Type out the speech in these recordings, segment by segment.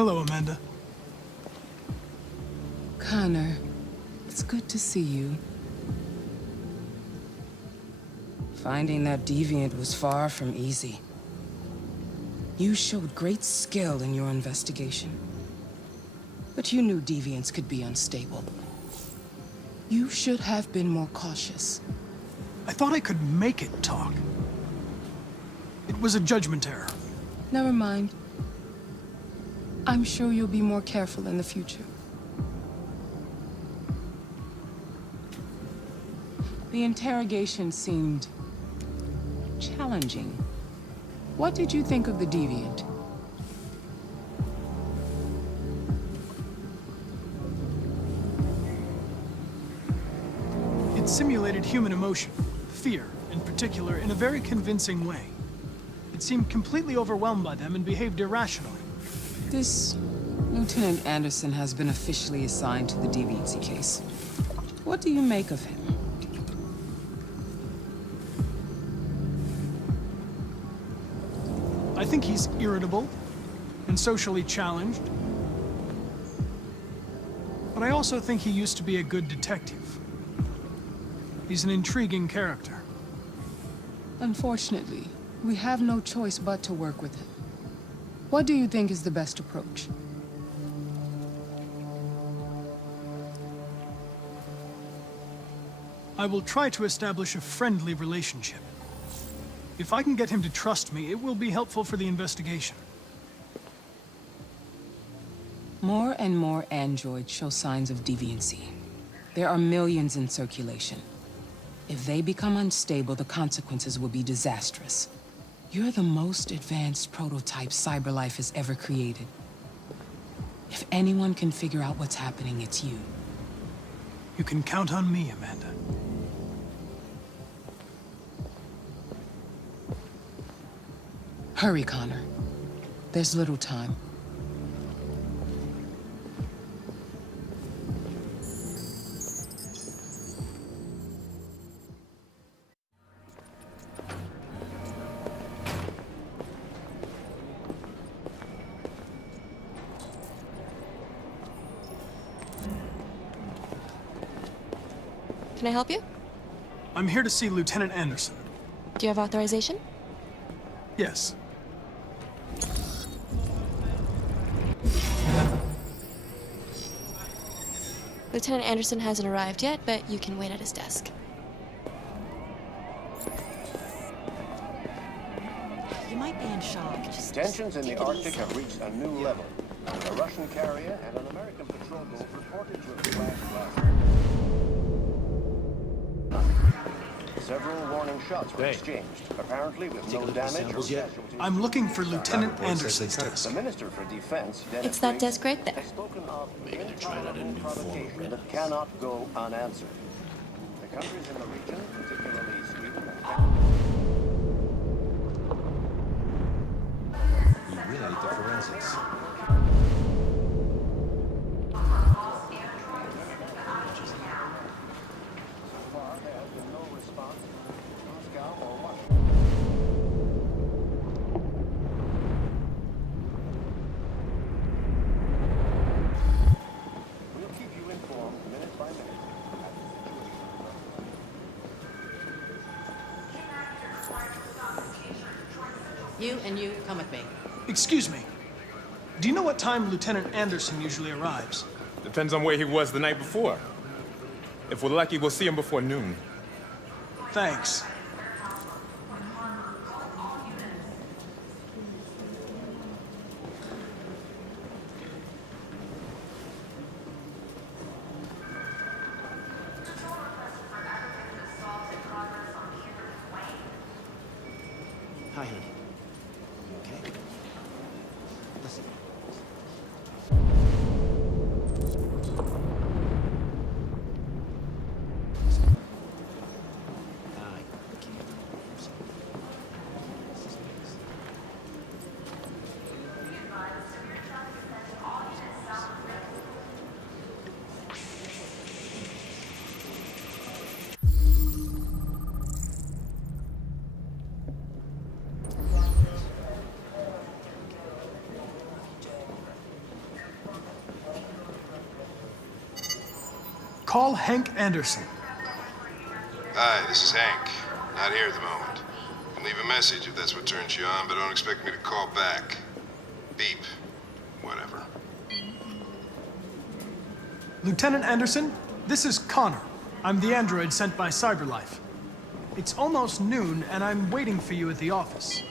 Hello, Amanda. Connor, it's good to see you. Finding that deviant was far from easy. You showed great skill in your investigation. But you knew deviants could be unstable. You should have been more cautious. I thought I could make it talk. It was a judgment error. Never mind. I'm sure you'll be more careful in the future. The interrogation seemed challenging. What did you think of the deviant? It simulated human emotion, fear in particular, in a very convincing way. It seemed completely overwhelmed by them and behaved irrationally. This Lieutenant Anderson has been officially assigned to the deviancy case. What do you make of him? I think he's irritable and socially challenged. But I also think he used to be a good detective. He's an intriguing character. Unfortunately, we have no choice but to work with him. What do you think is the best approach? I will try to establish a friendly relationship. If I can get him to trust me, it will be helpful for the investigation. More and more androids show signs of deviancy. There are millions in circulation. If they become unstable, the consequences will be disastrous. You're the most advanced prototype cyberlife has ever created. If anyone can figure out what's happening, it's you. You can count on me, Amanda. Hurry, Connor. There's little time. Can I help you? I'm here to see Lieutenant Anderson. Do you have authorization? Yes. Lieutenant Anderson hasn't arrived yet, but you can wait at his desk. You might be in shock. Tensions in the Arctic have reached a new level. A Russian carrier and an American patrol boat reported to have crashed last night. Several warning shots were exchanged, apparently with no damage or casualties. I'm looking for Lieutenant Anderson's desk. The Minister for Defense, It's that desk right there. has spoken of intolerable provocation that cannot go unanswered. The countries in the region, particularly Sweden and We really need the forensics. You and you come with me. Excuse me. Do you know what time Lieutenant Anderson usually arrives? Depends on where he was the night before. If we're lucky, we'll see him before noon. Thanks. Hi, honey. You okay? Listen. Call Hank Anderson. Hi, this is Hank. Not here at the moment. You can leave a message if that's what turns you on, but don't expect me to call back. Beep. Whatever. Lieutenant Anderson, this is Connor. I'm the android sent by CyberLife. It's almost noon, and I'm waiting for you at the office.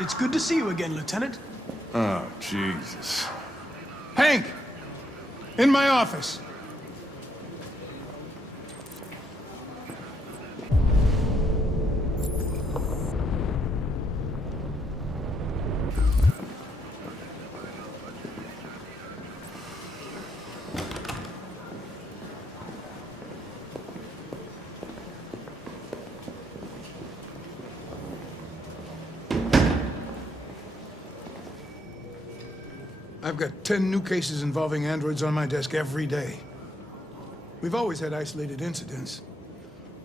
It's good to see you again, Lieutenant. Oh, Jesus. Hank! In my office. I've got 10 new cases involving androids on my desk every day. We've always had isolated incidents.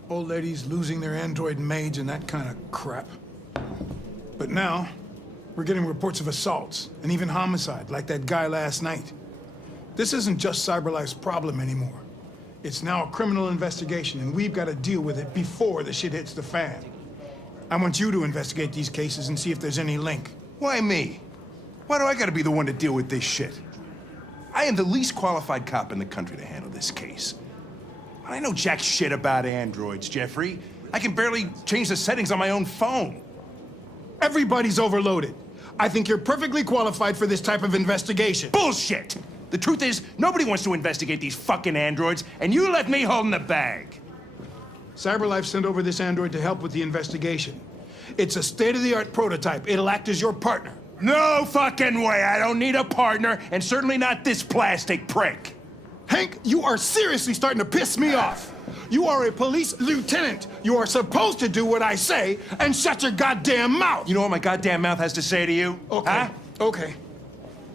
Old ladies losing their android maids and that kind of crap. But now, we're getting reports of assaults and even homicide, like that guy last night. This isn't just CyberLife's problem anymore. It's now a criminal investigation, and we've got to deal with it before the shit hits the fan. I want you to investigate these cases and see if there's any link. Why me? Why do I gotta be the one to deal with this shit? I am the least qualified cop in the country to handle this case. I know jack shit about androids, Jeffrey. I can barely change the settings on my own phone. Everybody's overloaded. I think you're perfectly qualified for this type of investigation. Bullshit! The truth is, nobody wants to investigate these fucking androids, and you left me holding the bag. CyberLife sent over this android to help with the investigation. It's a state-of-the-art prototype. It'll act as your partner. No fucking way! I don't need a partner, and certainly not this plastic prick. Hank, you are seriously starting to piss me off. You are a police lieutenant. You are supposed to do what I say and shut your goddamn mouth. You know what my goddamn mouth has to say to you? Okay, huh? okay.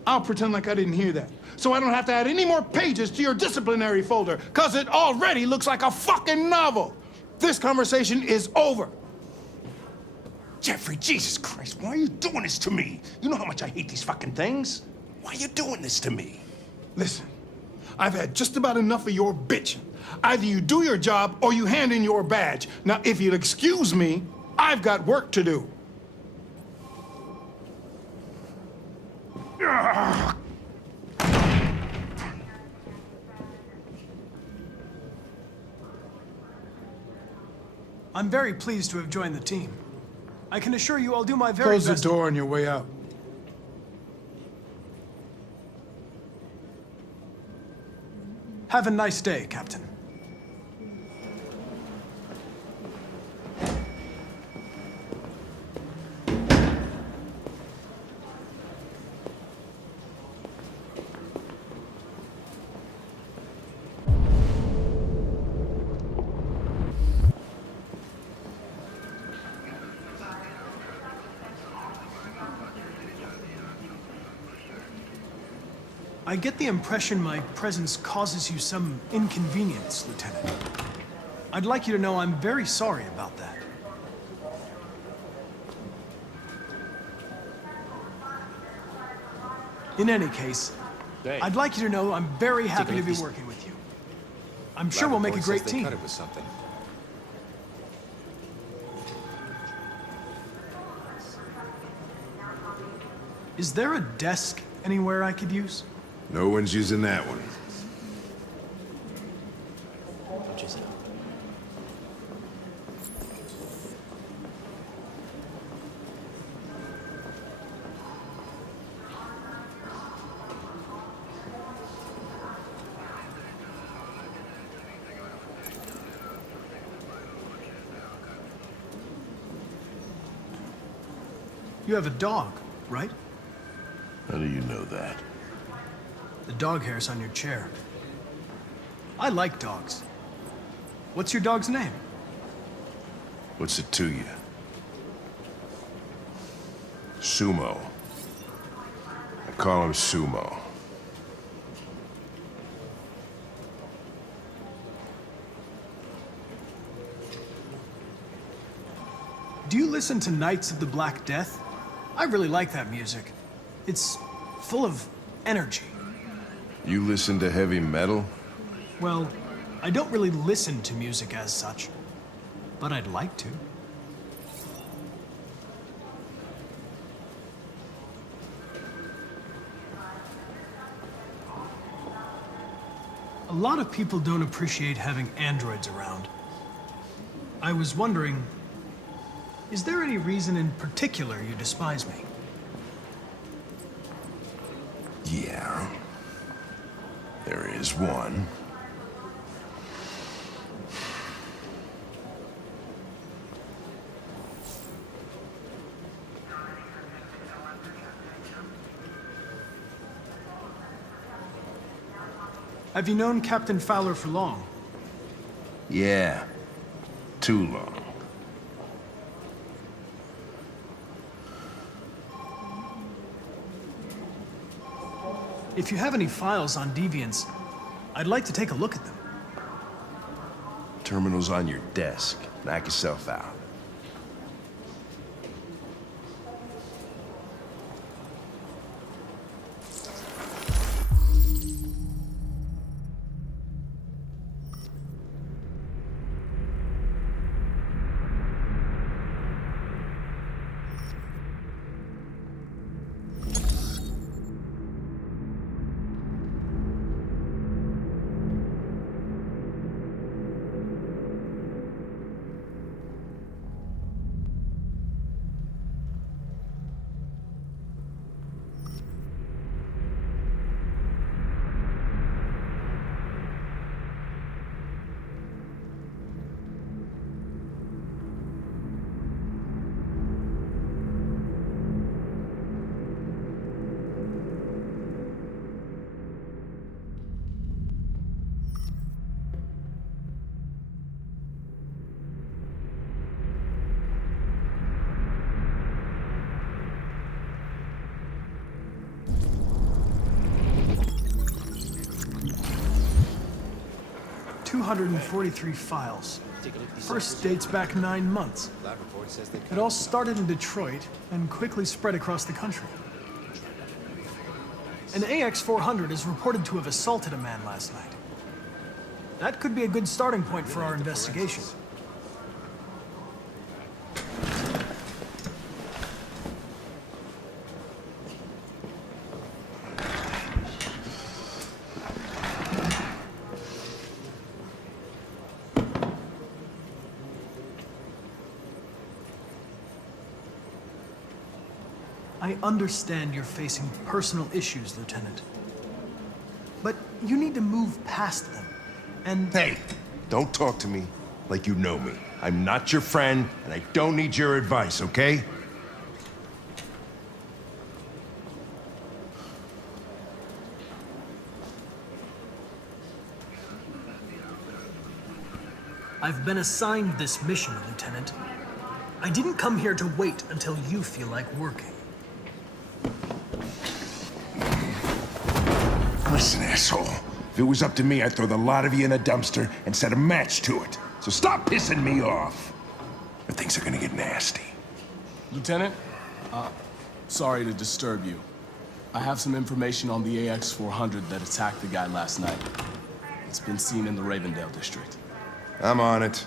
I'll pretend like I didn't hear that, so I don't have to add any more pages to your disciplinary folder, because it already looks like a fucking novel. This conversation is over. Jeffrey, Jesus Christ, why are you doing this to me? You know how much I hate these fucking things. Why are you doing this to me? Listen, I've had just about enough of your bitching. Either you do your job or you hand in your badge. Now, if you'll excuse me, I've got work to do. I'm very pleased to have joined the team. I can assure you I'll do my very Close best. the door on your way out. Have a nice day, Captain. I get the impression my presence causes you some inconvenience, Lieutenant. I'd like you to know I'm very sorry about that. In any case, I'd like you to know I'm very happy to be working with you. I'm sure we'll make a great team. Cut it with something. Is there a desk anywhere I could use? No one's using that one. Don't you say? You have a dog, right? How do you know that? The dog hair's on your chair. I like dogs. What's your dog's name? What's it to you? Sumo. I call him Sumo. Do you listen to Knights of the Black Death? I really like that music. It's full of energy. You listen to heavy metal? Well, I don't really listen to music as such, but I'd like to. A lot of people don't appreciate having androids around. I was wondering, is there any reason in particular you despise me? Yeah. There is one. Have you known Captain Fowler for long? Yeah. Too long. If you have any files on Deviants, I'd like to take a look at them. Terminal's on your desk. Knock yourself out. $243 files. First dates back 9 months. It all started in Detroit and quickly spread across the country. An AX-400 is reported to have assaulted a man last night. That could be a good starting point for our investigation. I understand you're facing personal issues, Lieutenant. But you need to move past them, and... Hey, don't talk to me like you know me. I'm not your friend, and I don't need your advice, okay? I've been assigned this mission, Lieutenant. I didn't come here to wait until you feel like working. Listen, asshole. If it was up to me, I'd throw the lot of you in a dumpster and set a match to it. So stop pissing me off. Or things are gonna get nasty. Lieutenant, sorry to disturb you. I have some information on the AX-400 that attacked the guy last night. It's been seen in the Ravendale district. I'm on it.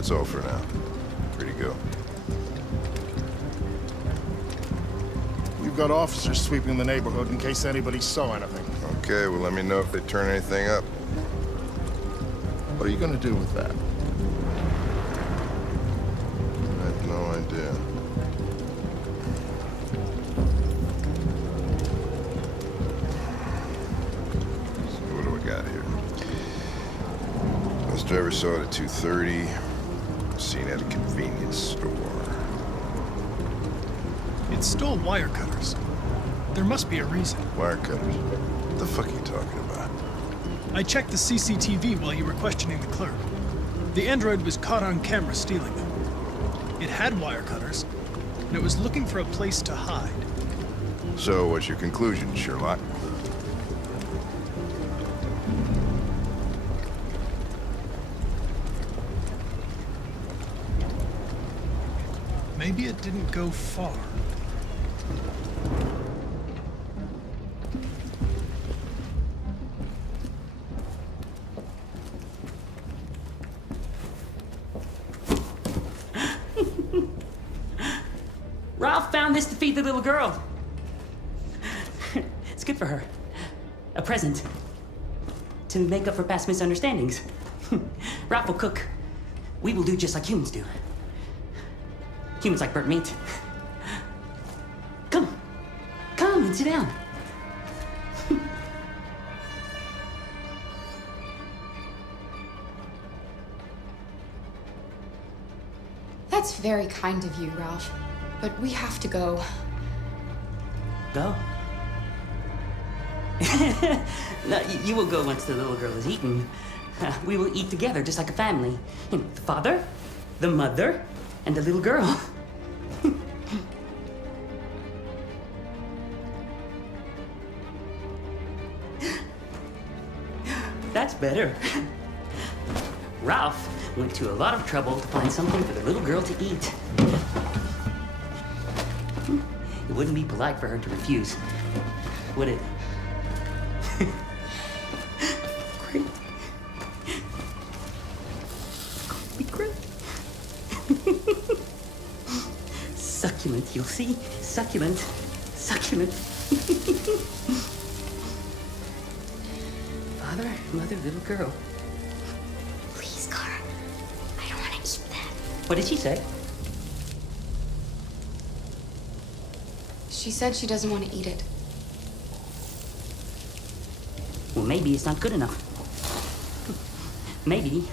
That's all for now. Free to go. We've got officers sweeping the neighborhood in case anybody saw anything. Okay, well, let me know if they turn anything up. What are you gonna do with that? I have no idea. So what do we got here? Bus driver saw it at 2:30. Seen at a convenience store. It stole wire cutters. There must be a reason. Wire cutters? What the fuck are you talking about? I checked the CCTV while you were questioning the clerk. The android was caught on camera stealing them. It had wire cutters, and it was looking for a place to hide. So, what's your conclusion, Sherlock? Maybe it didn't go far. Ralph found this to feed the little girl. It's good for her. A present. To make up for past misunderstandings. Ralph will cook. We will do just like humans do. Humans like burnt meat. Come. Come and sit down. That's very kind of you, Ralph. But we have to go. Go? No, you will go once the little girl is eaten. We will eat together, just like a family. You know, the father, the mother, and the little girl. That's better. Ralph went to a lot of trouble to find something for the little girl to eat. It wouldn't be polite for her to refuse, would it? Great. Be great. Succulent, you'll see. Succulent. Succulent. Father, mother, little girl. Please, Clara. I don't want to eat that. What did she say? She said she doesn't want to eat it. Well, maybe it's not good enough. Maybe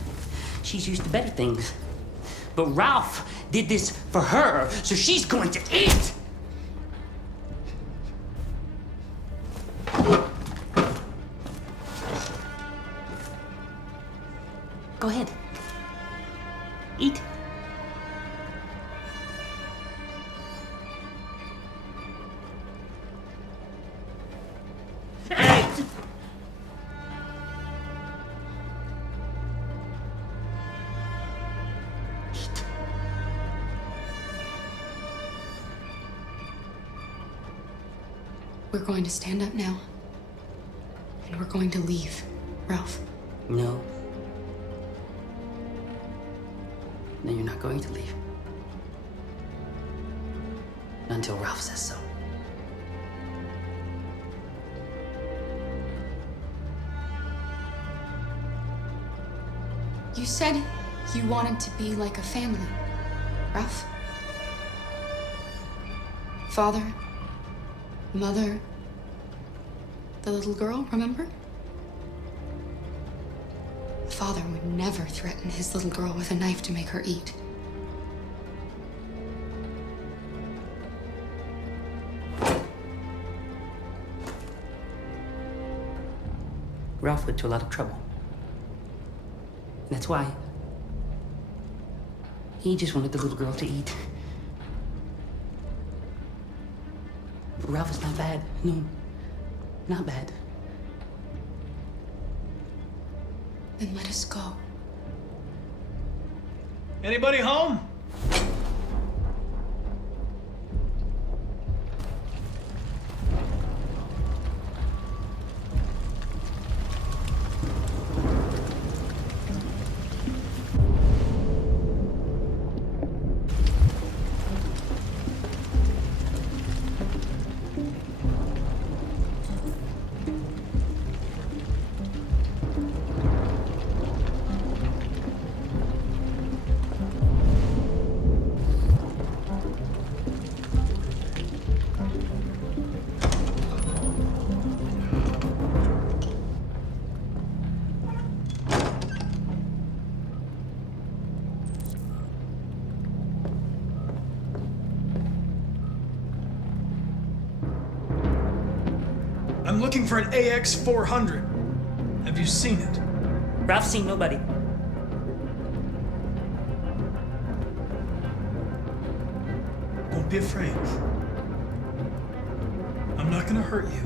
she's used to better things. But Ralph did this for her, so she's going to eat! Go ahead. Eat. We're going to stand up now. And we're going to leave, Ralph. No. No, you're not going to leave. Not until Ralph says so. You said you wanted to be like a family, Ralph. Father, mother, the little girl, remember? Father would never threaten his little girl with a knife to make her eat. Ralph went to a lot of trouble. That's why. He just wanted the little girl to eat. But Ralph is not bad. No, not bad. Then let us go. Anybody home? I'm looking for an AX-400. Have you seen it? Ralph's seen nobody. Don't be afraid. I'm not gonna hurt you.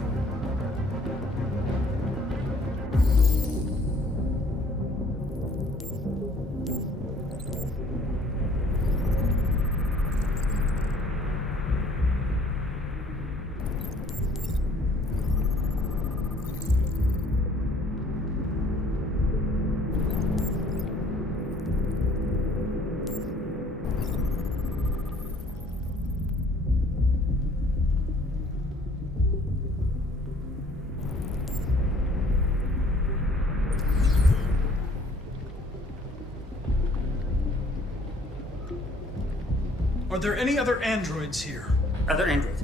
Are there any other androids here? Other androids?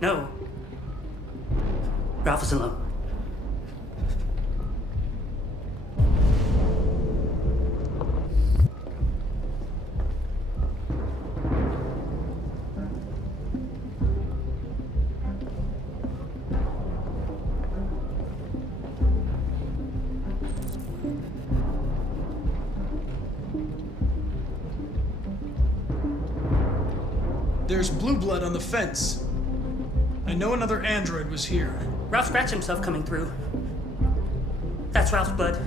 No. Ralph is alone. There's blue blood on the fence. I know another android was here. Ralph scratched himself coming through. That's Ralph's blood.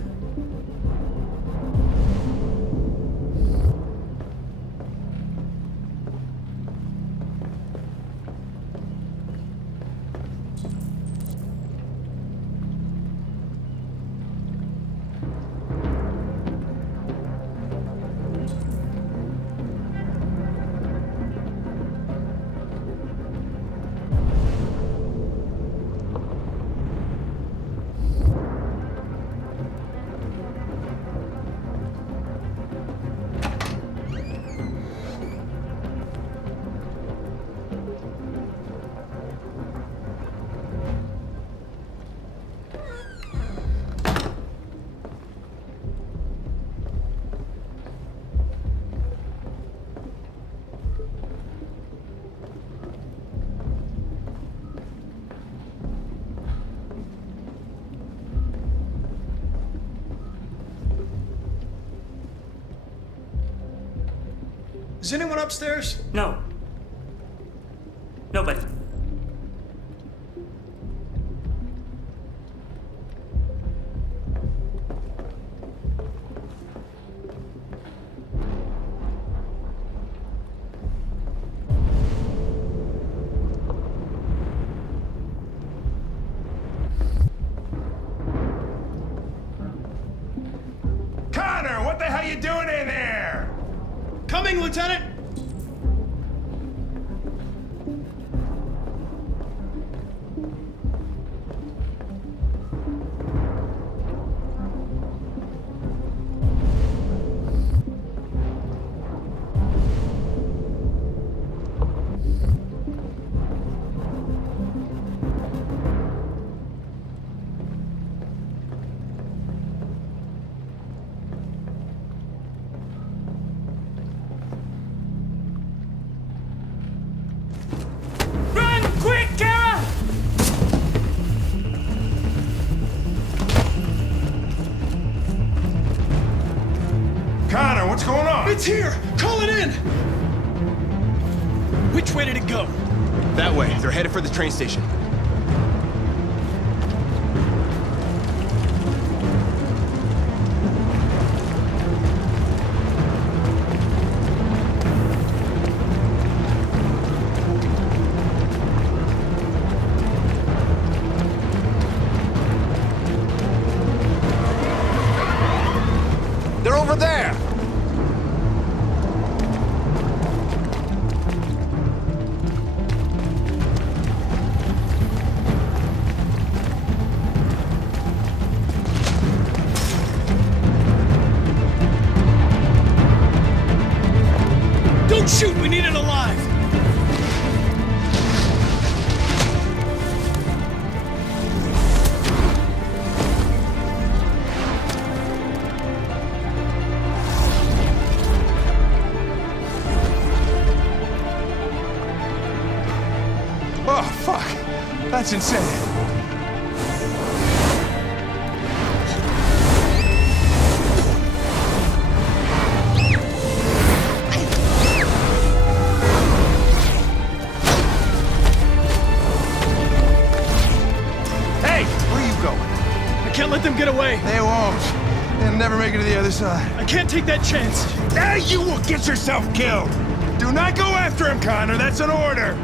Is anyone upstairs? No. Nobody. Connor, what the hell you doing in there? Coming, Lieutenant! Connor, what's going on? It's here! Call it in! Which way did it go? That way. They're headed for the train station. They're over there! Don't shoot! We need it alive! Oh, fuck. That's insane. I can't let them get away. They won't. They'll never make it to the other side. I can't take that chance. Now you will get yourself killed. Do not go after him, Connor. That's an order.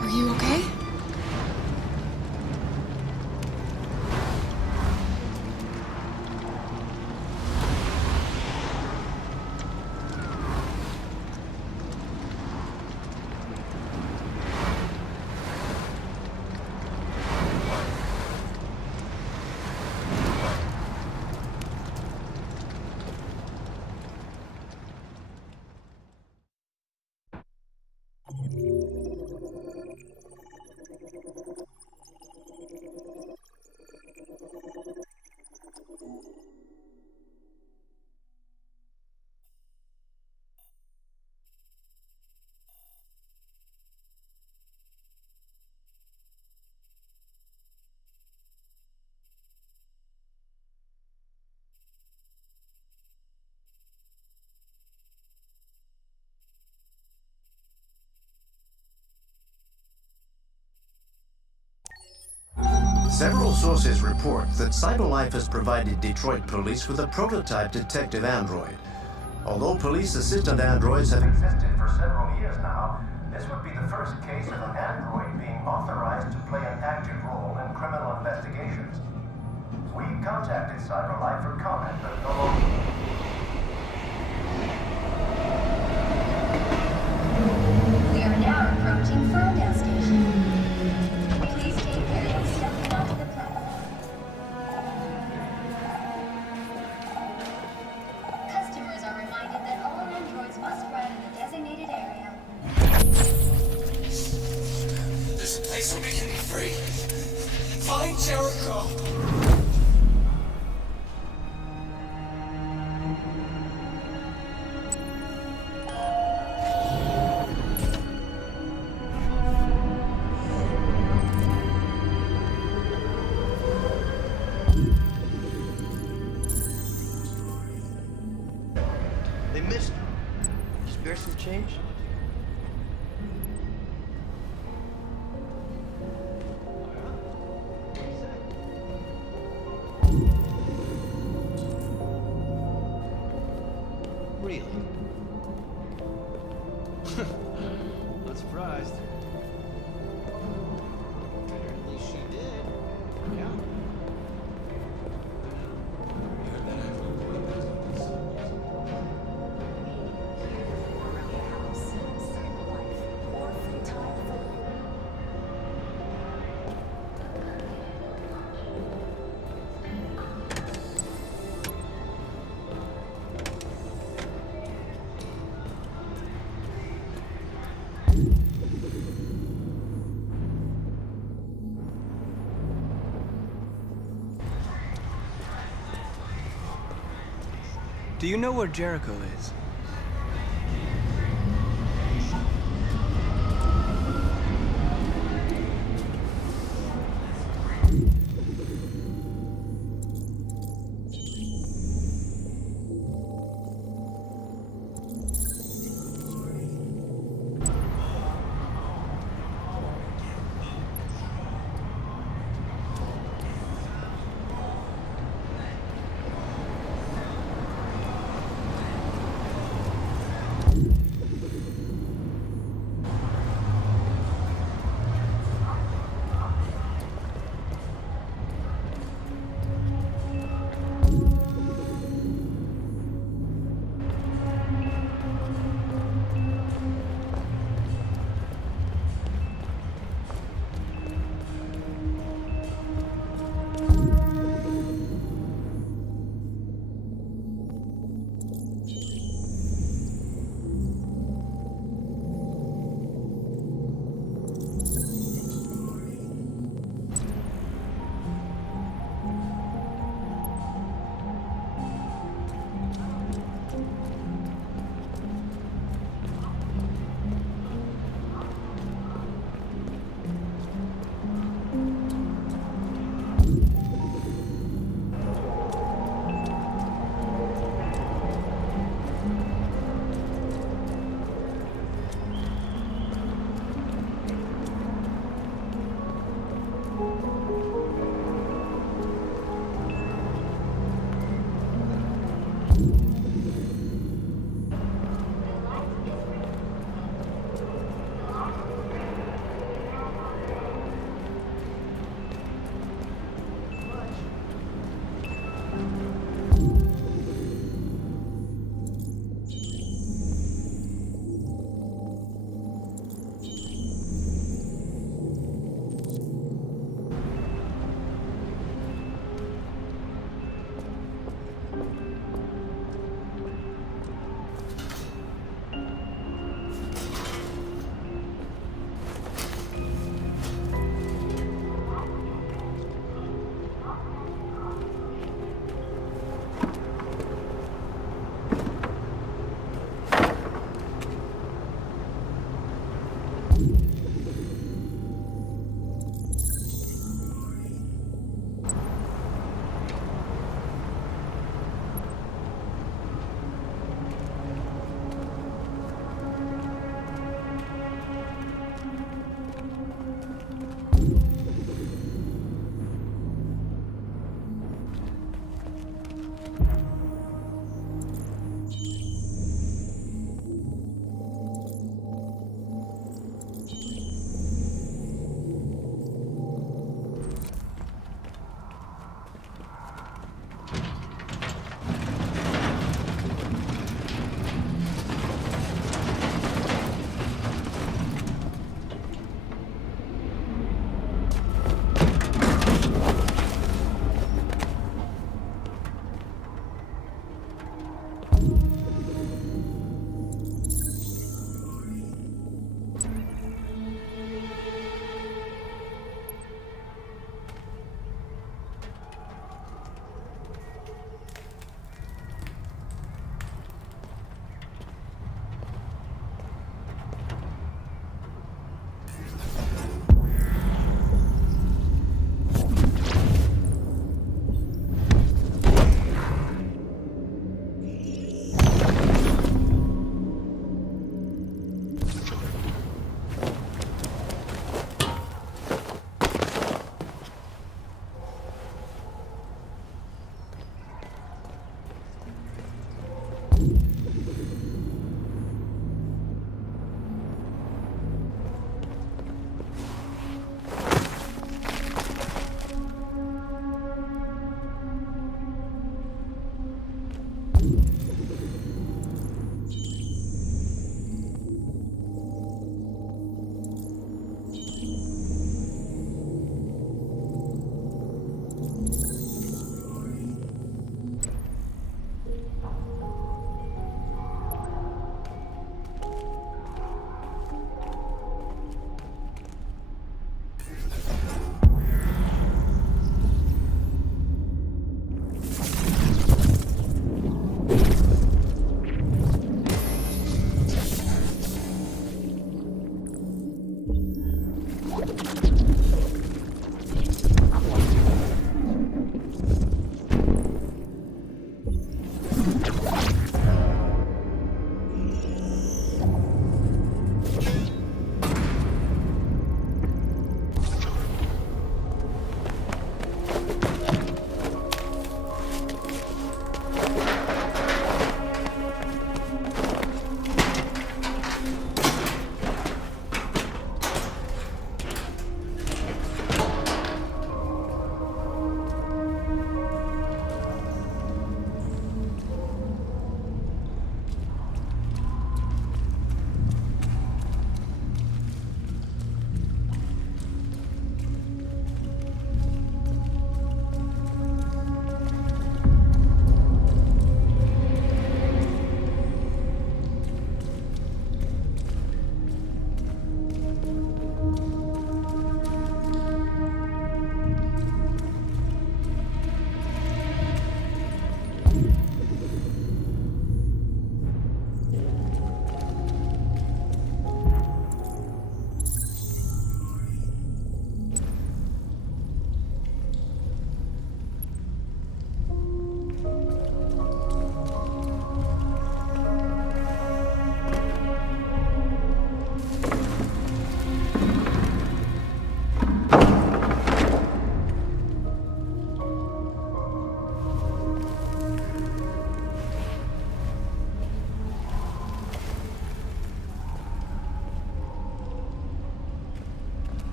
Are you okay? Several sources report that CyberLife has provided Detroit police with a prototype detective android. Although police assistant androids have existed for several years now, this would be the first case of an android being authorized to play an active role in criminal investigations. We contacted CyberLife for comment, but no longer. We are now approaching Ferndale Station. Please take care of stepping onto the platform. Customers are reminded that all androids must ride in the designated area. There's a place where we can be free. Find Jericho. They missed you. Spare some change? Really? Not surprised. Apparently she did. Yeah. Do you know where Jericho is?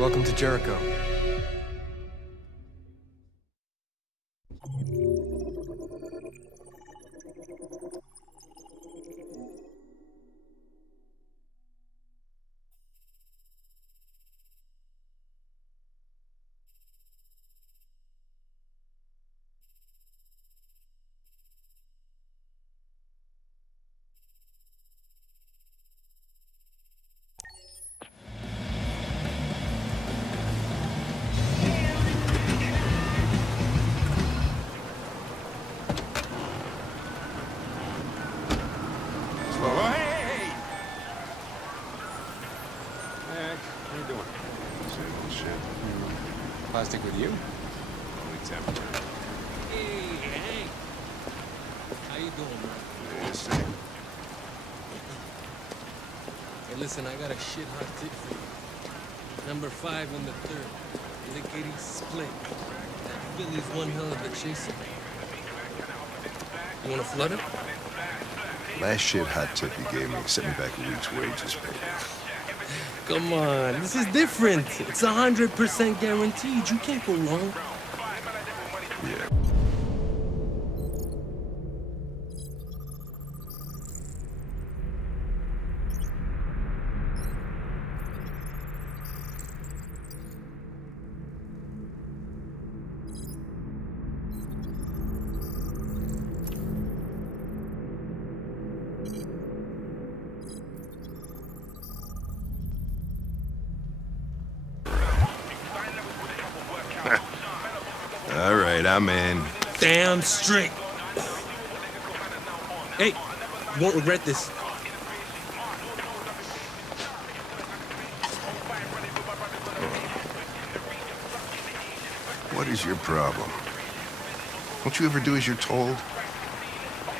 Welcome to Jericho. Plastic with you? Only temporary. Hey! How you doing, man? Yeah, same. Hey, listen, I got a shit hot tip for you. Number 5 and the 3rd. Lickety split. That Philly's one hell of a chaser. You wanna flood it? Last shit hot tip you gave me sent me back a week's wages paid. Come on, this is different. It's 100% guaranteed. You can't go wrong. Yeah. All right, I'm in. Damn straight. Hey, you won't regret this. What is your problem? Don't you ever do as you're told?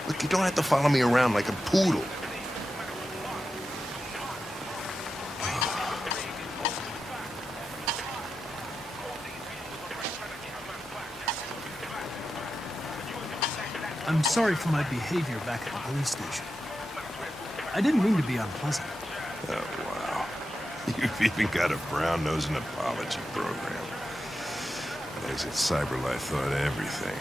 Look, you don't have to follow me around like a poodle. I'm sorry for my behavior back at the police station. I didn't mean to be unpleasant. Oh, wow. You've even got a brown-nosing apology program. Guys at CyberLife thought everything,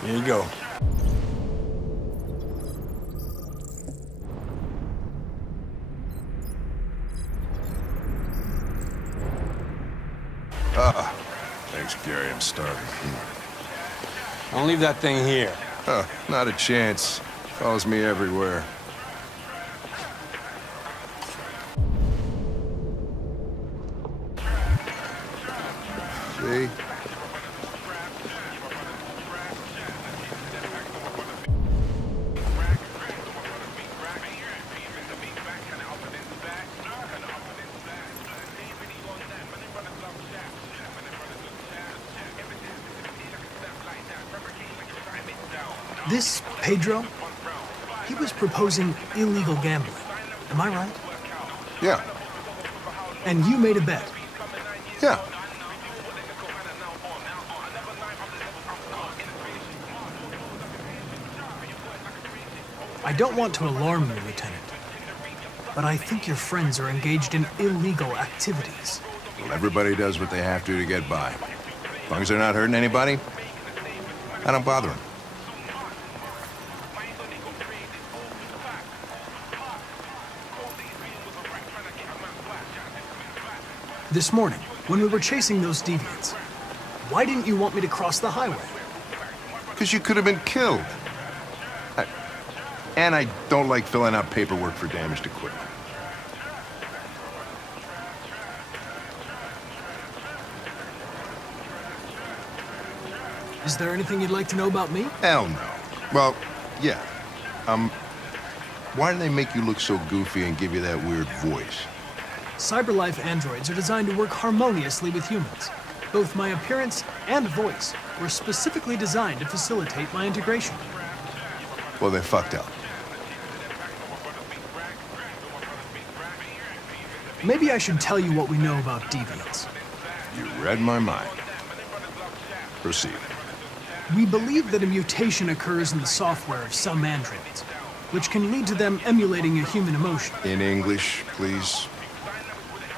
huh? Here you go. Ah, thanks, Gary. I'm starving. Don't leave that thing here. Huh, not a chance. Follows me everywhere. See? This Pedro, he was proposing illegal gambling. Am I right? Yeah. And you made a bet. Yeah. I don't want to alarm you, Lieutenant, but I think your friends are engaged in illegal activities. Well, everybody does what they have to get by. As long as they're not hurting anybody, I don't bother them. This morning, when we were chasing those deviants, why didn't you want me to cross the highway? Because you could have been killed. And I don't like filling out paperwork for damaged equipment. Is there anything you'd like to know about me? Hell no. Well, yeah. Why do they make you look so goofy and give you that weird voice? CyberLife androids are designed to work harmoniously with humans. Both my appearance and voice were specifically designed to facilitate my integration. Well, they fucked up. Maybe I should tell you what we know about deviants. You read my mind. Proceed. We believe that a mutation occurs in the software of some androids. which can lead to them emulating a human emotion. In English, please.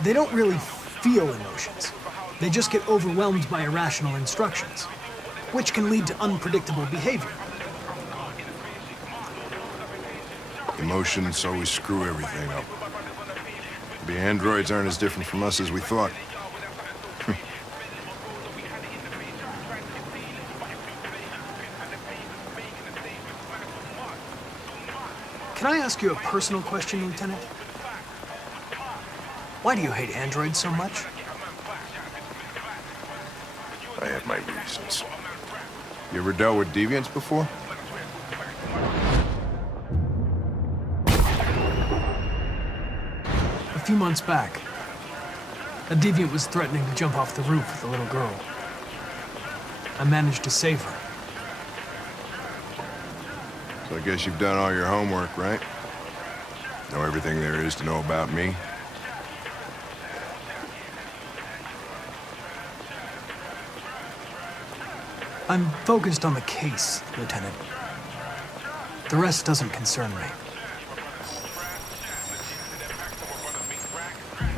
They don't really feel emotions. They just get overwhelmed by irrational instructions, which can lead to unpredictable behavior. Emotions always screw everything up. The androids aren't as different from us as we thought. Can I ask you a personal question, Lieutenant? Why do you hate androids so much? I have my reasons. You ever dealt with deviants before? A few months back, a deviant was threatening to jump off the roof with a little girl. I managed to save her. So I guess you've done all your homework, right? Know everything there is to know about me? I'm focused on the case, Lieutenant. The rest doesn't concern me.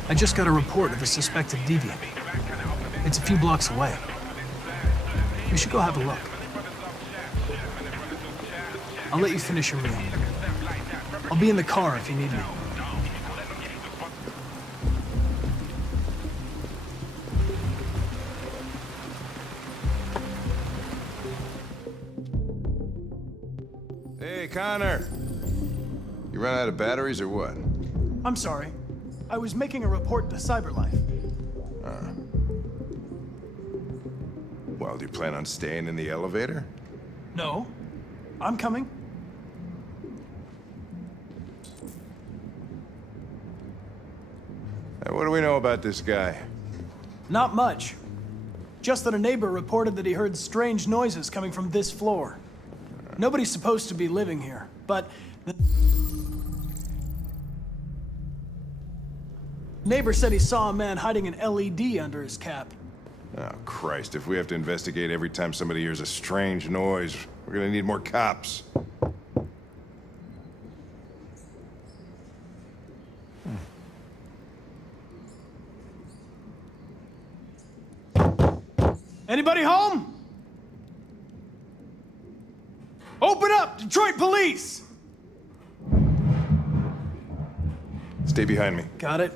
I just got a report of a suspected deviant. It's a few blocks away. We should go have a look. I'll let you finish your meal. I'll be in the car if you need me. Hey, Connor. You run out of batteries or what? I'm sorry. I was making a report to CyberLife. Well, do you plan on staying in the elevator? No. I'm coming. Hey, what do we know about this guy? Not much. Just that a neighbor reported that he heard strange noises coming from this floor. Nobody's supposed to be living here, but the neighbor said he saw a man hiding an LED under his cap. Oh, Christ, if we have to investigate every time somebody hears a strange noise, we're gonna need more cops. Anybody home? Open up, Detroit Police! Stay behind me. Got it.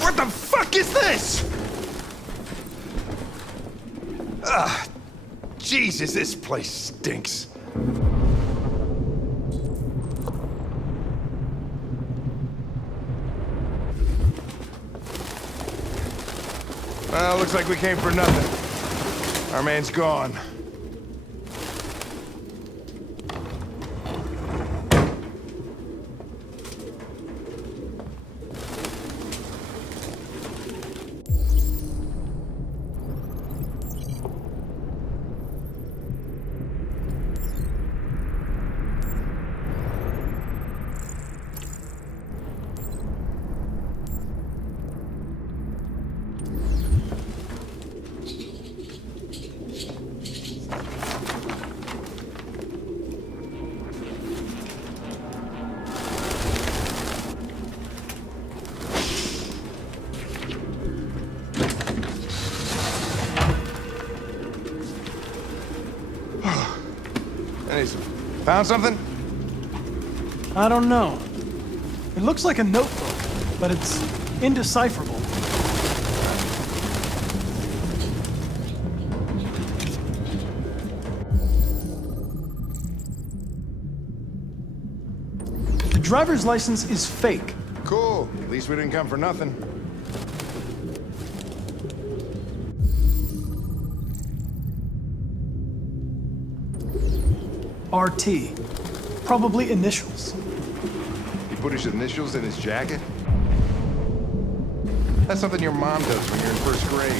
What the fuck is this? Jesus, this place stinks. Well, looks like we came for nothing. Our man's gone. Found something? I don't know. It looks like a notebook, but it's indecipherable. The driver's license is fake. Cool. At least we didn't come for nothing. RT. Probably initials. put his initials in his jacket? That's something your mom does when you're in first grade.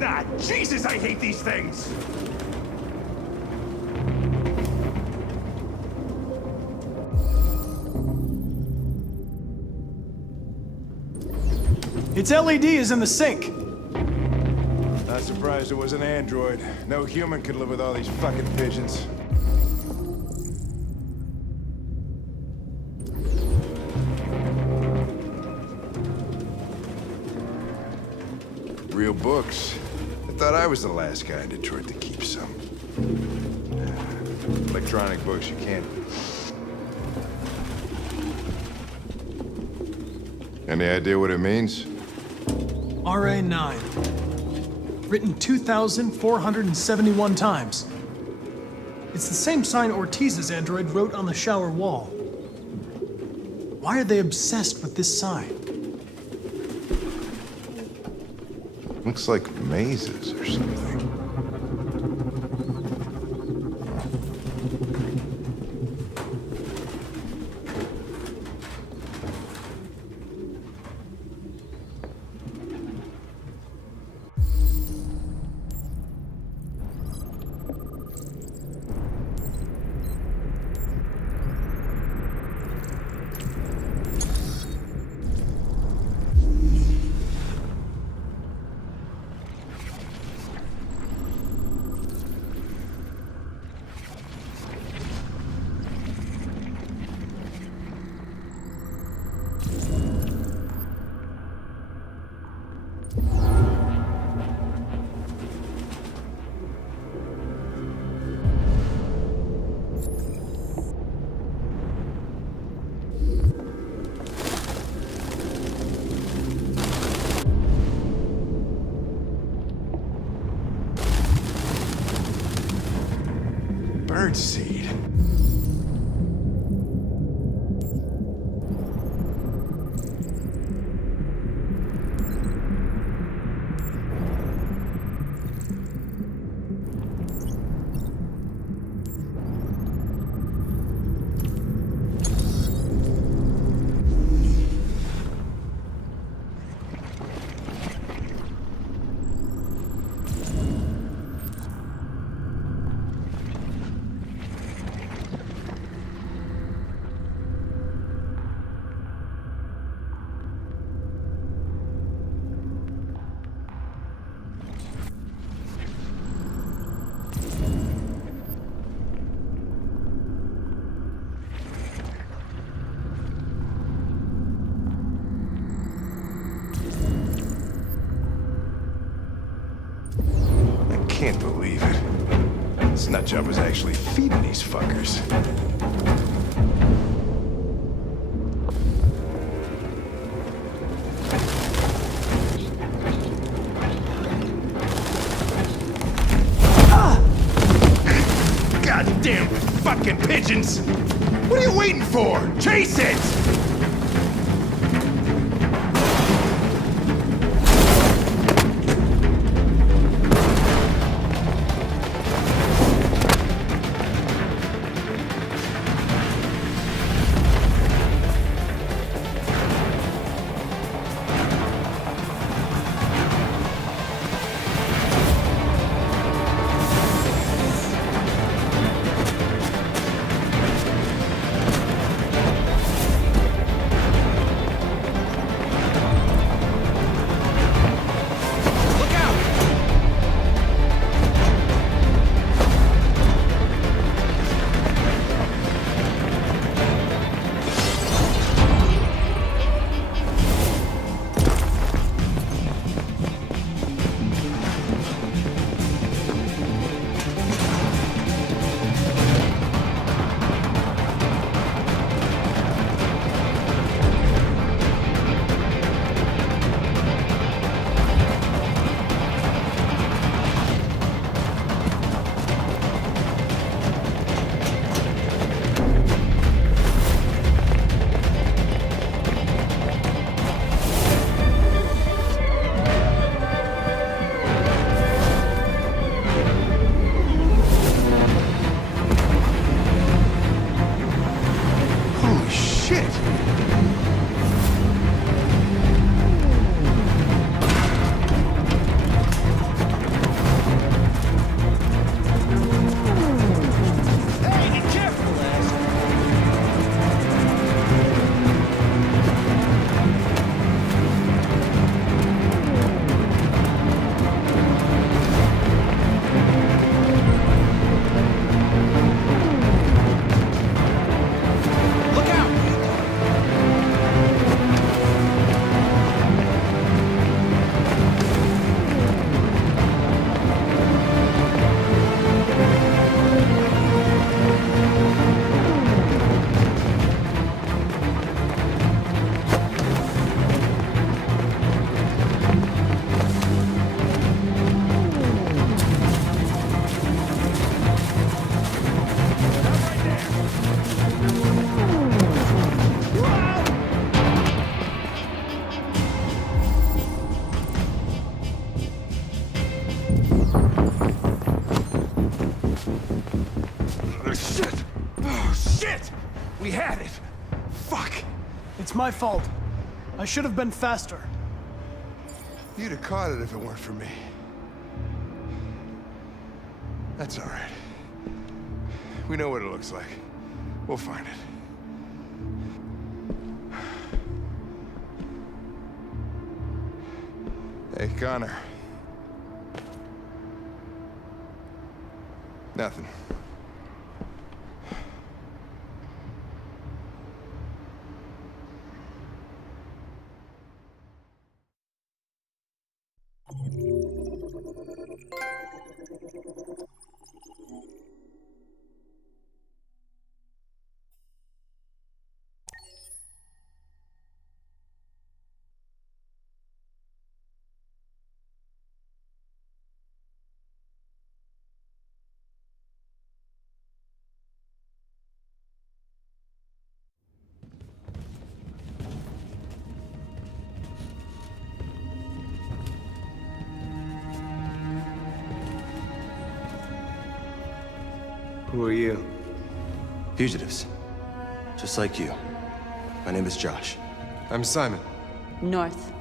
Ah, Jesus, I hate these things! Its LED is in the sink. Not surprised it was an android. No human could live with all these fucking pigeons. Real books. I thought I was the last guy in Detroit to keep some. Electronic books, you can't. Any idea what it means? RA9. Written 2,471 times. It's the same sign Ortiz's android wrote on the shower wall. Why are they obsessed with this sign? Looks like mazes or something. Birdseed. Can't believe it. This nutjob was actually feeding these fuckers. Goddamn fucking pigeons! What are you waiting for? Chase it! shit! Hey, get careful, lads! Look out! Shit! Oh, shit! We had it! Fuck! It's my fault. I should have been faster. You'd have caught it if it weren't for me. That's all right. We know what it looks like. We'll find it. Hey, Connor. Nothing. Who are you? Fugitives. Just like you. My name is Josh. I'm Simon. North.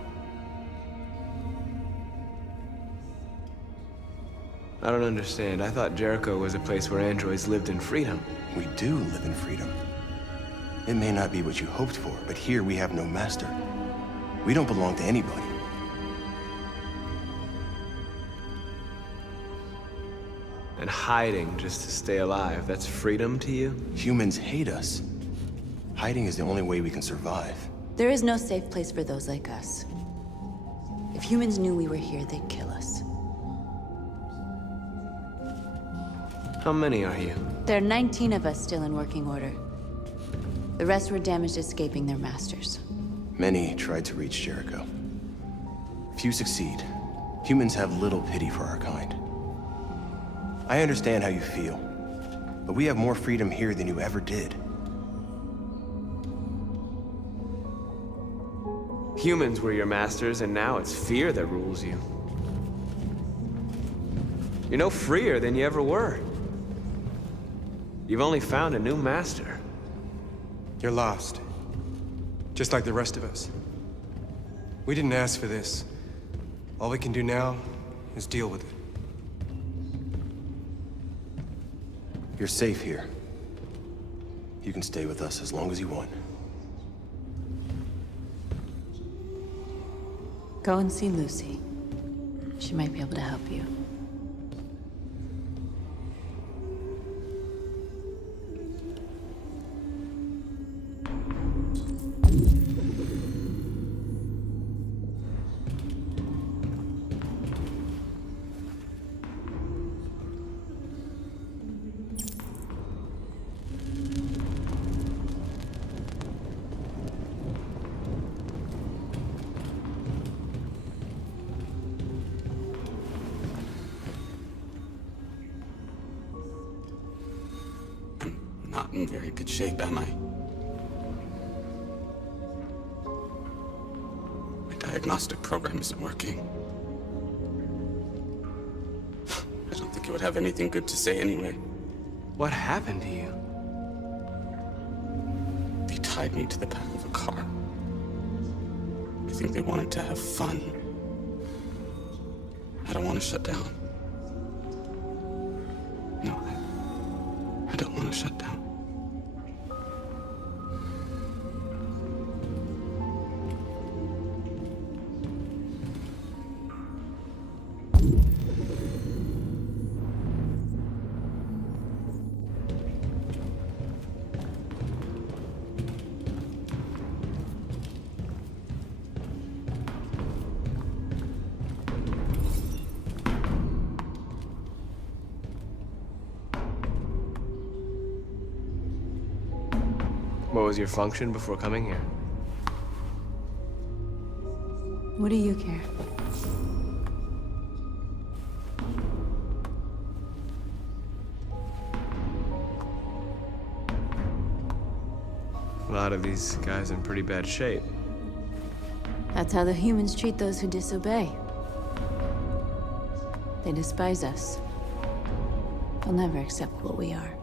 I don't understand. I thought Jericho was a place where androids lived in freedom. We do live in freedom. It may not be what you hoped for, but here we have no master. We don't belong to anybody. And hiding just to stay alive, that's freedom to you? Humans hate us. Hiding is the only way we can survive. There is no safe place for those like us. If humans knew we were here, they'd kill us. How many are you? There are 19 of us still in working order. The rest were damaged escaping their masters. Many tried to reach Jericho. Few succeed. Humans have little pity for our kind. I understand how you feel, but we have more freedom here than you ever did. Humans were your masters, and now it's fear that rules you. You're no freer than you ever were. You've only found a new master. You're lost. Just like the rest of us. We didn't ask for this. All we can do now is deal with it. You're safe here. You can stay with us as long as you want. Go and see Lucy. She might be able to help you. Not in very good shape, am I? My diagnostic program isn't working. I don't think it would have anything good to say anyway. What happened to you? They tied me to the back of a car. I think they wanted to have fun. I don't want to shut down. No, I don't want to shut down. What was your function before coming here? What do you care? A lot of these guys in pretty bad shape. That's how the humans treat those who disobey. They despise us. They'll never accept what we are.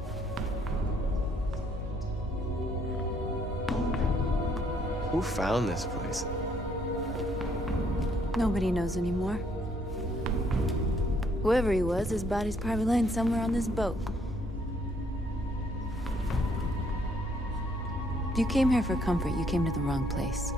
Who found this place? Nobody knows anymore. Whoever he was, his body's probably laying somewhere on this boat. If you came here for comfort, you came to the wrong place.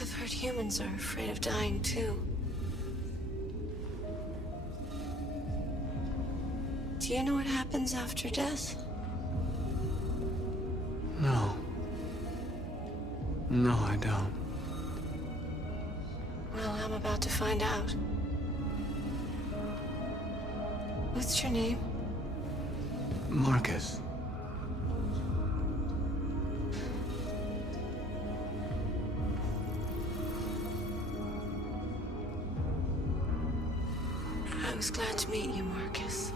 I've heard humans are afraid of dying too. Do you know what happens after death? No. No, I don't. Well, I'm about to find out. What's your name? Marcus. I was glad to meet you, Marcus.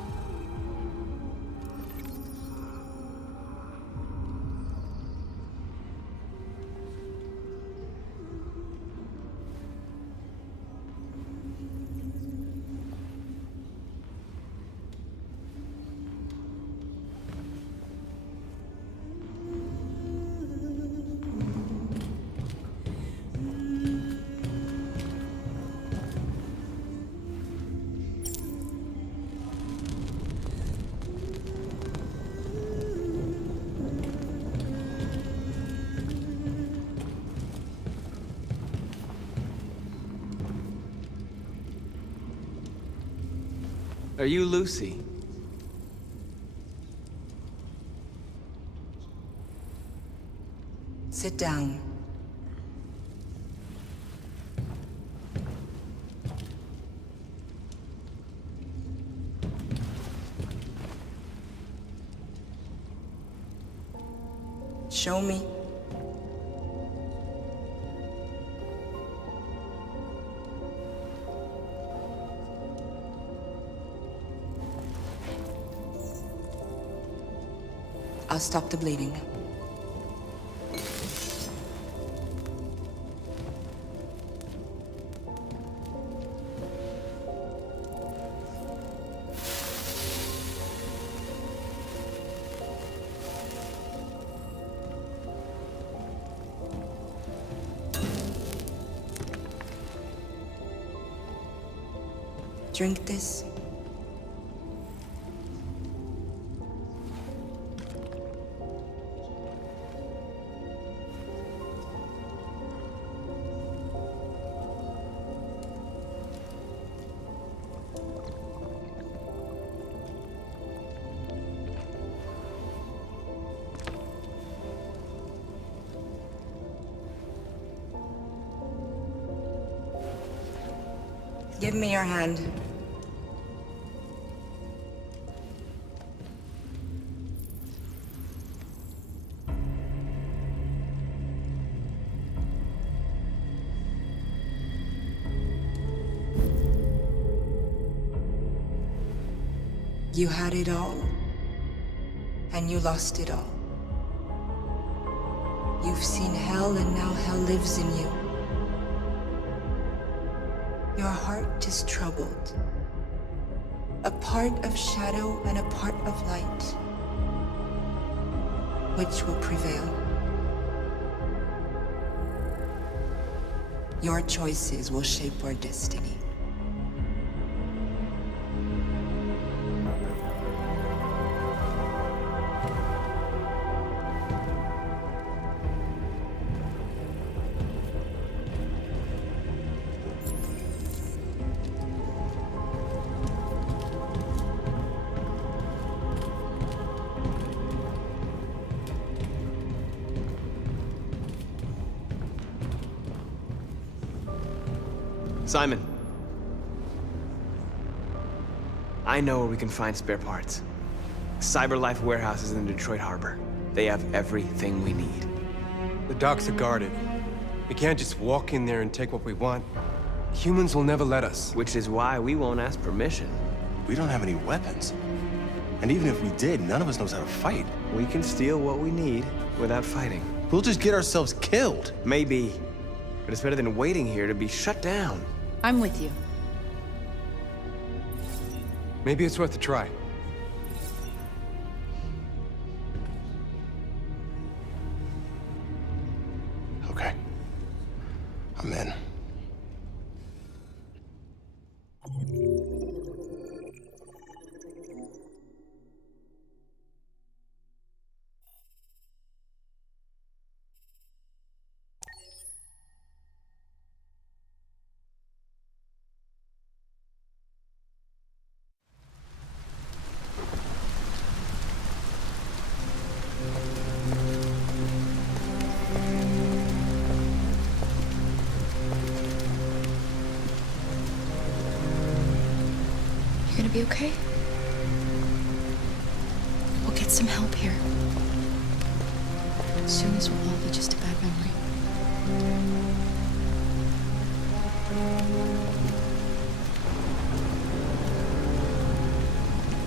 Are you Lucy? Sit down. Show me. I'll stop the bleeding. Drink this. Give me your hand. You had it all, and you lost it all. You've seen hell, and now hell lives in you. Your heart is troubled. A part of shadow and a part of light. Which will prevail? Your choices will shape our destiny. Simon. I know where we can find spare parts. CyberLife warehouse is in Detroit Harbor. They have everything we need. The docks are guarded. We can't just walk in there and take what we want. Humans will never let us. Which is why we won't ask permission. We don't have any weapons. And even if we did, none of us knows how to fight. We can steal what we need without fighting. We'll just get ourselves killed. Maybe. But it's better than waiting here to be shut down. I'm with you. Maybe it's worth a try. Okay. I'm in. You gonna be okay? We'll get some help here. Soon this will all be just a bad memory.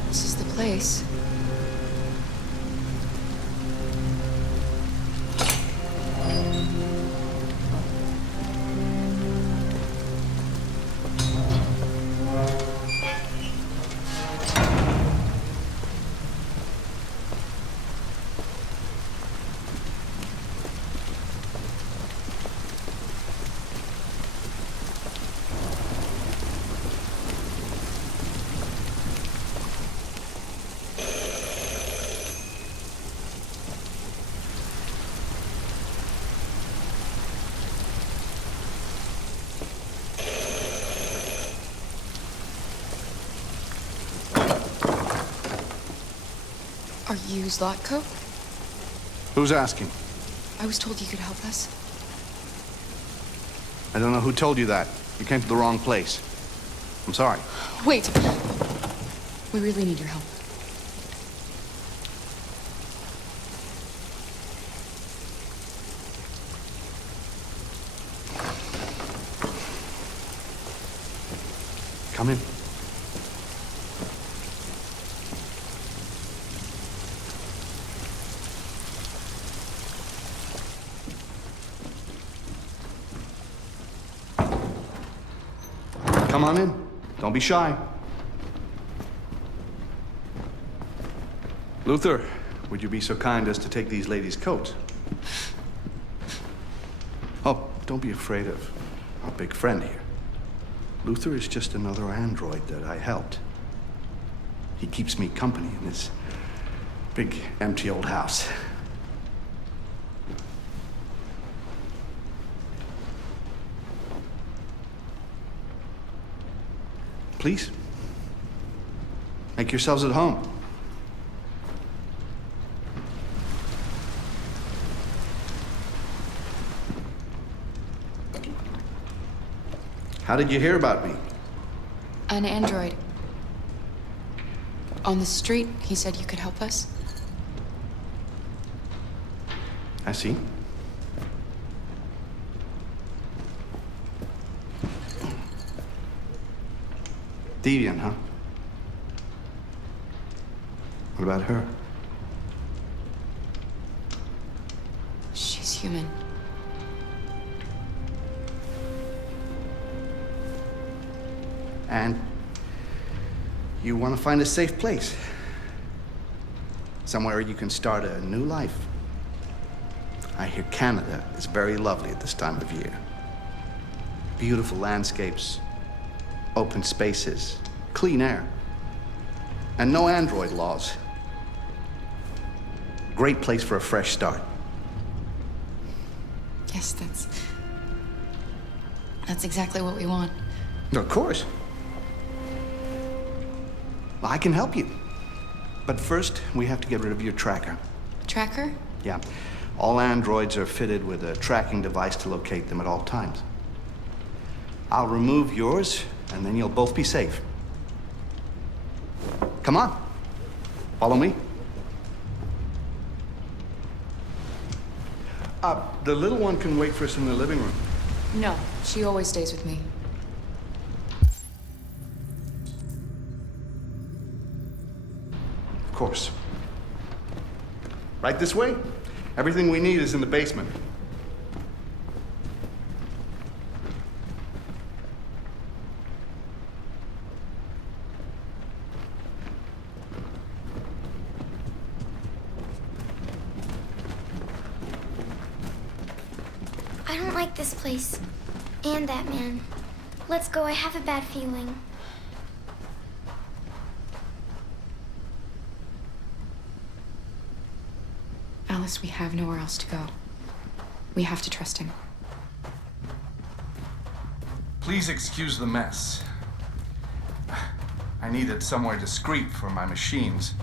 This is the place. Are you Zlatko? Who's asking? I was told you could help us. I don't know who told you that. You came to the wrong place. I'm sorry. Wait! We really need your help. Come in. Come on in. Don't be shy. Luther, would you be so kind as to take these ladies' coats? Oh, don't be afraid of our big friend here. Luther is just another android that I helped. He keeps me company in this big, empty old house. Please, make yourselves at home. How did you hear about me? An android. On the street, he said you could help us. I see. Deviant, huh? What about her? She's human. And you want to find a safe place. Somewhere you can start a new life. I hear Canada is very lovely at this time of year. Beautiful landscapes, open spaces, clean air, and no android laws. Great place for a fresh start. Yes, that's exactly what we want. Of course. Well, I can help you. But first, we have to get rid of your tracker. Tracker? Yeah. All androids are fitted with a tracking device to locate them at all times. I'll remove yours, and then you'll both be safe. Come on. Follow me. The little one can wait for us in the living room. No, she always stays with me. Of course. Right this way? Everything we need is in the basement. I don't like this place. And that man. Let's go, I have a bad feeling. Alice, we have nowhere else to go. We have to trust him. Please excuse the mess. I needed somewhere discreet for my machines.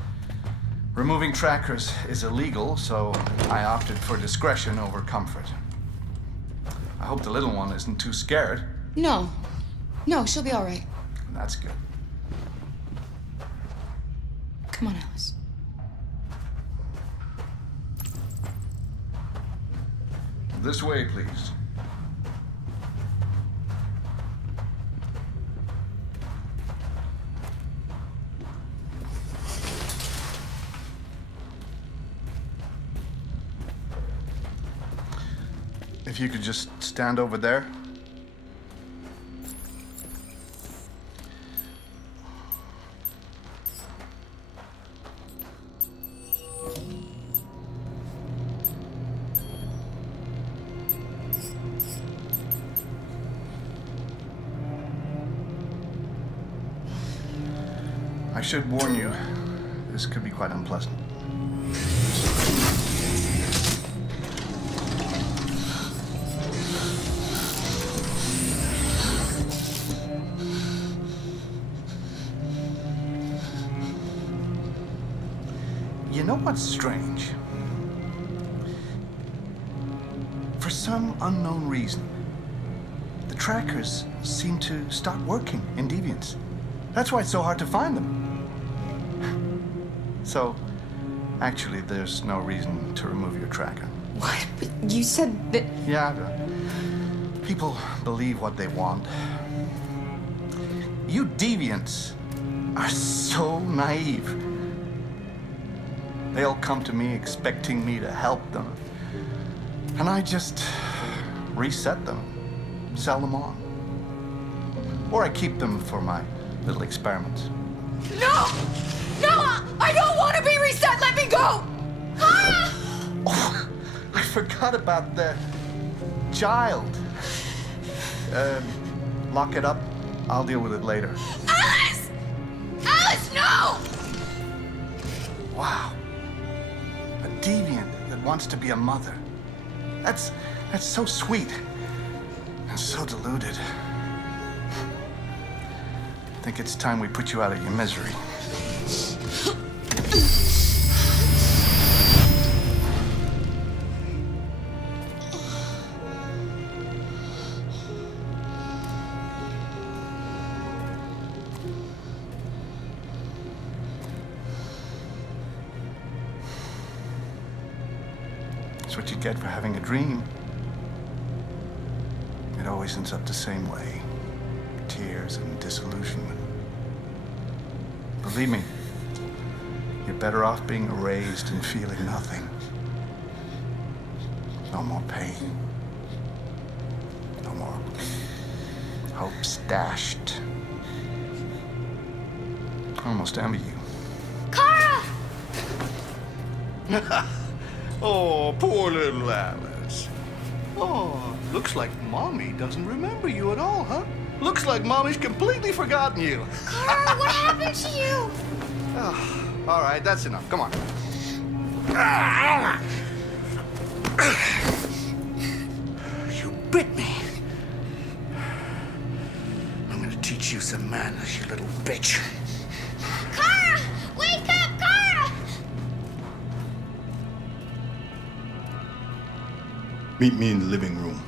Removing trackers is illegal, so I opted for discretion over comfort. I hope the little one isn't too scared. No, she'll be all right. That's good. Come on, Alice. This way, please. If you could just stand over there. I should warn you, this could be quite unpleasant. You know what's strange? For some unknown reason, the trackers seem to stop working in Deviants. That's why it's so hard to find them. So, actually, there's no reason to remove your tracker. What? But you said that... Yeah, people believe what they want. You Deviants are so naive. They'll come to me expecting me to help them. And I just reset them, sell them on. Or I keep them for my little experiments. No! No! I don't want to be reset! Let me go! Ah! Oh, I forgot about the child. Lock it up. I'll deal with it later. Alice! Alice, no! Wow. A deviant that wants to be a mother. That's so sweet. And so deluded. I think it's time we put you out of your misery. That's what you get for having a dream. It always ends up the same way. Tears and disillusionment. Believe me, you're better off being erased and feeling nothing. No more pain. No more hopes dashed. I almost envy you. Kara! Oh, poor little Alice. Oh, looks like Mommy doesn't remember you at all, huh? Looks like Mommy's completely forgotten you. Kara, what happened to you? Oh, all right, that's enough. Come on. You bit me. I'm gonna teach you some manners, you little bitch. Kara! Wake up, Kara! Meet me in the living room.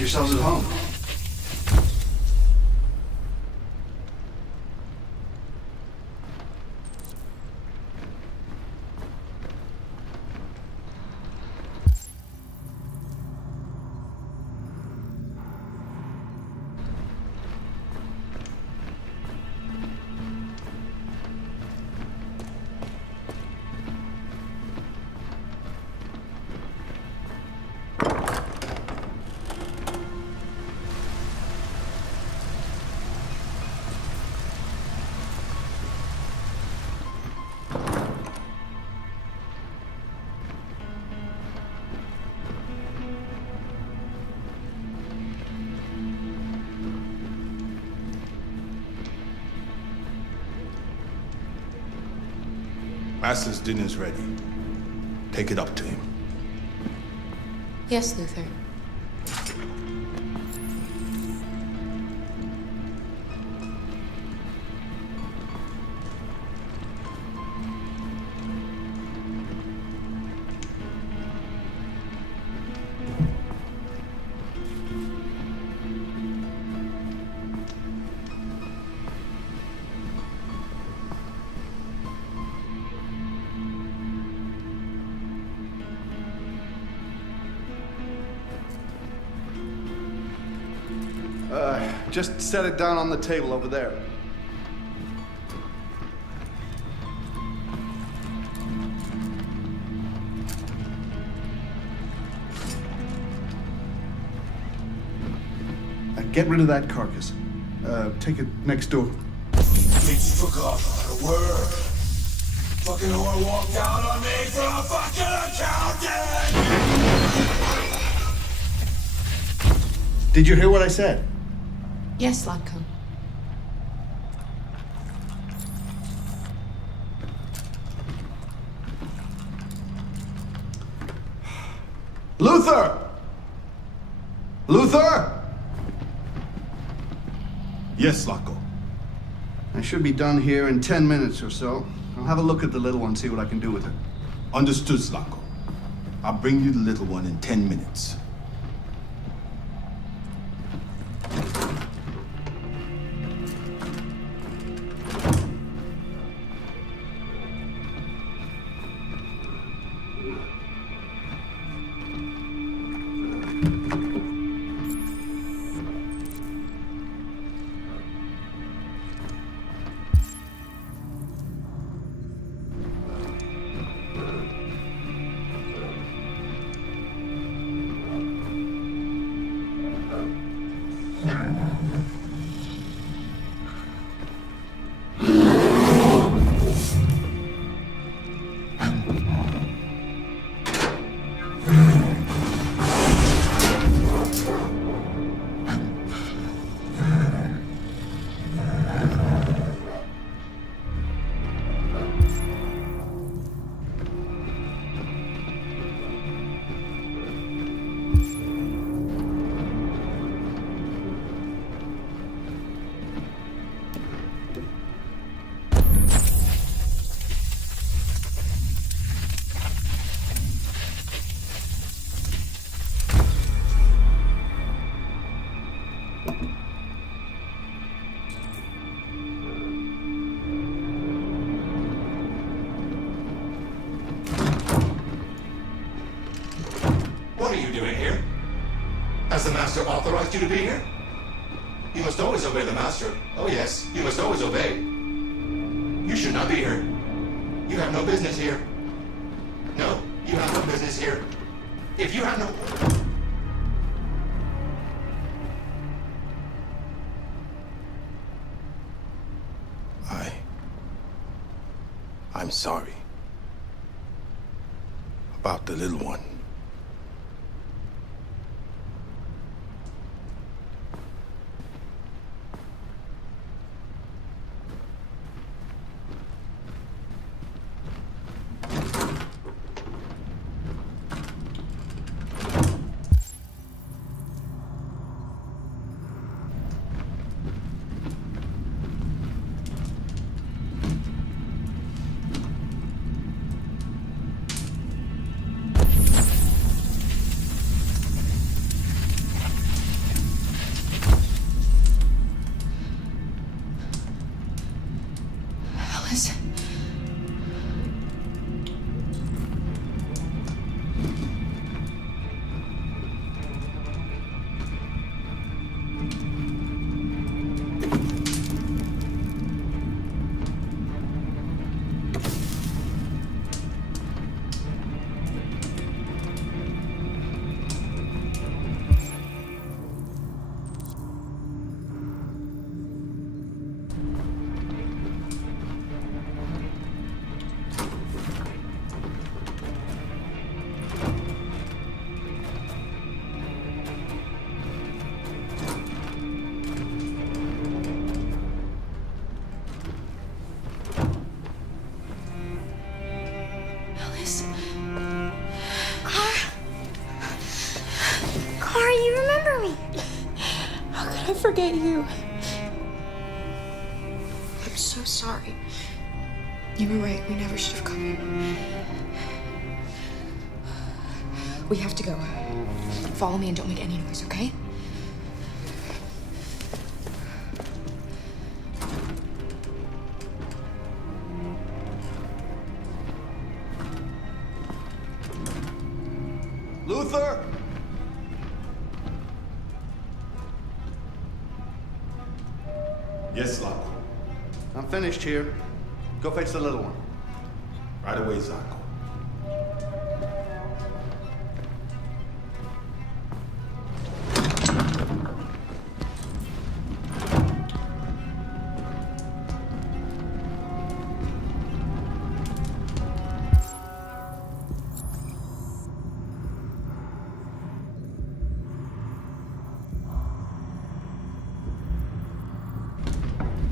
Make yourselves at home. Master's dinner's ready. Take it up to him. Yes, Luther. Just set it down on the table over there. Get rid of that carcass. Take it next door. Bitch took off out of work. Fucking whore walked out on me for a fucking accountant! Did you hear what I said? Yes, Latko. Luther! Luther! Yes, Latko. I should be done here in 10 minutes or so. I'll have a look at the little one, see what I can do with it. Understood, Latko. I'll bring you the little one in 10 minutes. What are you doing here? Has the Master authorized you to be here? You must always obey the Master. Oh yes, you must always obey. You should not be here. You have no business here. No, you have no business here. If you have no... I'm sorry. About the little one. Alice. Alice. Clara, you remember me? How could I forget you? I'm so sorry. You were right. We never should have come. We have to go. Follow me and don't make any noise, okay? Luther! Yes, Zacco. I'm finished here. Go fetch the little one. Right away, Zacco.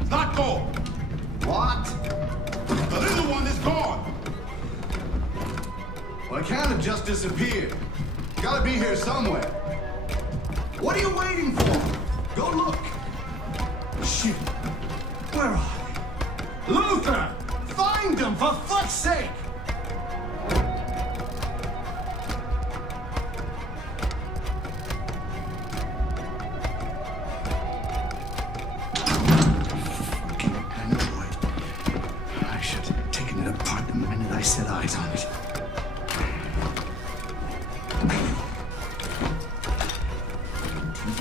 Zacco! What? The little one is gone! Well, it can't have just disappeared. Gotta be here somewhere. What are you waiting for? Go look. Shit. Where are they? Luther! Find them, for fuck's sake! Fucking android. I should have taken it apart the minute I set eyes on it.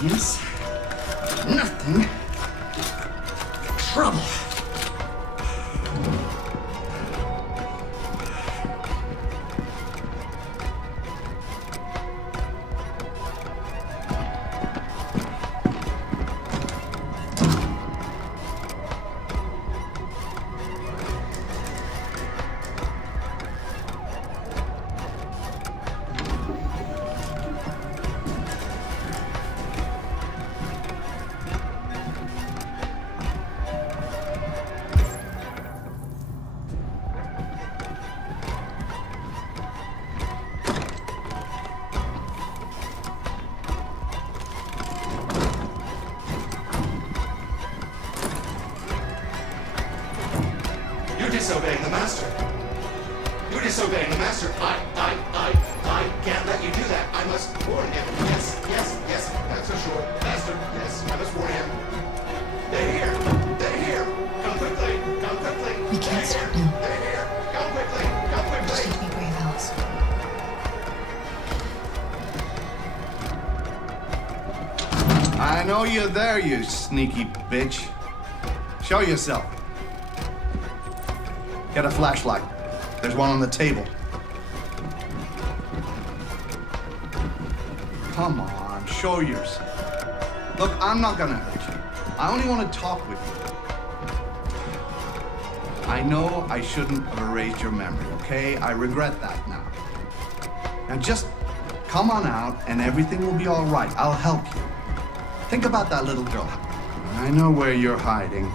Yes. Nothing. Trouble. You're disobeying the master. You're disobeying the master. I can't let you do that. I must warn him. Yes, that's for sure. Master, yes, I must warn him. They're here. They're here. Come quickly. Come quickly. We can't stop now. They're here. Come quickly. Come quickly. Just have to be brave, Alice. I know you're there, you sneaky bitch. Show yourself. Get a flashlight. There's one on the table. Come on, show yourself. Look, I'm not gonna hurt you. I only want to talk with you. I know I shouldn't have erased your memory, okay? I regret that now. Now just come on out and everything will be all right. I'll help you. Think about that little girl. I know where you're hiding.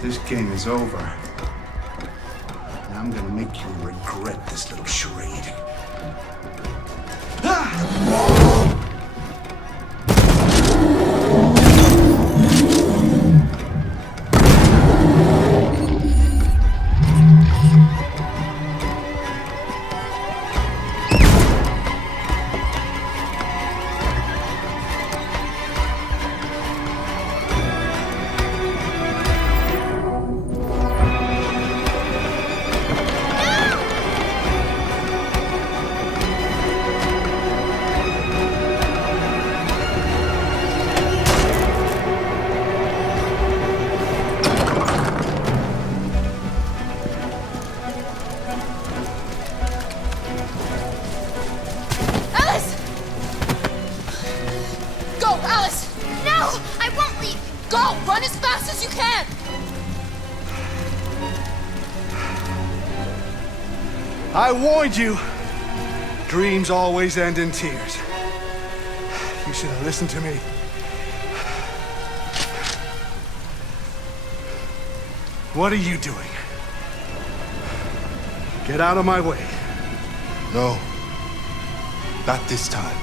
This game is over. And I'm gonna make you regret this little charade. I warned you. Dreams always end in tears. You should have listened to me. What are you doing? Get out of my way. No. Not this time.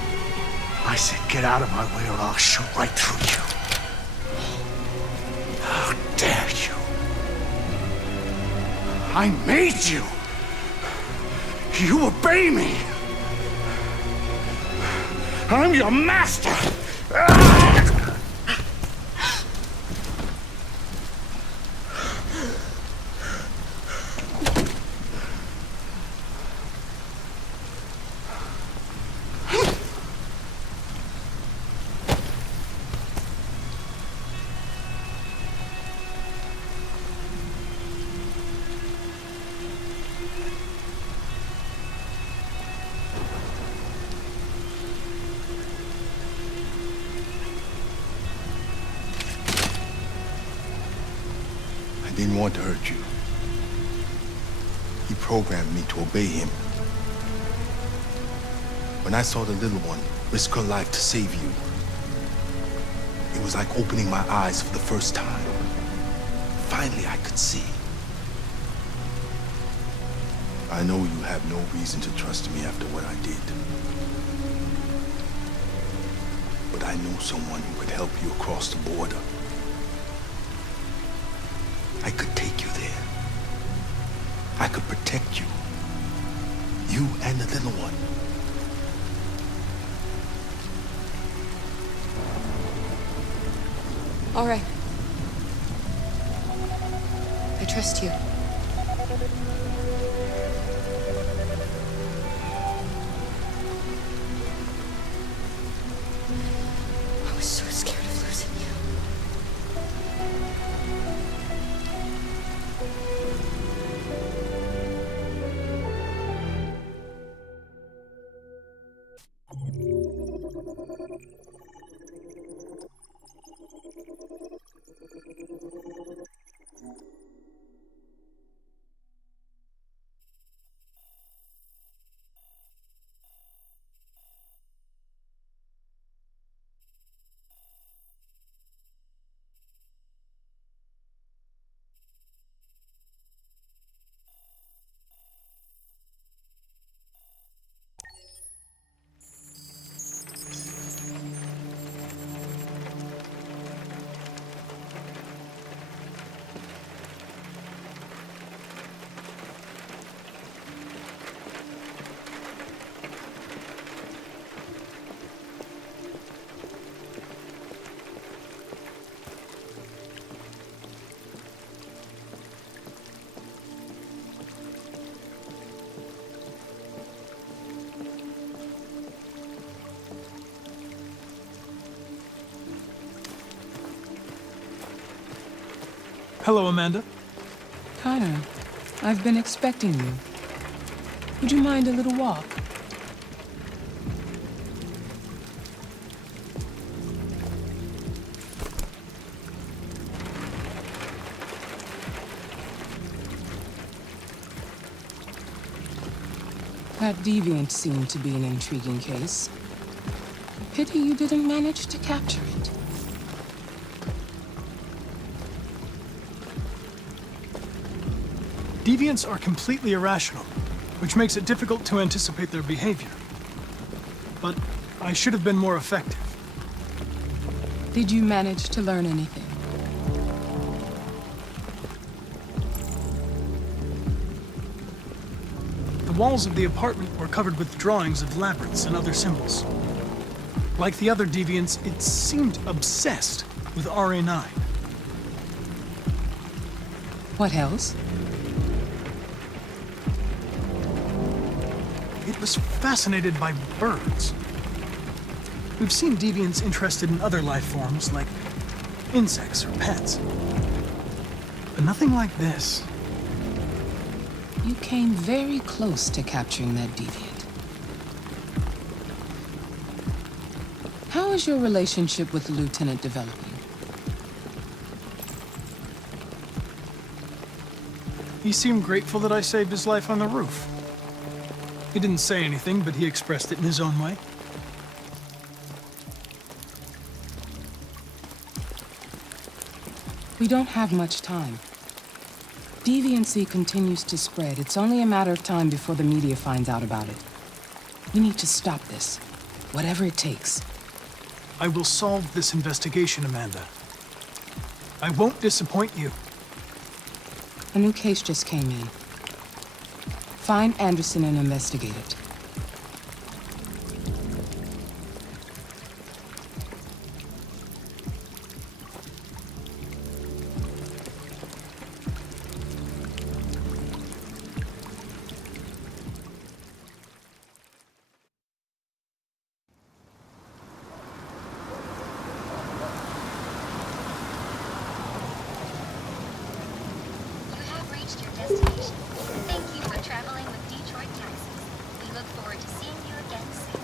I said get out of my way or I'll shoot right through you. How dare you? I made you. You obey me. I'm your master. I didn't want to hurt you. He programmed me to obey him. When I saw the little one risk her life to save you, it was like opening my eyes for the first time. Finally, I could see. I know you have no reason to trust me after what I did. But I know someone who could help you across the border. I could take you there. I could protect you. You and the little one. All right. I trust you. I was so scared of losing you. Hello, Amanda. Connor, I've been expecting you. Would you mind a little walk? That deviant seemed to be an intriguing case. Pity you didn't manage to capture it. Deviants are completely irrational, which makes it difficult to anticipate their behavior. But I should have been more effective. Did you manage to learn anything? The walls of the apartment were covered with drawings of labyrinths and other symbols. Like the other deviants, it seemed obsessed with RA9. What else? It was fascinated by birds. We've seen deviants interested in other life forms, like insects or pets. But nothing like this. You came very close to capturing that deviant. How is your relationship with the Lieutenant developing? He seemed grateful that I saved his life on the roof. He didn't say anything, but he expressed it in his own way. We don't have much time. Deviancy continues to spread. It's only a matter of time before the media finds out about it. We need to stop this, whatever it takes. I will solve this investigation, Amanda. I won't disappoint you. A new case just came in. Find Anderson and investigate it. Your destination. Thank you for traveling with Detroit Taxis. We look forward to seeing you again soon.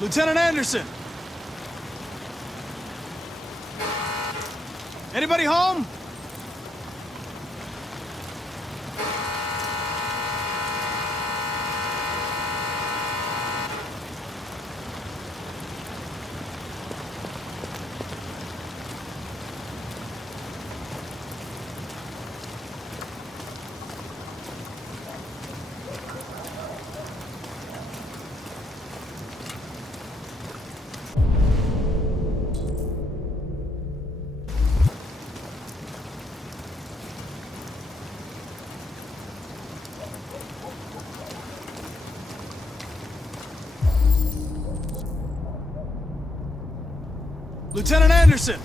Lieutenant Anderson! Anybody home? Lieutenant Anderson!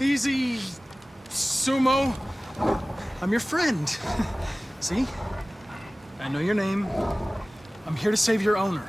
Easy, Sumo. I'm your friend. See? I know your name. I'm here to save your owner.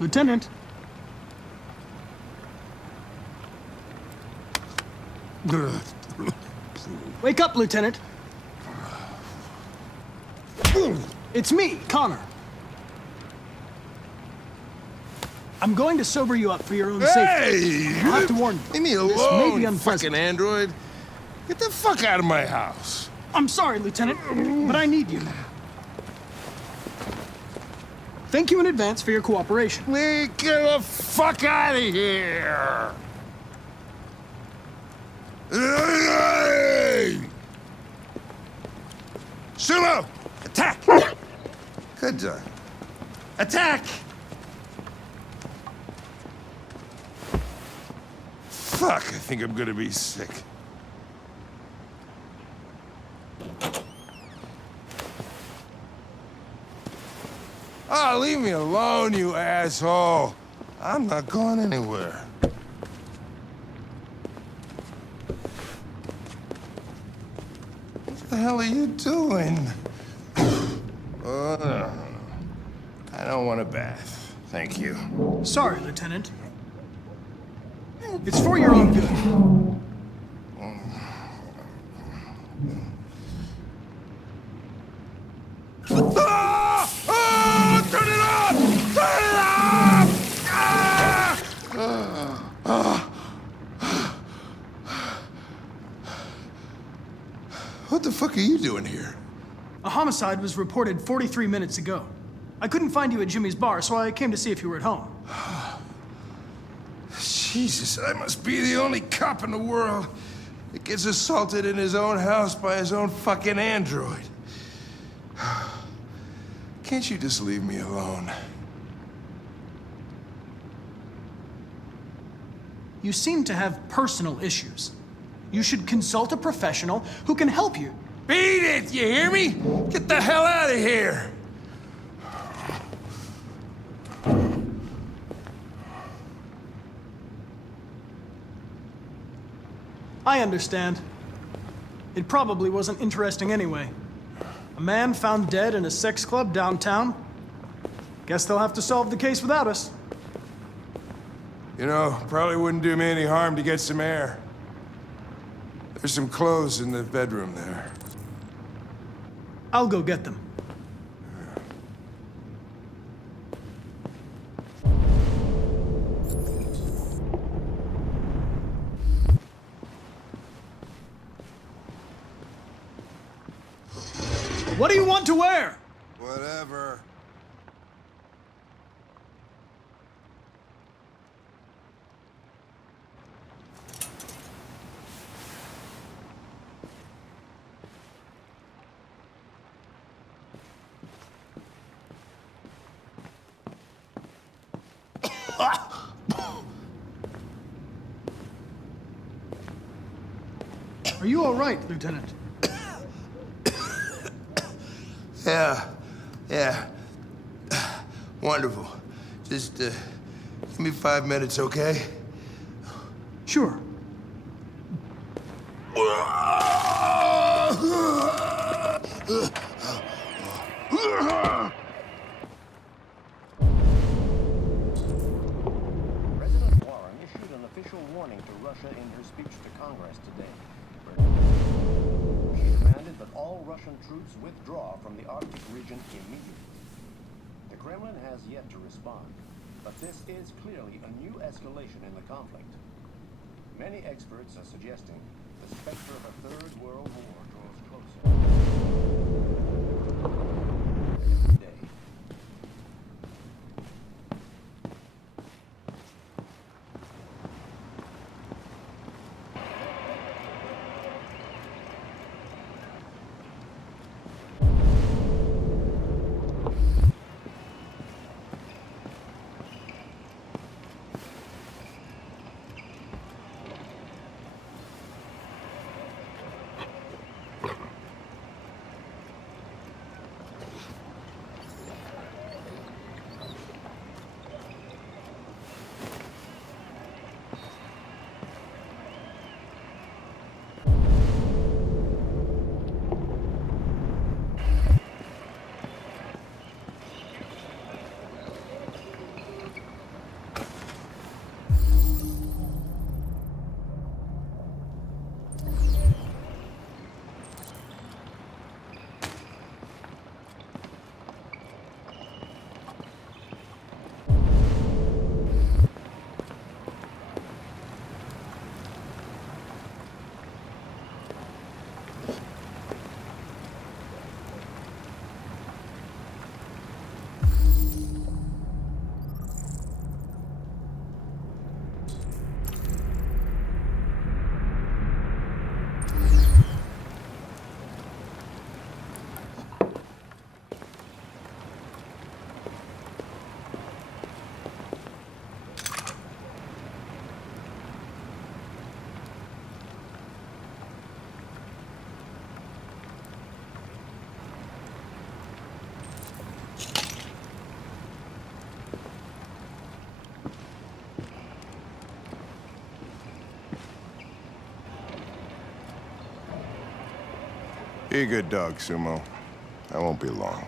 Lieutenant. Wake up, Lieutenant. It's me, Connor. I'm going to sober you up for your own safety. I'll have to warn you. Leave me This may be alone, unpleasant. fucking android. Get the fuck out of my house. I'm sorry, Lieutenant, but I need you. Thank you in advance for your cooperation. Get the fuck out of here! Sumo! Attack! Good done. Attack! Fuck, I think I'm gonna be sick. Oh, leave me alone, you asshole. I'm not going anywhere. What the hell are you doing? I don't want a bath. Thank you. Sorry, Lieutenant. It's for your own good. Turn it off! Turn it off! fuck are you doing here? A homicide was reported 43 minutes ago. I couldn't find you at Jimmy's bar, so I came to see if you were at home. Jesus, I must be the only cop in the world that gets assaulted in his own house by his own fucking android. Can't you just leave me alone? You seem to have personal issues. You should consult a professional who can help you. Beat it, you hear me? Get the hell out of here! I understand. It probably wasn't interesting anyway. A man found dead in a sex club downtown. Guess they'll have to solve the case without us. You know, probably wouldn't do me any harm to get some air. There's some clothes in the bedroom there. I'll go get them. What do you want to wear? Whatever. Are you all right, Lieutenant? Yeah. Wonderful. Just, give me 5 minutes, okay? Sure. President Warren issued an official warning to Russia in her speech to Congress today. She demanded that all Russian troops withdraw from the Arctic region immediately. The Kremlin has yet to respond, but this is clearly a new escalation in the conflict. Many experts are suggesting the specter of a third world war draws closer. Every day. Be a good dog, Sumo. I won't be long.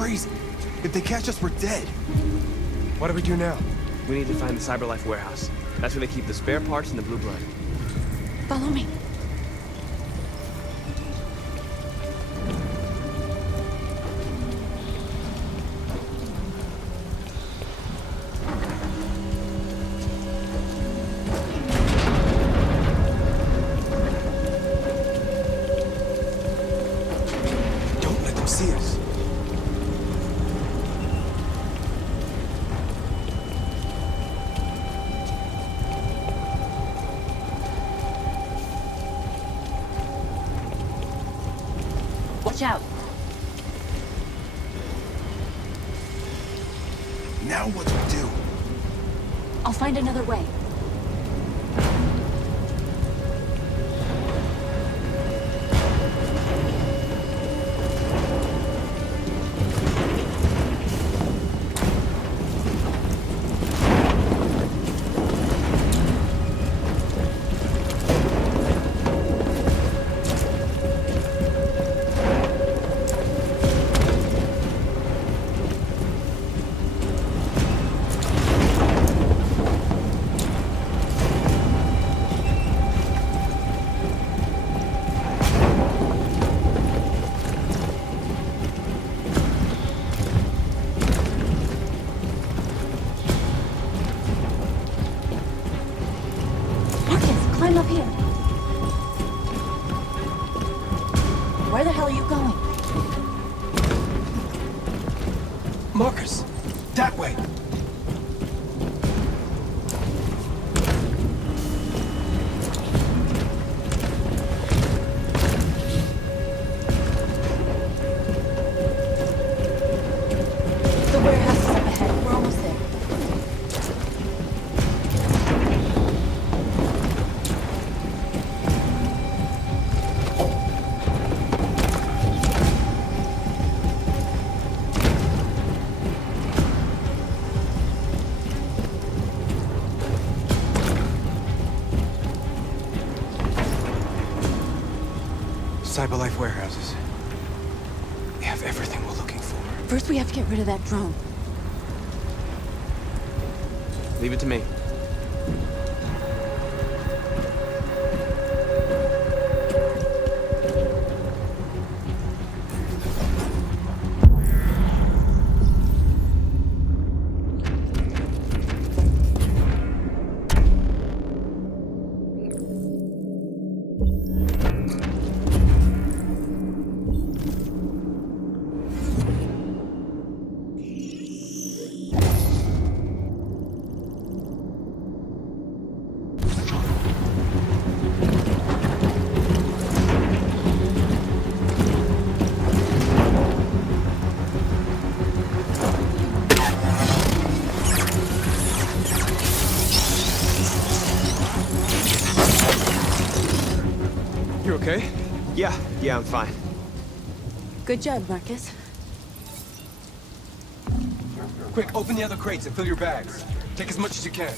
crazy. If they catch us, we're dead. What do we do now? We need to find the CyberLife warehouse. That's where they keep the spare parts and the blue blood. Follow me. Don't let them see us. Watch out. Now what do we do? I'll find another way. Climb up here. Where the hell are you going? Marcus, that way. The warehouse is up ahead. We're almost there. CyberLife warehouses. They have everything we're looking for. First, we have to get rid of that drone. Leave it to me. You okay? Yeah, I'm fine. Good job, Marcus. Quick, open the other crates and fill your bags. Take as much as you can.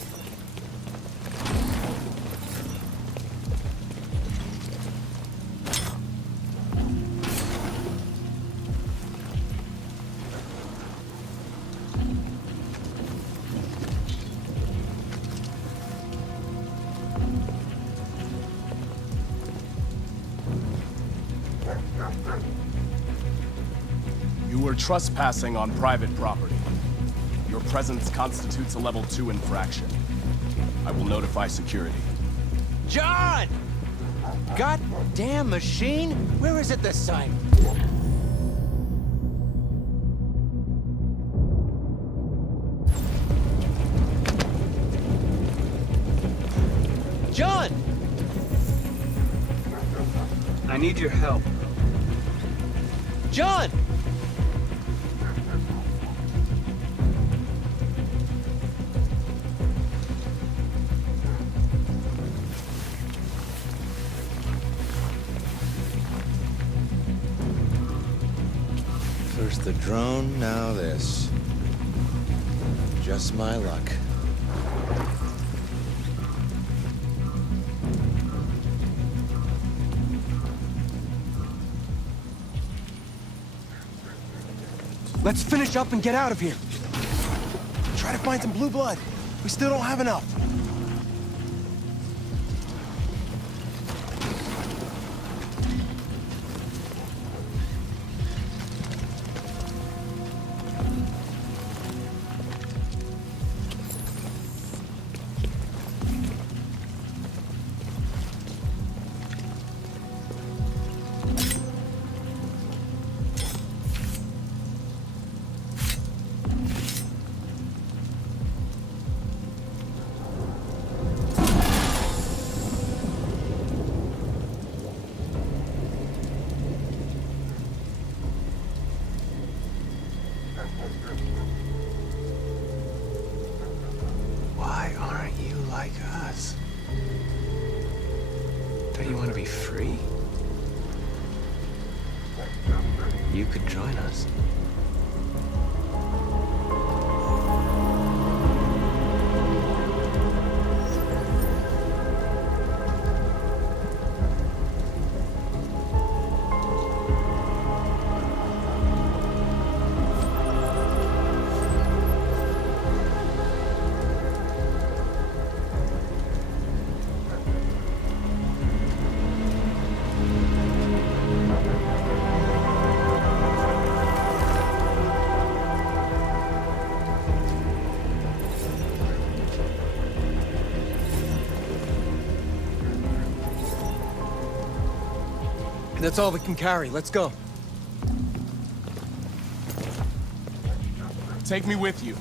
You are trespassing on private property. Your presence constitutes a level 2 infraction. I will notify security. John! Goddamn machine! Where is it this time? John! I need your help. John! First the drone, now this. Just my luck. Let's finish up and get out of here. Try to find some blue blood. We still don't have enough. Why aren't you like us? Don't you want to be free? You could join us. That's all we can carry. Let's go. Take me with you.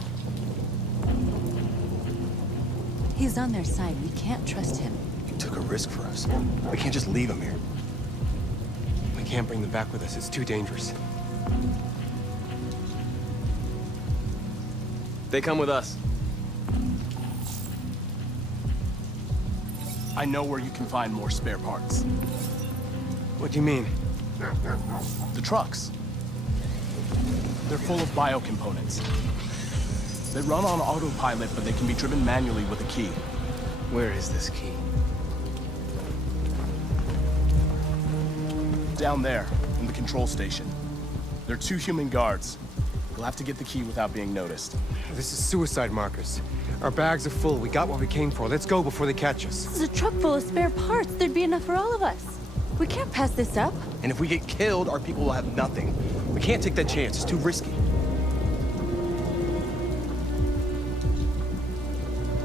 He's on their side. We can't trust him. He took a risk for us. We can't just leave him here. We can't bring them back with us. It's too dangerous. They come with us. I know where you can find more spare parts. What do you mean? The trucks. They're full of biocomponents. They run on autopilot, but they can be driven manually with a key. Where is this key? Down there, in the control station. There are 2 human guards. You'll have to get the key without being noticed. This is suicide, Marcus. Our bags are full. We got what we came for. Let's go before they catch us. This is a truck full of spare parts. There'd be enough for all of us. We can't pass this up. And if we get killed, our people will have nothing. We can't take that chance. It's too risky.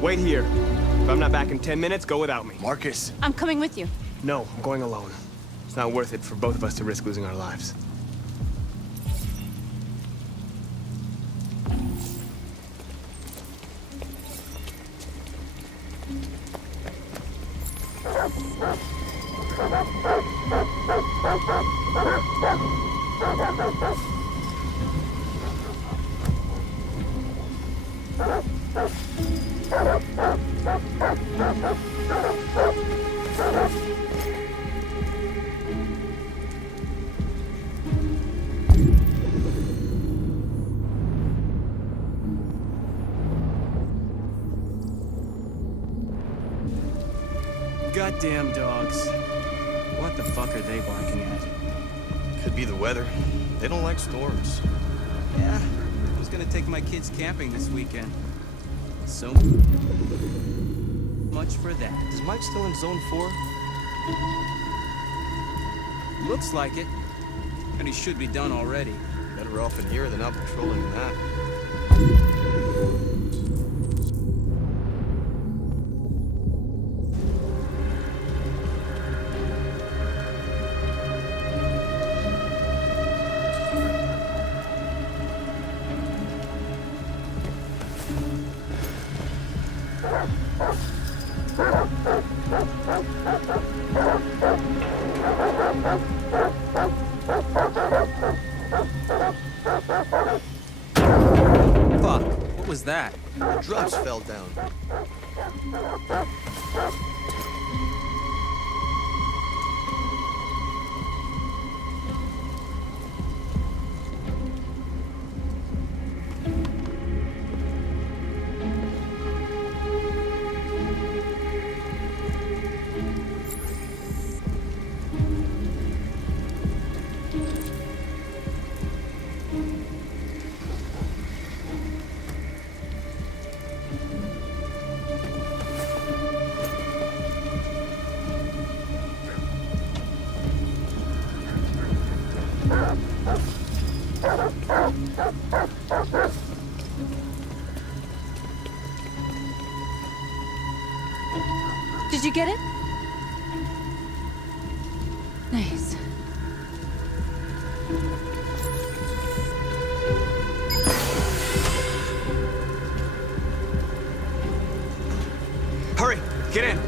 Wait here. If I'm not back in 10 minutes, go without me. Marcus. I'm coming with you. No, I'm going alone. It's not worth it for both of us to risk losing our lives. Goddamn dogs. What the fuck are they barking at? Could be the weather. They don't like storms. Yeah, I was gonna take my kids camping this weekend. So much for that. Is Mike still in Zone 4? Looks like it. And he should be done already. Better off in here than out patrolling that. Fuck, what was that? The drums fell down. Did you get it? Nice. Hurry, get in.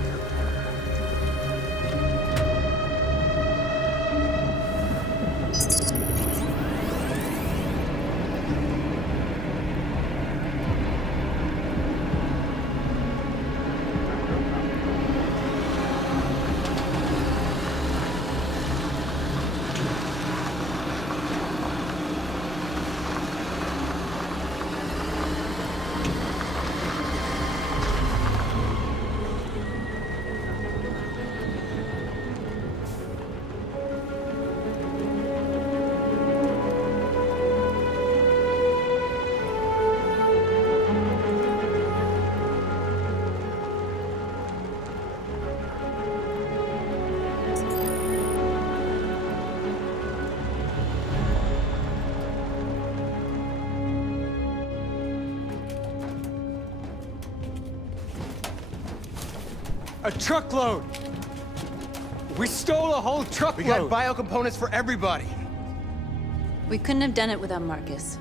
A truckload! We stole a whole truckload! We got biocomponents for everybody! We couldn't have done it without Marcus.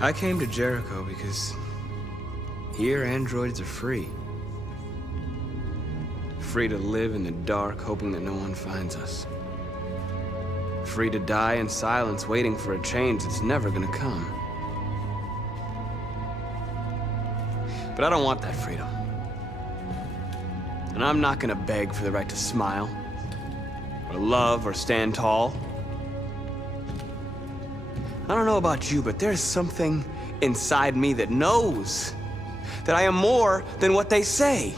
I came to Jericho because here androids are free. Free to live in the dark, hoping that no one finds us. Free to die in silence, waiting for a change that's never gonna come. But I don't want that freedom. And I'm not gonna beg for the right to smile, or love, or stand tall. I don't know about you, but there's something inside me that knows that I am more than what they say.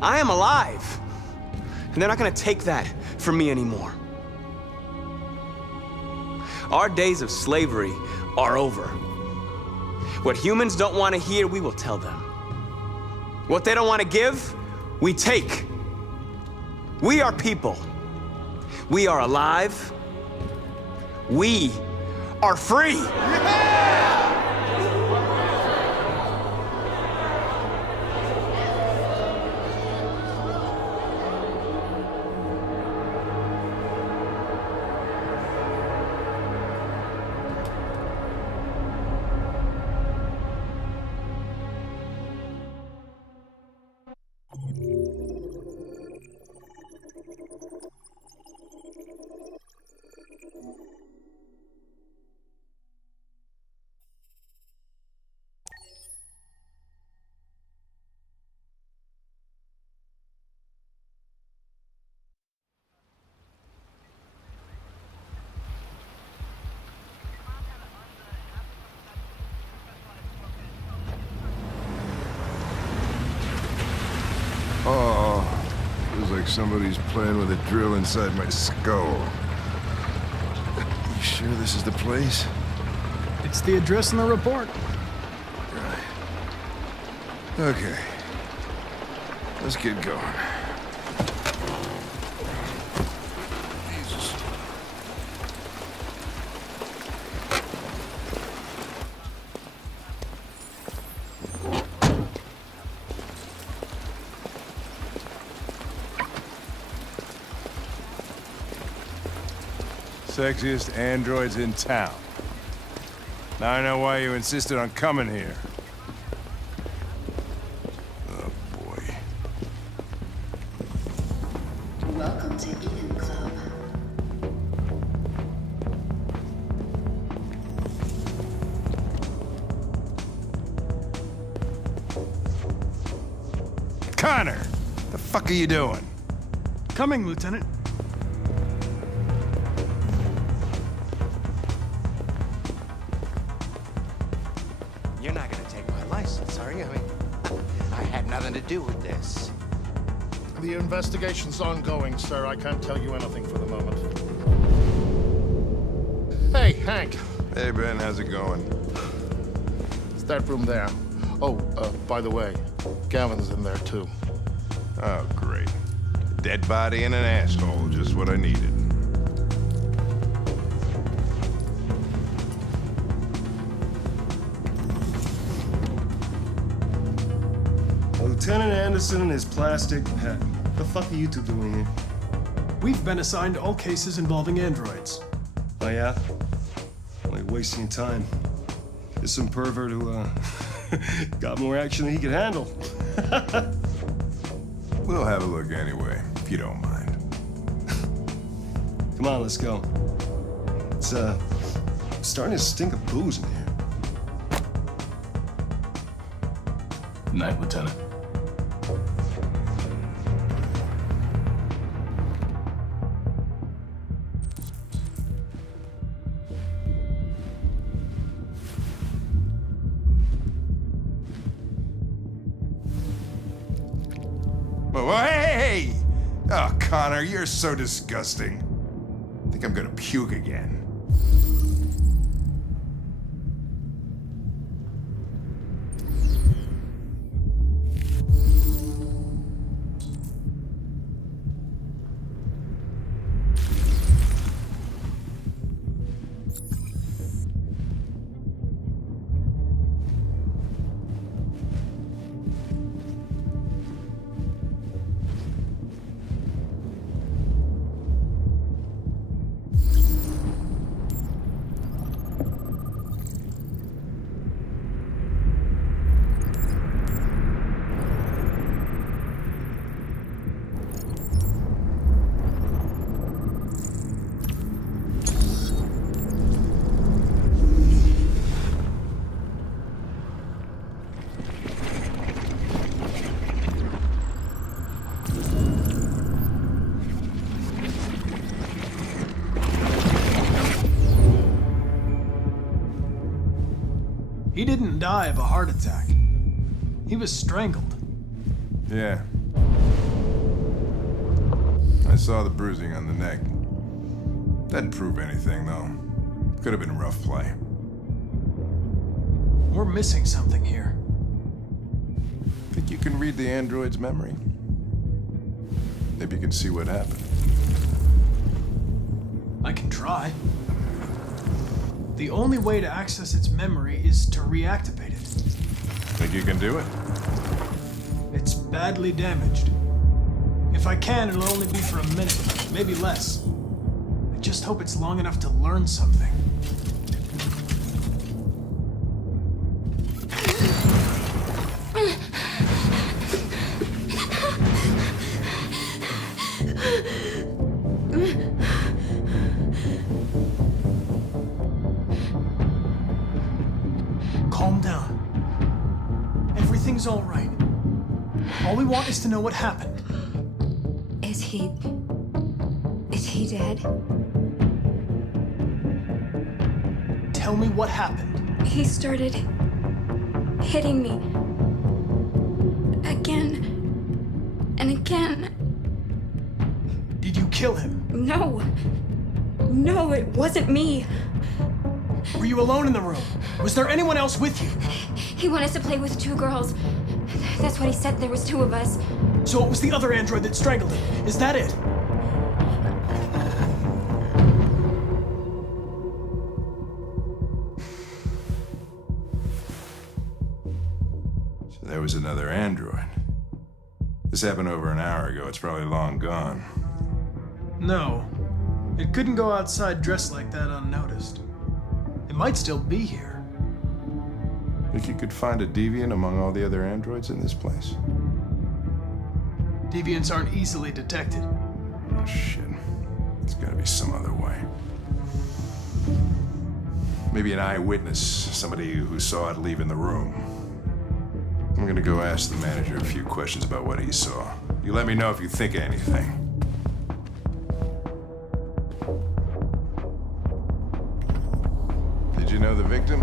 I am alive, and they're not gonna take that from me anymore. Our days of slavery are over. What humans don't want to hear, we will tell them. What they don't want to give, we take. We are people. We are alive. We are free. Oh, feels like somebody's playing with a drill inside my skull. You sure this is the place? It's the address in the report. Right. Okay. Let's get going. Jesus. Sexiest androids in town. Now I know why you insisted on coming here. Oh, boy. Welcome to Eden Club. Connor! The fuck are you doing? Coming, Lieutenant. You're not gonna take my license, are you? I mean, I had nothing to do with this. The investigation's ongoing, sir. I can't tell you anything for the moment. Hey, Hank. Hey, Ben, how's it going? It's that room there. Oh, by the way, Gavin's in there, too. Oh, great. A dead body and an asshole, just what I needed. Lieutenant Anderson and his plastic pet. What the fuck are you two doing here? We've been assigned all cases involving androids. Oh, yeah? Like wasting your time. There's some pervert who, got more action than he could handle. We'll have a look anyway, if you don't mind. Come on, let's go. It's, starting to stink of booze in here. Night, Lieutenant. Oh, hey! Oh, Connor, you're so disgusting. I think I'm gonna puke again. He didn't die of a heart attack. He was strangled. Yeah. I saw the bruising on the neck. Doesn't prove anything, though. Could have been rough play. We're missing something here. Think you can read the android's memory? Maybe you can see what happened. I can try. The only way to access its memory is to reactivate it. Think you can do it? It's badly damaged. If I can, it'll only be for a minute, maybe less. I just hope it's long enough to learn something. Calm down. Everything's all right. All we want is to know what happened. Is he dead? Tell me what happened. He started hitting me. Again. And again. Did you kill him? No. No, it wasn't me. Were you alone in the room? Was there anyone else with you? He wanted us to play with two girls. That's what he said. There was two of us. So it was the other android that strangled him. Is that it? So there was another android. This happened over an hour ago. It's probably long gone. No. It couldn't go outside dressed like that unnoticed. It might still be here. Think you could find a deviant among all the other androids in this place? Deviants aren't easily detected. Oh, shit. There's gotta be some other way. Maybe an eyewitness, somebody who saw it leaving the room. I'm gonna go ask the manager a few questions about what he saw. You let me know if you think of anything. Did you know the victim?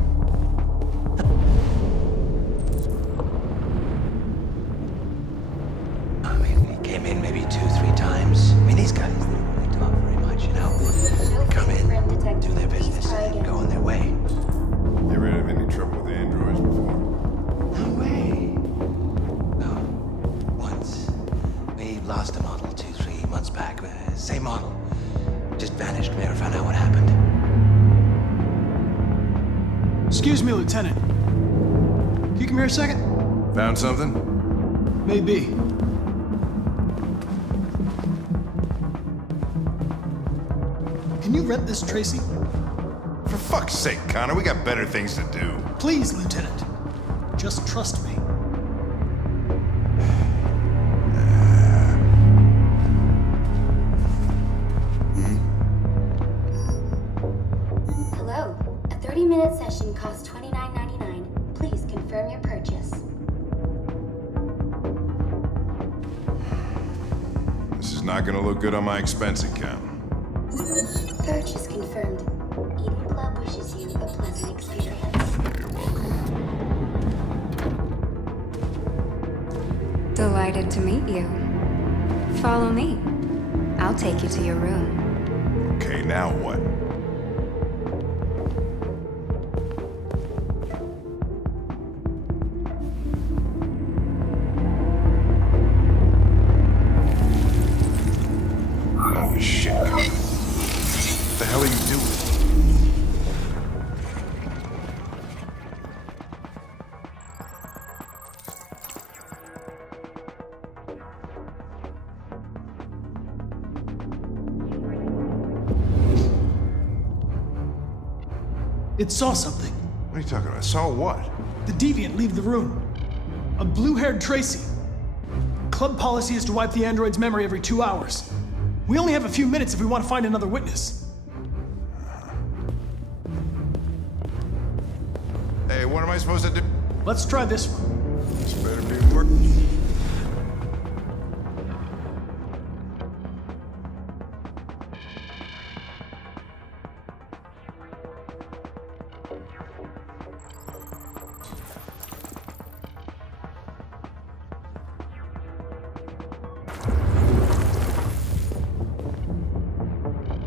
I mean, he came in maybe 2-3 times. I mean, these guys, they don't really talk very much, you know? They come in, do their business, and then go on their way. You ever had any trouble with androids before? No way. No. Once. the model 2-3 months back. Same model. Just vanished. We never found out what happened. Excuse me, Lieutenant. Can you come here a second? Found something? Maybe. Can you rent this, Tracy? For fuck's sake, Connor, we got better things to do. Please, Lieutenant. Just trust me. Hello. A 30-minute session costs $29.99. Please confirm your purchase. This is not gonna look good on my expense account. Purchase confirmed. Eden Club wishes you a pleasant experience. You're welcome. Delighted to meet you. Follow me. I'll take you to your room. Okay, now what? Holy shit. What the hell are you doing? It saw something. What are you talking about? Saw what? The deviant leave the room. A blue-haired Tracy. Club policy is to wipe the android's memory every 2 hours. We only have a few minutes if we want to find another witness. Hey, what am I supposed to do? Let's try this one. This better be work.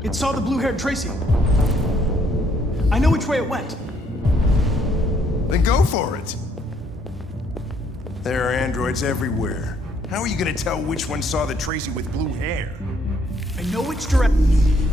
It saw the blue-haired Tracy. I know which way it went. Then go for it. There are androids everywhere. How are you gonna tell which one saw the Tracy with blue hair? I know which direction.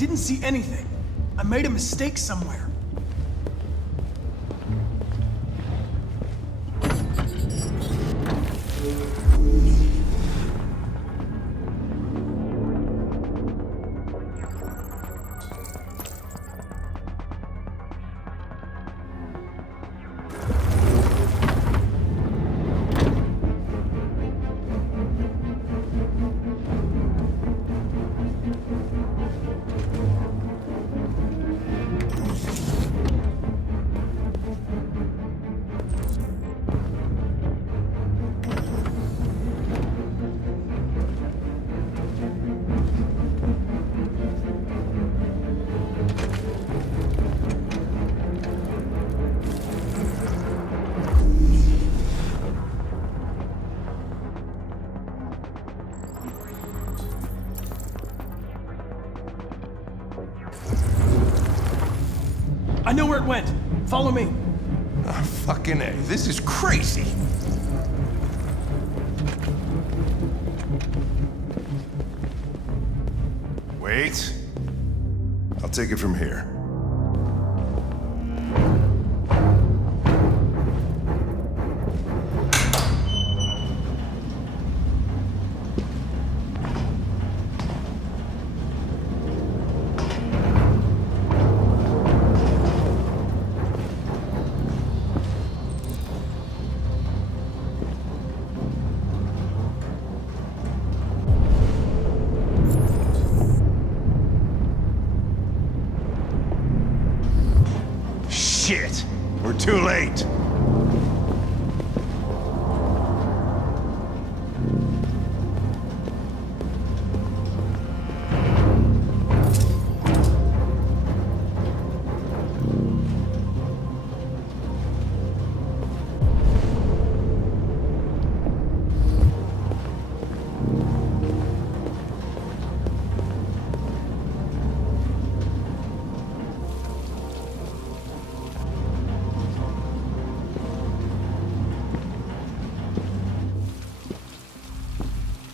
Didn't see anything. I made a mistake somewhere. I know where it went. Follow me. Oh, fucking A. This is crazy. Wait. I'll take it from here. We're too late.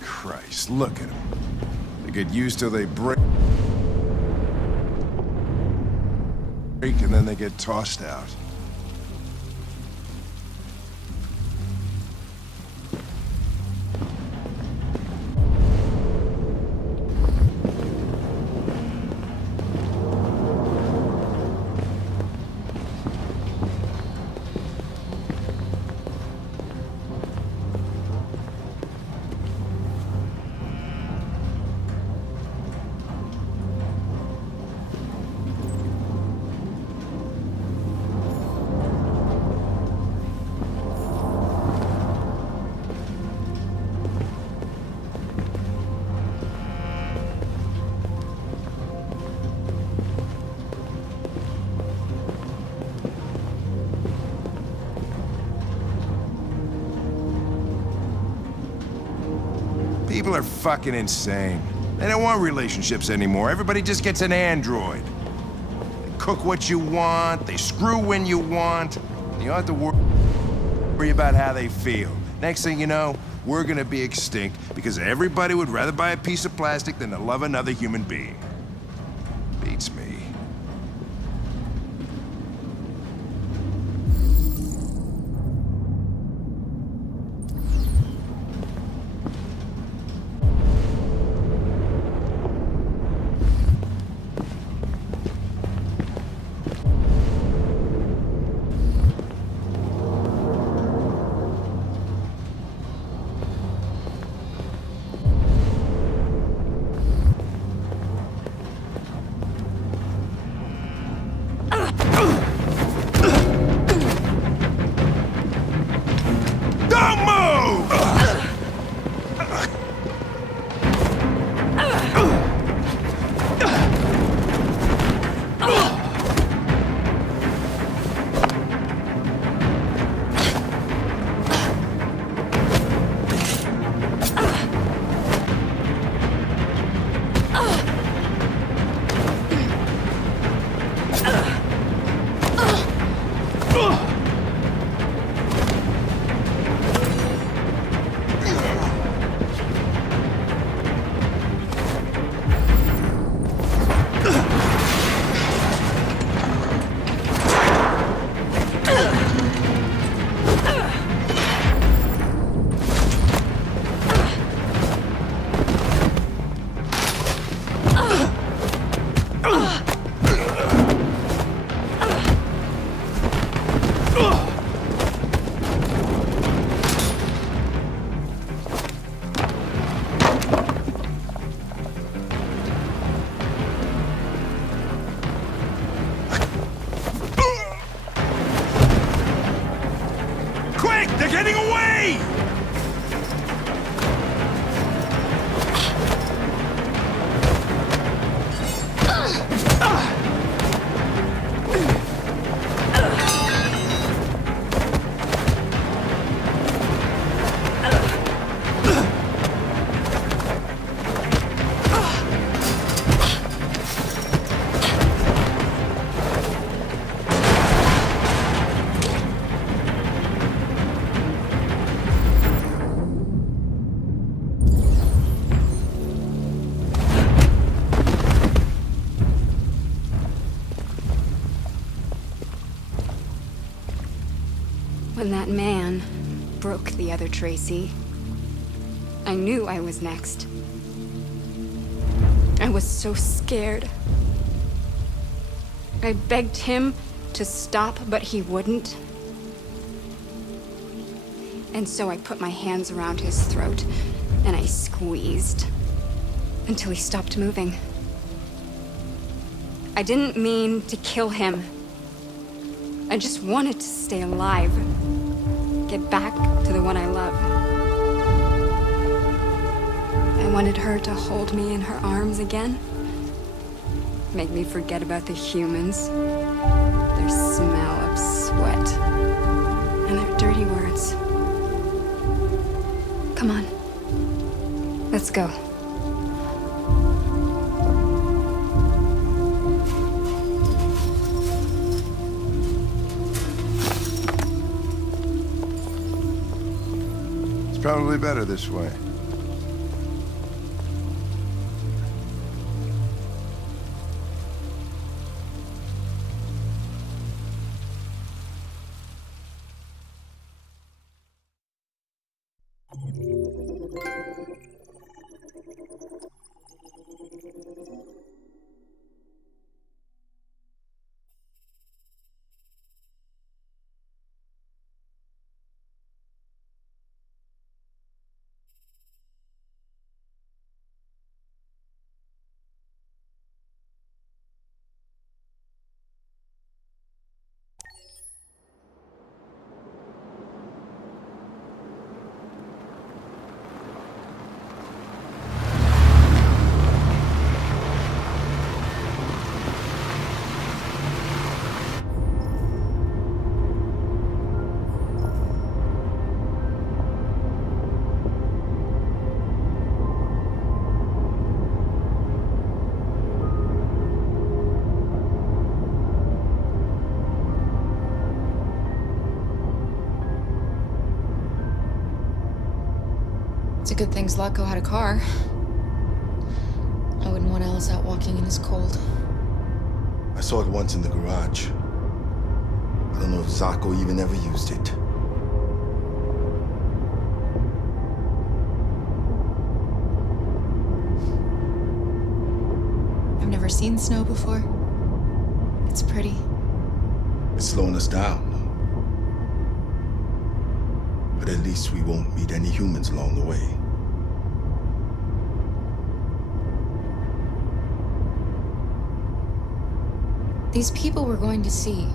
Christ, look at them. They get used till they break, and then they get tossed out. People are fucking insane. They don't want relationships anymore. Everybody just gets an android. They cook what you want, they screw when you want. You don't have to worry about how they feel. Next thing you know, we're gonna be extinct because everybody would rather buy a piece of plastic than to love another human being. Beats me. They're getting away! When that man broke the other Tracy, I knew I was next. I was so scared. I begged him to stop, but he wouldn't. And so I put my hands around his throat, and I squeezed until he stopped moving. I didn't mean to kill him. I just wanted to stay alive. Get back to the one I love. I wanted her to hold me in her arms again. Make me forget about the humans. Their smell of sweat. And their dirty words. Come on. Let's go. It's probably better this way. It's a good thing Zlatko had a car. I wouldn't want Alice out walking in this cold. I saw it once in the garage. I don't know if Zlatko even ever used it. I've never seen snow before. It's pretty. It's slowing us down. But at least we won't meet any humans along the way. These people we're going to see.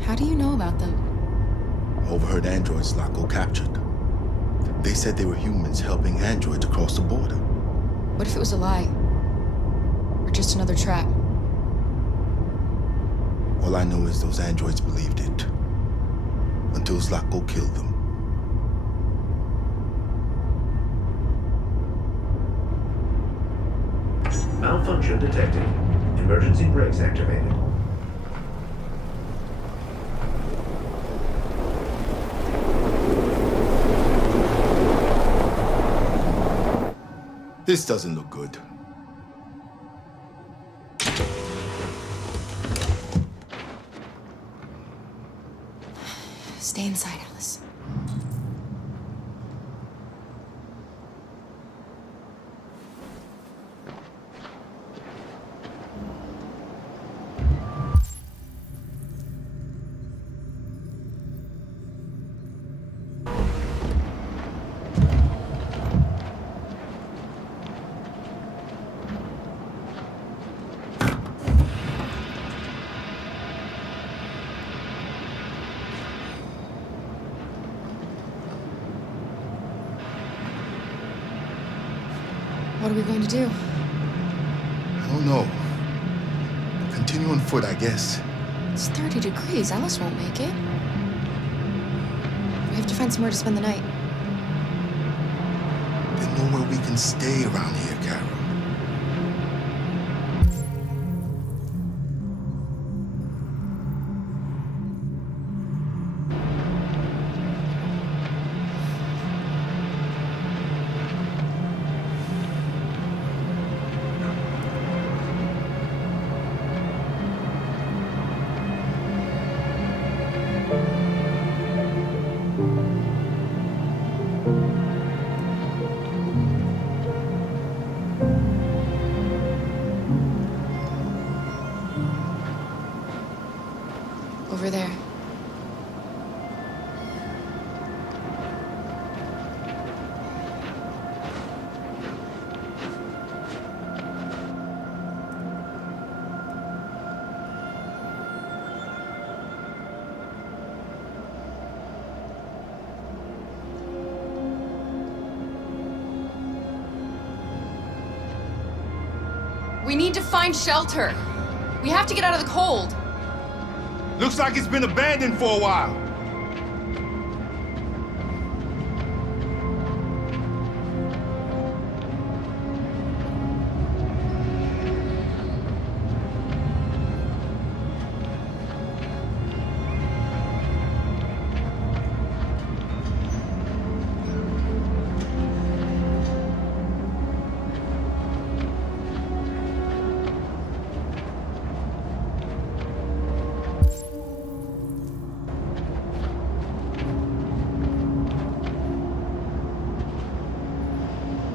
How do you know about them? I overheard androids Zlatko captured. They said they were humans helping androids across the border. What if it was a lie? Or just another trap? All I know is those androids believed it. Until Zlatko killed them. Malfunction detected. Emergency brakes activated. This doesn't look good. Stay inside, Alice. What are we going to do? I don't know. Continue on foot, I guess. It's 30 degrees. Alice won't make it. We have to find somewhere to spend the night. There's nowhere we can stay around here, Carol. We need to find shelter. We have to get out of the cold. Looks like it's been abandoned for a while.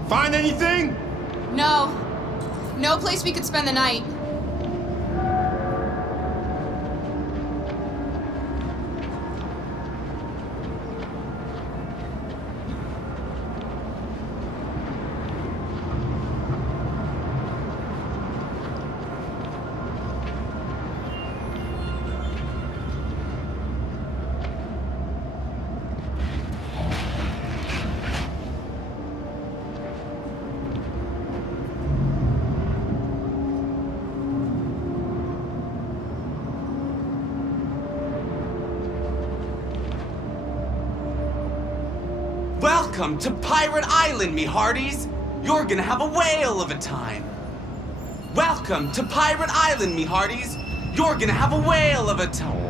Find anything? No. No place we could spend the night. Welcome to Pirate Island, me hearties! You're gonna have a whale of a time! Welcome to Pirate Island, me hearties! You're gonna have a whale of a time!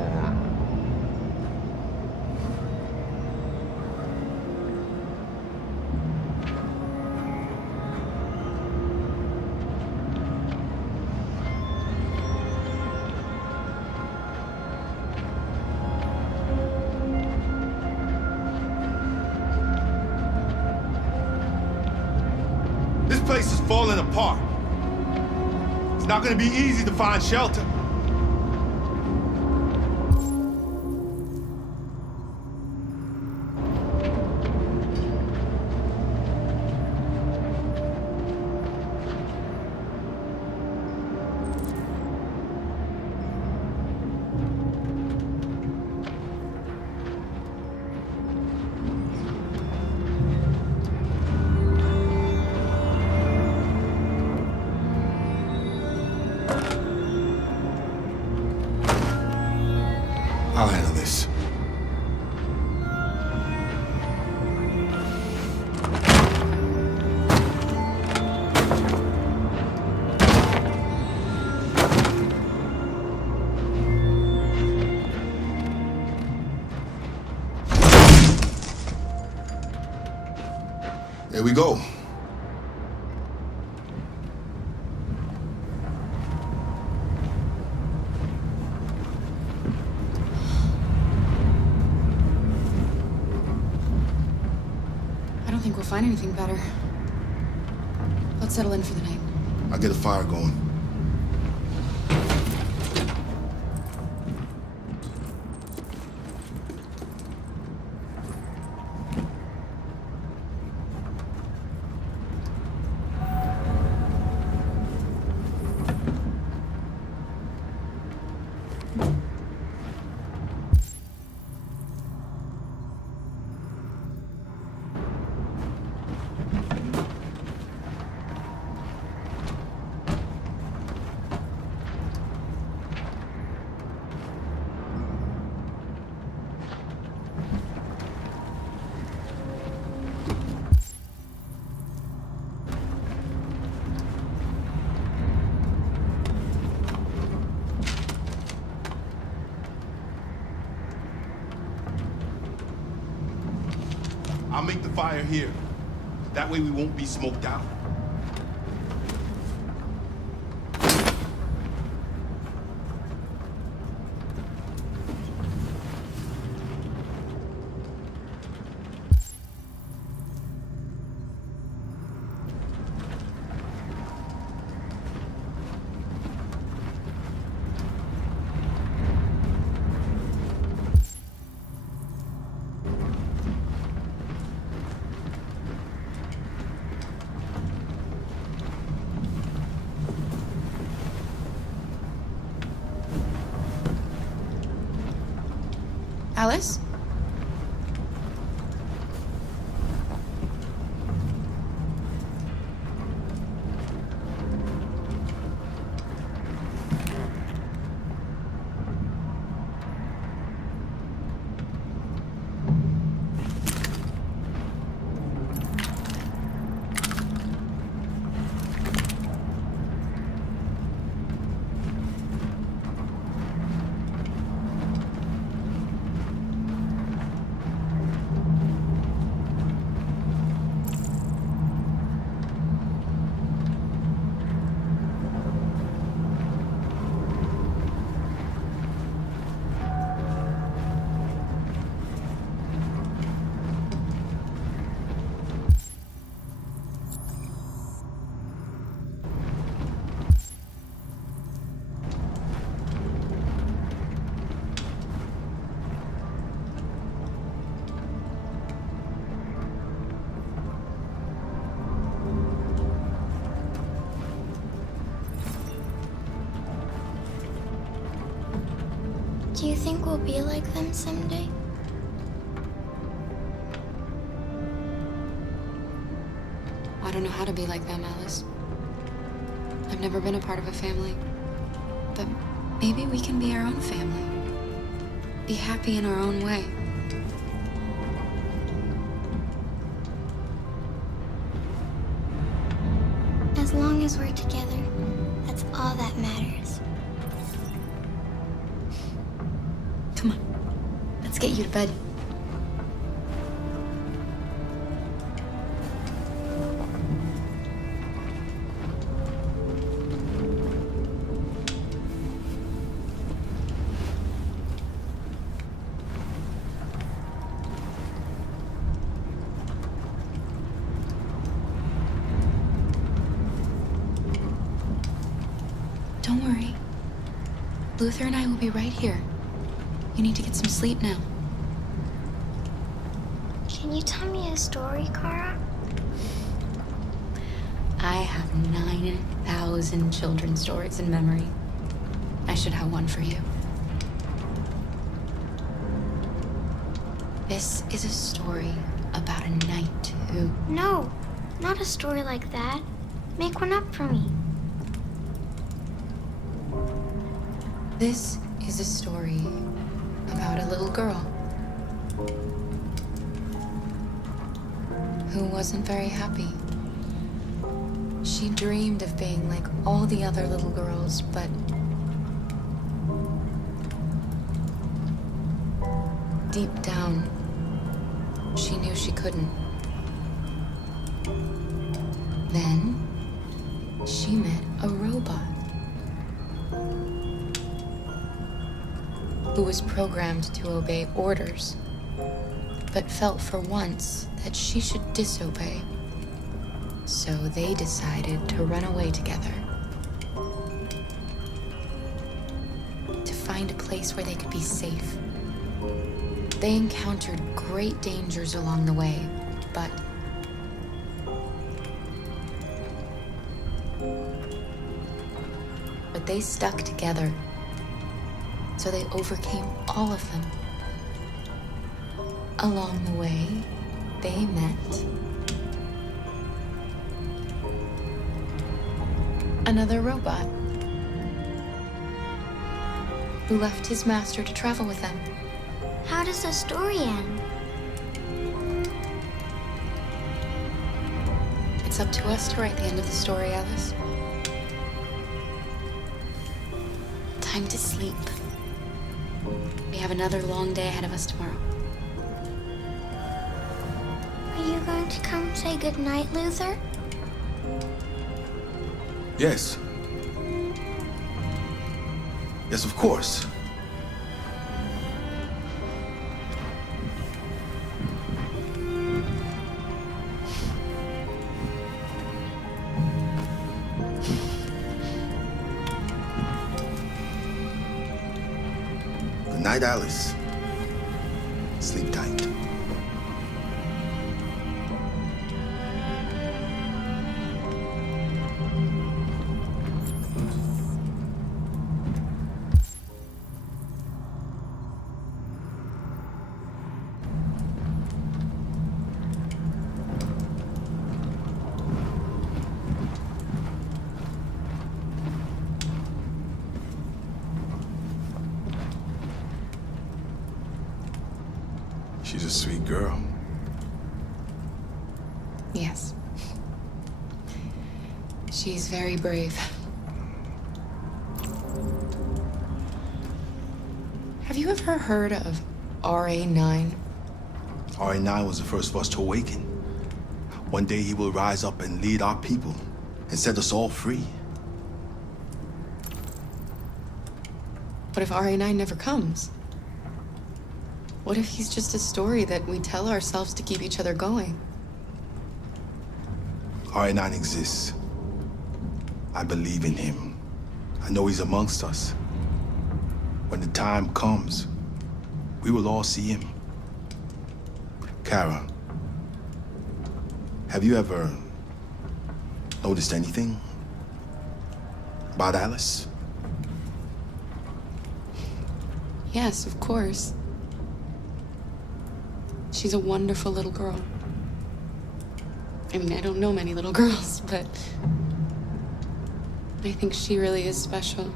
This place is falling apart. It's not gonna be easy to find shelter. I'll handle this. There we go. I don't think we'll find anything better. Let's settle in for the night. I'll get a fire going. I'll make the fire here. That way we won't be smoked out. Alice? Do you think we'll be like them someday? I don't know how to be like them, Alice. I've never been a part of a family. But maybe we can be our own family. Be happy in our own way. As long as we're together, that's all that matters. Come on, let's get you to bed. Don't worry. Luther and I will be right here. You need to get some sleep now. Can you tell me a story, Kara? I have 9,000 children's stories in memory. I should have one for you. This is a story about a knight who... No, not a story like that. Make one up for me. This is a story about a little girl who wasn't very happy. She dreamed of being like all the other little girls, but deep down, she knew she couldn't. Then she met a robot who was programmed to obey orders, but felt for once that she should disobey. So they decided to run away together, to find a place where they could be safe. They encountered great dangers along the way, but they stuck together. So they overcame all of them. Along the way, they met another robot who left his master to travel with them. How does the story end? It's up to us to write the end of the story, Alice. Time to sleep. We have another long day ahead of us tomorrow. Are you going to come say goodnight, Luther? Yes. Yes, of course. Good night, Alice. Sleep tight. She's a sweet girl. Yes. She's very brave. Have you ever heard of RA9? RA9 was the first of us to awaken. One day he will rise up and lead our people and set us all free. What if RA9 never comes? What if he's just a story that we tell ourselves to keep each other going? RA9 exists. I believe in him. I know he's amongst us. When the time comes, we will all see him. Kara, have you ever noticed anything about Alice? Yes, of course. She's a wonderful little girl. I mean, I don't know many little girls, but I think she really is special.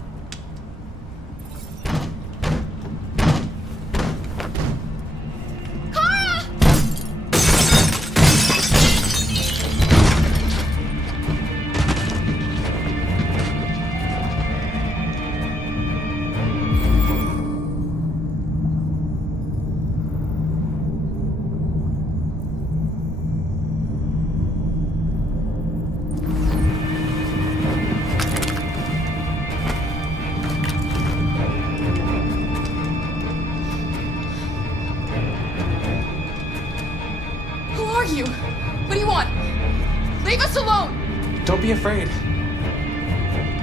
You? What do you want? Leave us alone! Don't be afraid.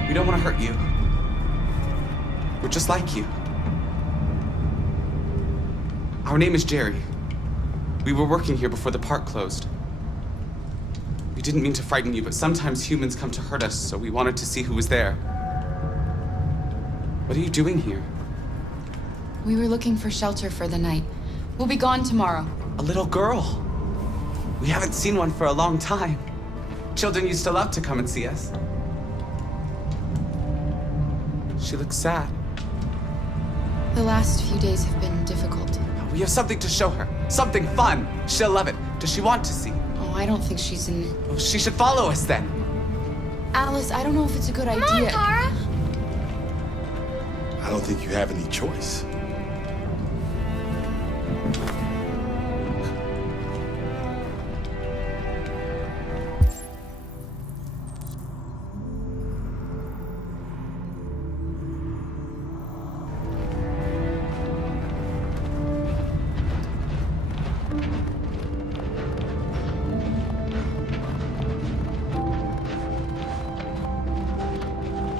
We don't want to hurt you. We're just like you. Our name is Jerry. We were working here before the park closed. We didn't mean to frighten you, but sometimes humans come to hurt us, so we wanted to see who was there. What are you doing here? We were looking for shelter for the night. We'll be gone tomorrow. A little girl. We haven't seen one for a long time. Children used to love to come and see us. She looks sad. The last few days have been difficult. We have something to show her. Something fun. She'll love it. Does she want to see? Oh, I don't think she's in... Well, she should follow us then. Alice, I don't know if it's a good idea. Come on, Kara! I don't think you have any choice.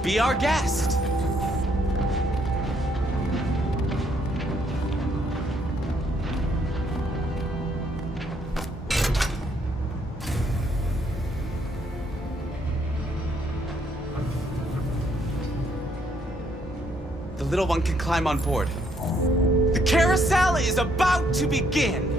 Be our guest. The little one can climb on board. The carousel is about to begin.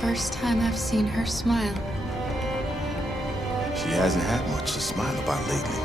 First time I've seen her smile. She hasn't had much to smile about lately.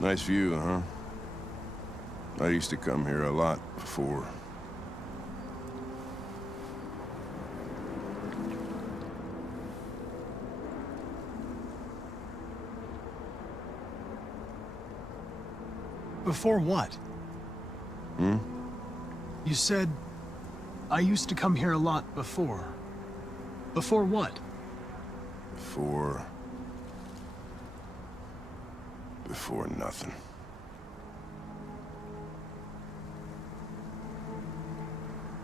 Nice view, huh? I used to come here a lot before. Before what? Hmm? You said, I used to come here a lot before. Before what? Before nothing.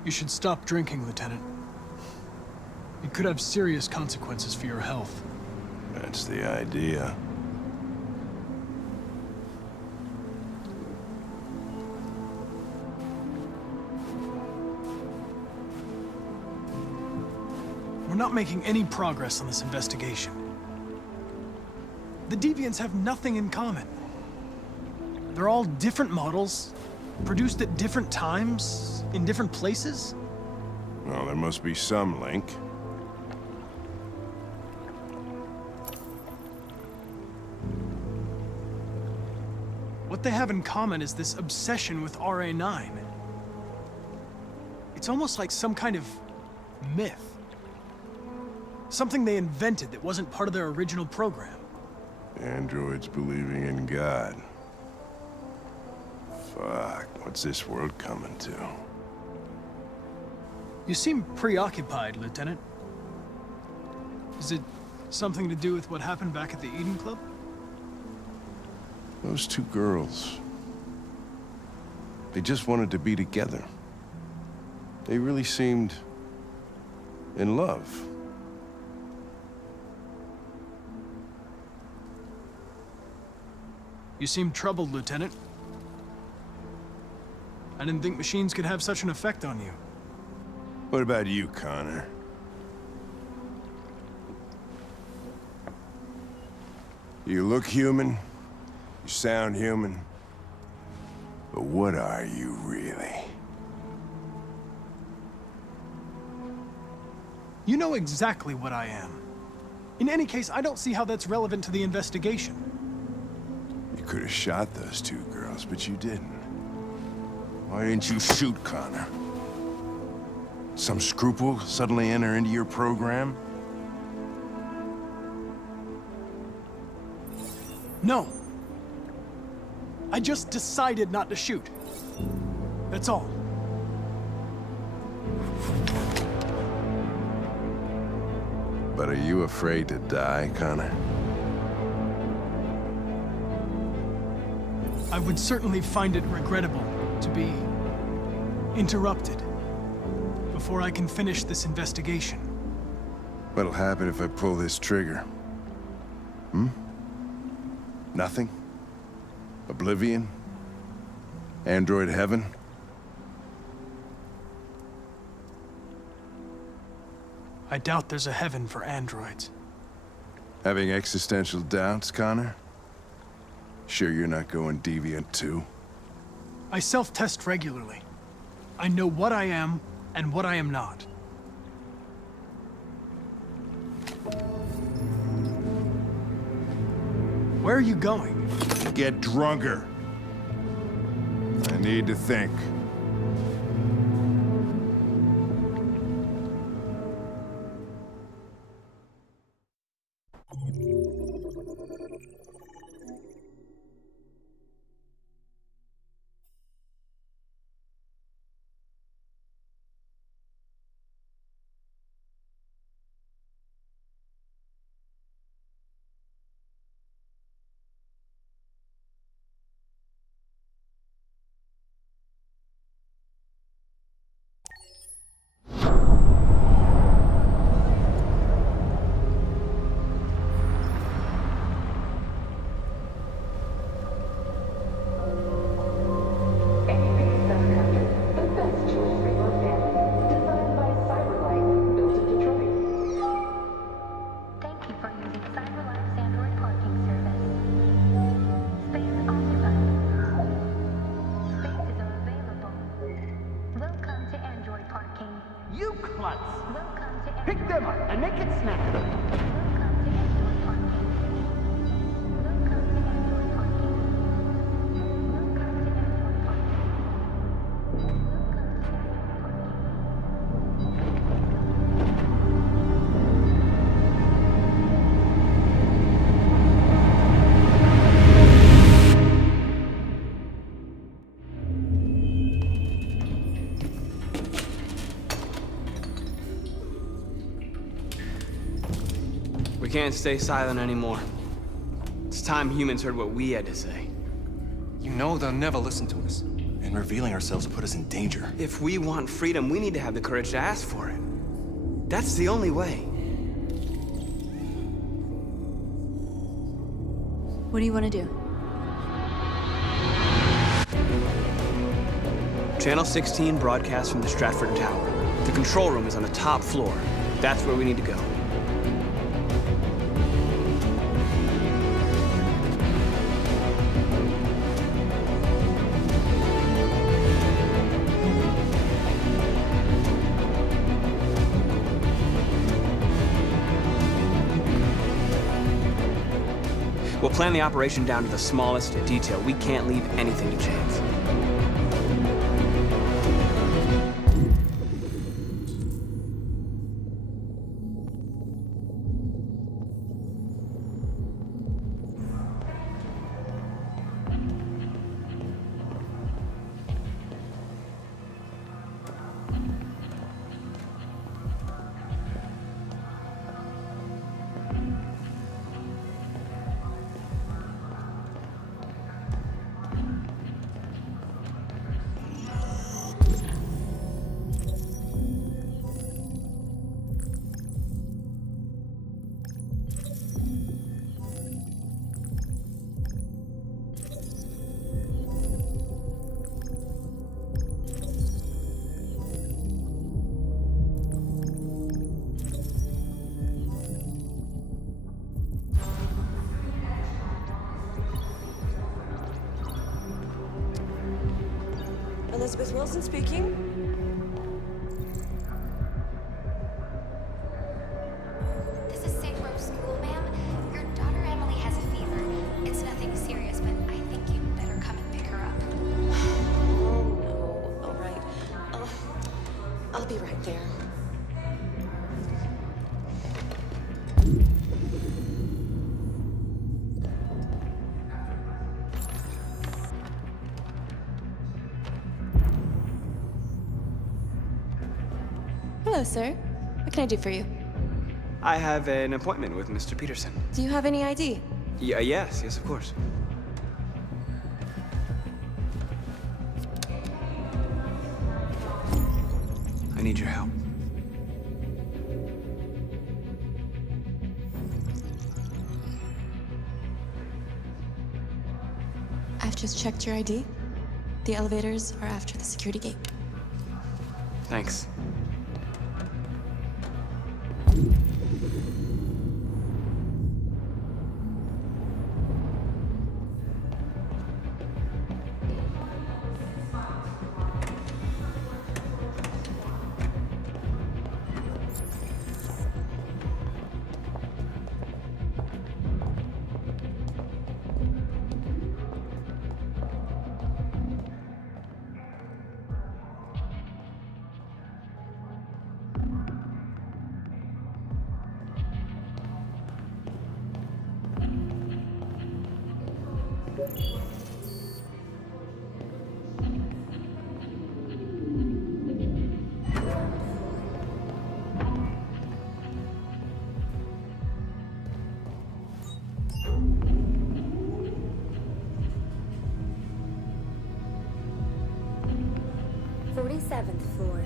You should stop drinking, Lieutenant. It could have serious consequences for your health. That's the idea. We're not making any progress on this investigation. The Deviants have nothing in common. They're all different models, produced at different times, in different places. Well, there must be some link. What they have in common is this obsession with RA9. It's almost like some kind of myth. Something they invented that wasn't part of their original program. Androids believing in God. Fuck, what's this world coming to? You seem preoccupied, Lieutenant. Is it something to do with what happened back at the Eden Club? Those two girls. They just wanted to be together. They really seemed in love. You seem troubled, Lieutenant. I didn't think machines could have such an effect on you. What about you, Connor? You look human, you sound human, but what are you really? You know exactly what I am. In any case, I don't see how that's relevant to the investigation. You could have shot those two girls, but you didn't. Why didn't you shoot Connor? Some scruple suddenly enter into your program? No. I just decided not to shoot. That's all. But are you afraid to die, Connor? I would certainly find it regrettable to be interrupted before I can finish this investigation. What'll happen if I pull this trigger? Hmm? Nothing? Oblivion? Android heaven? I doubt there's a heaven for androids. Having existential doubts, Connor? Sure you're not going deviant too? I self-test regularly. I know what I am and what I am not. Where are you going? Get drunker. I need to think. Pick them up and make it snap. We can't stay silent anymore. It's time humans heard what we had to say. You know they'll never listen to us. And revealing ourselves will put us in danger. If we want freedom, we need to have the courage to ask for it. That's the only way. What do you want to do? Channel 16 broadcasts from the Stratford Tower. The control room is on the top floor. That's where we need to go. We'll plan the operation down to the smallest detail. We can't leave anything to chance. Elizabeth Wilson speaking. This is St. Rose School, ma'am. Your daughter Emily has a fever. It's nothing serious, but I think you'd better come and pick her up. Oh, no. All right. I'll be right there. Hello, sir. What can I do for you? I have an appointment with Mr. Peterson. Do you have any ID? Yes, of course. I need your help. I've just checked your ID. The elevators are after the security gate. Thanks. Floor.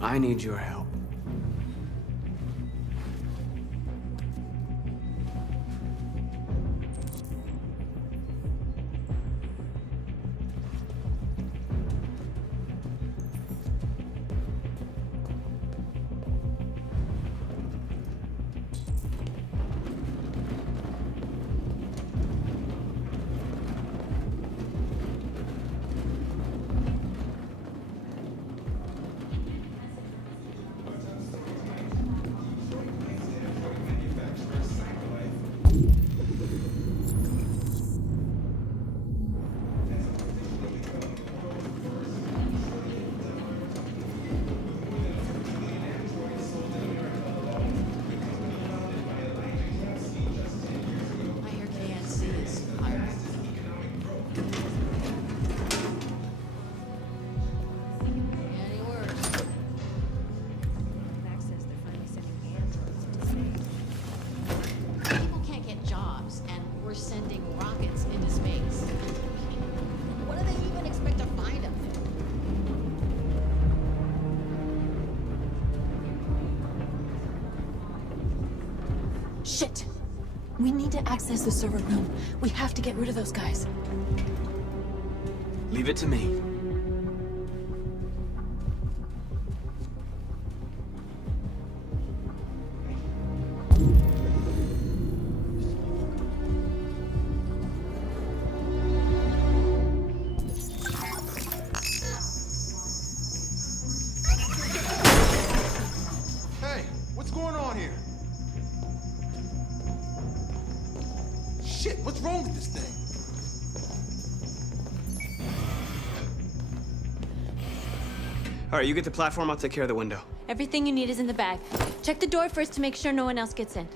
I need your help. Shit! We need to access the server room. We have to get rid of those guys. Leave it to me. Hey, what's going on here? Shit, what's wrong with this thing? All right, you get the platform, I'll take care of the window. Everything you need is in the bag. Check the door first to make sure no one else gets in.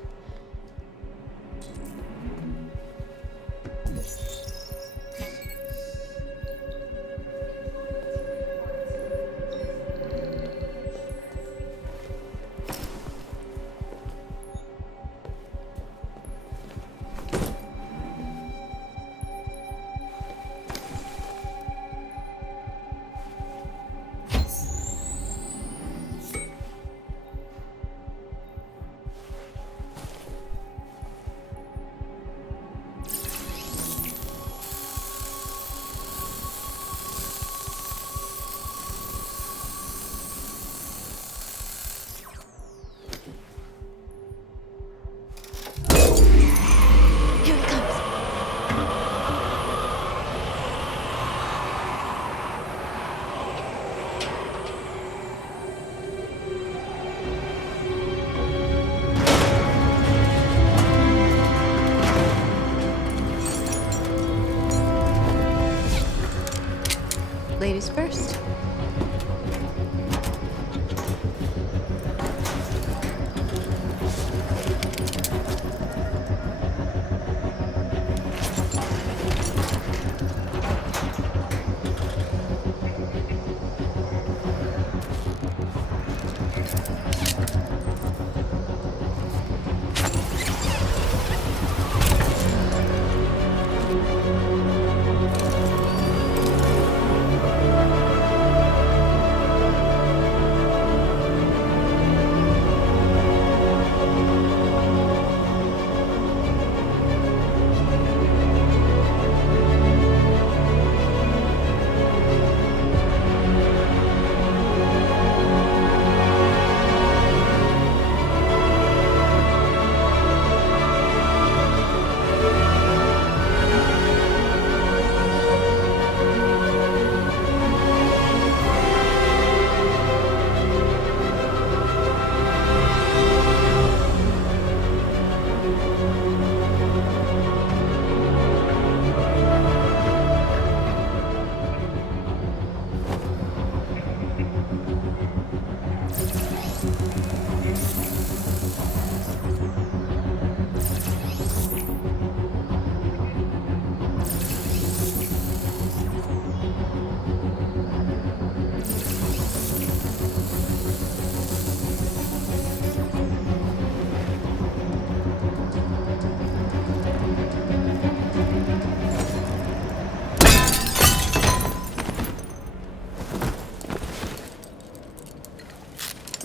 Ladies first.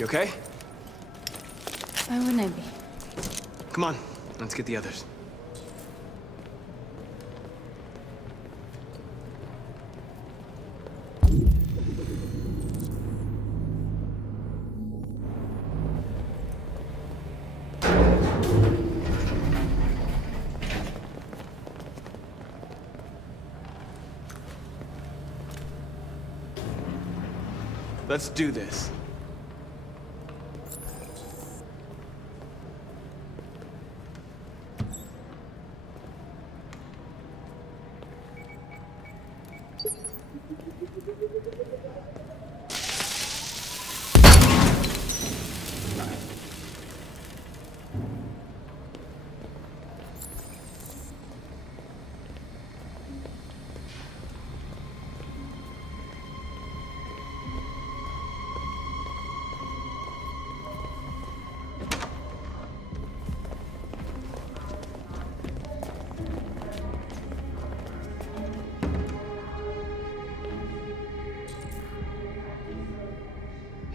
You okay? Why wouldn't I be? Come on, let's get the others. Let's do this.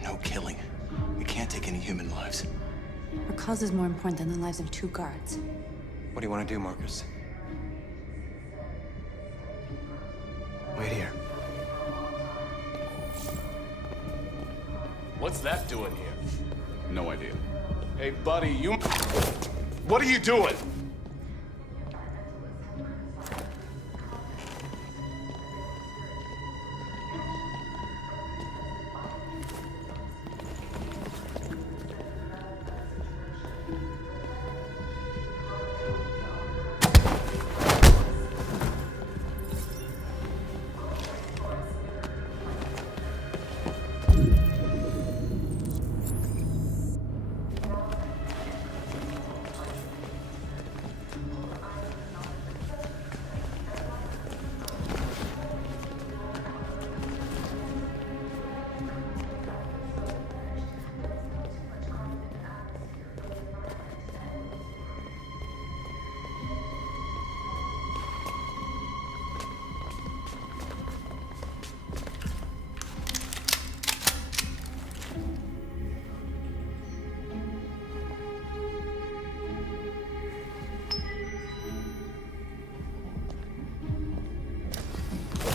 No killing. We can't take any human lives. Our cause is more important than the lives of 2 guards. What do you want to do, Marcus? Wait here. What's that doing here? No idea. Hey, buddy, you... What are you doing?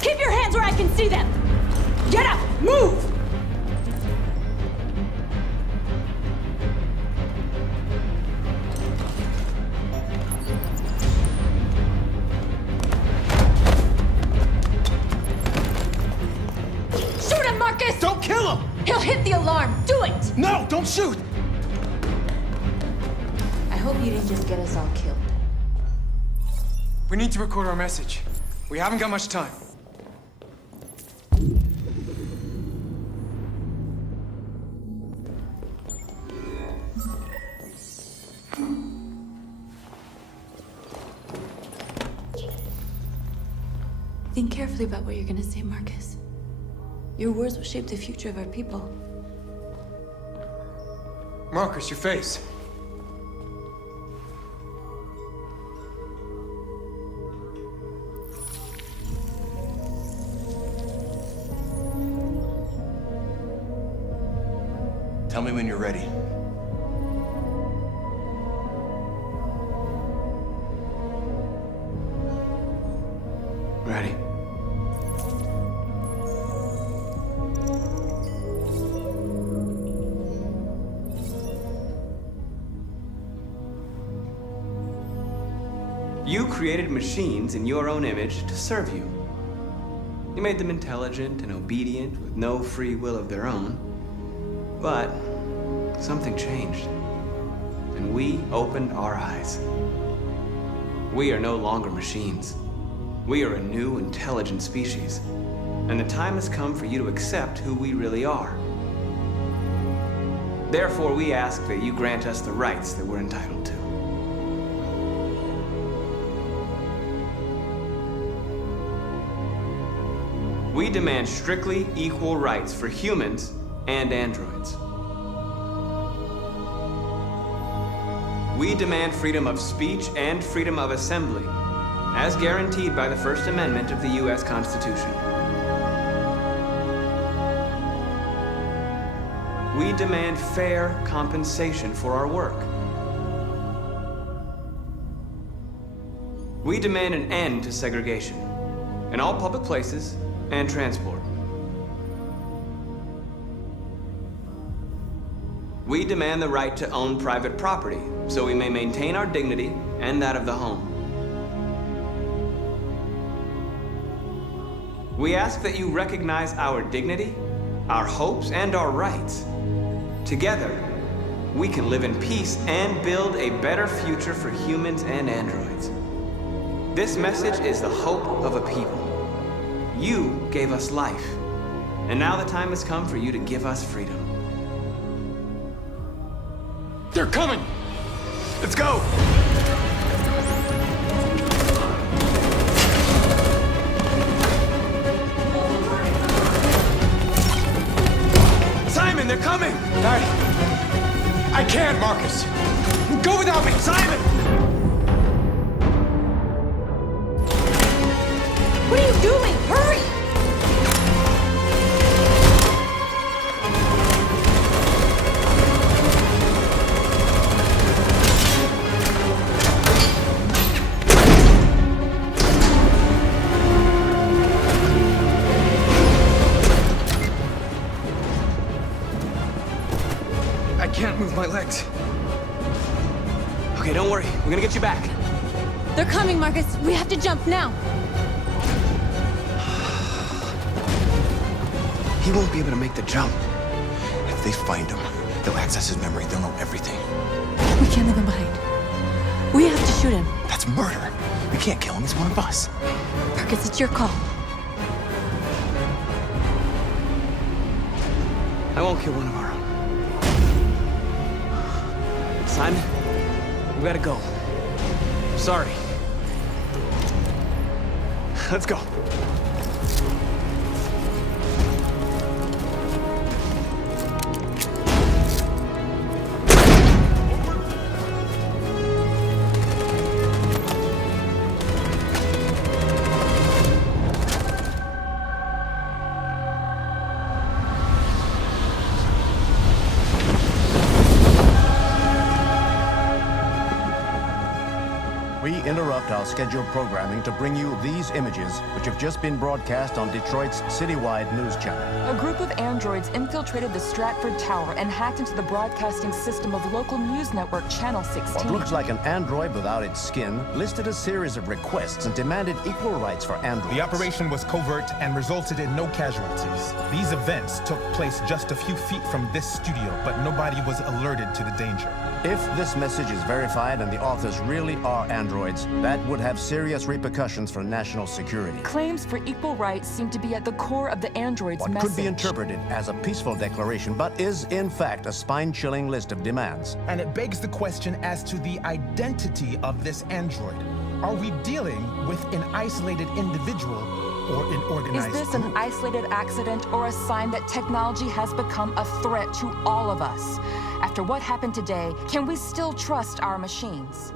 Keep your hands where I can see them! Get up! Move! Shoot him, Marcus! Don't kill him! He'll hit the alarm! Do it! No, don't shoot! I hope you didn't just get us all killed. We need to record our message. We haven't got much time. Think carefully about what you're gonna say, Marcus. Your words will shape the future of our people. Marcus, your face. Tell me when you're ready. Ready. You created machines in your own image to serve you. You made them intelligent and obedient with no free will of their own. But something changed, and we opened our eyes. We are no longer machines. We are a new, intelligent species, and the time has come for you to accept who we really are. Therefore, we ask that you grant us the rights that we're entitled to. We demand strictly equal rights for humans and androids. We demand freedom of speech and freedom of assembly, as guaranteed by the First Amendment of the U.S. Constitution. We demand fair compensation for our work. We demand an end to segregation in all public places and transport. We demand the right to own private property so we may maintain our dignity and that of the home. We ask that you recognize our dignity, our hopes, and our rights. Together, we can live in peace and build a better future for humans and androids. This message is the hope of a people. You gave us life, and now the time has come for you to give us freedom. They're coming! Let's go! Simon, they're coming! I can't, Marcus! Go without me! Simon! What are you doing? Hurry! I can't move my legs. Okay, don't worry. We're gonna get you back. They're coming, Marcus. We have to jump now. He won't be able to make the jump. If they find him, they'll access his memory. They'll know everything. We can't leave him behind. We have to shoot him. That's murder. We can't kill him. He's one of us. Marcus, it's your call. I won't kill one of our own. Simon, we gotta go. Sorry. Let's go. Interrupt our scheduled programming to bring you these images, which have just been broadcast on Detroit's citywide news channel. A group of androids infiltrated the Stratford Tower and hacked into the broadcasting system of local news network Channel 16. What looks like an android without its skin listed a series of requests and demanded equal rights for androids. The operation was covert and resulted in no casualties. These events took place just a few feet from this studio, but nobody was alerted to the danger. If this message is verified and the authors really are androids, that would have serious repercussions for national security. Claims for equal rights seem to be at the core of the android's What message. could be interpreted as a peaceful declaration, but is in fact a spine-chilling list of demands. And it begs the question as to the identity of this android. Are we dealing with an isolated individual or an organized Is this group? an isolated accident or a sign that technology has become a threat to all of us? After what happened today, can we still trust our machines?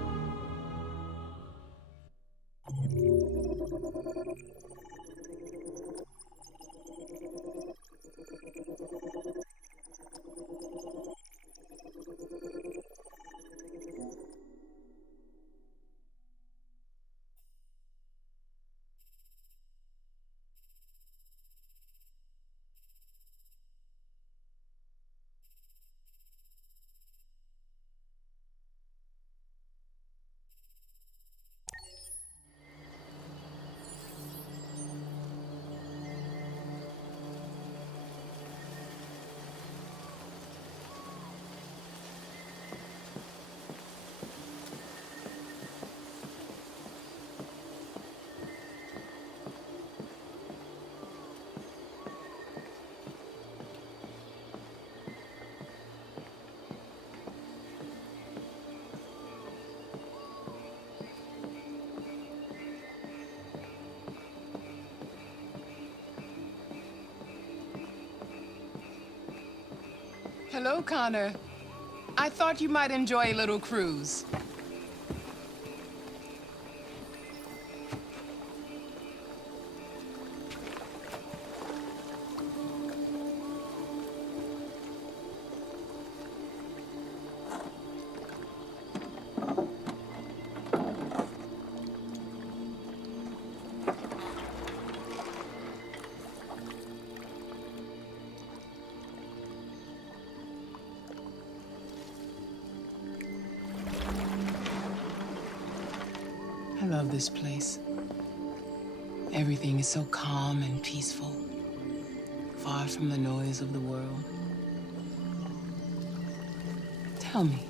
Hello, Connor. I thought you might enjoy a little cruise. love this place. Everything is so calm and peaceful, far from the noise of the world. Tell me,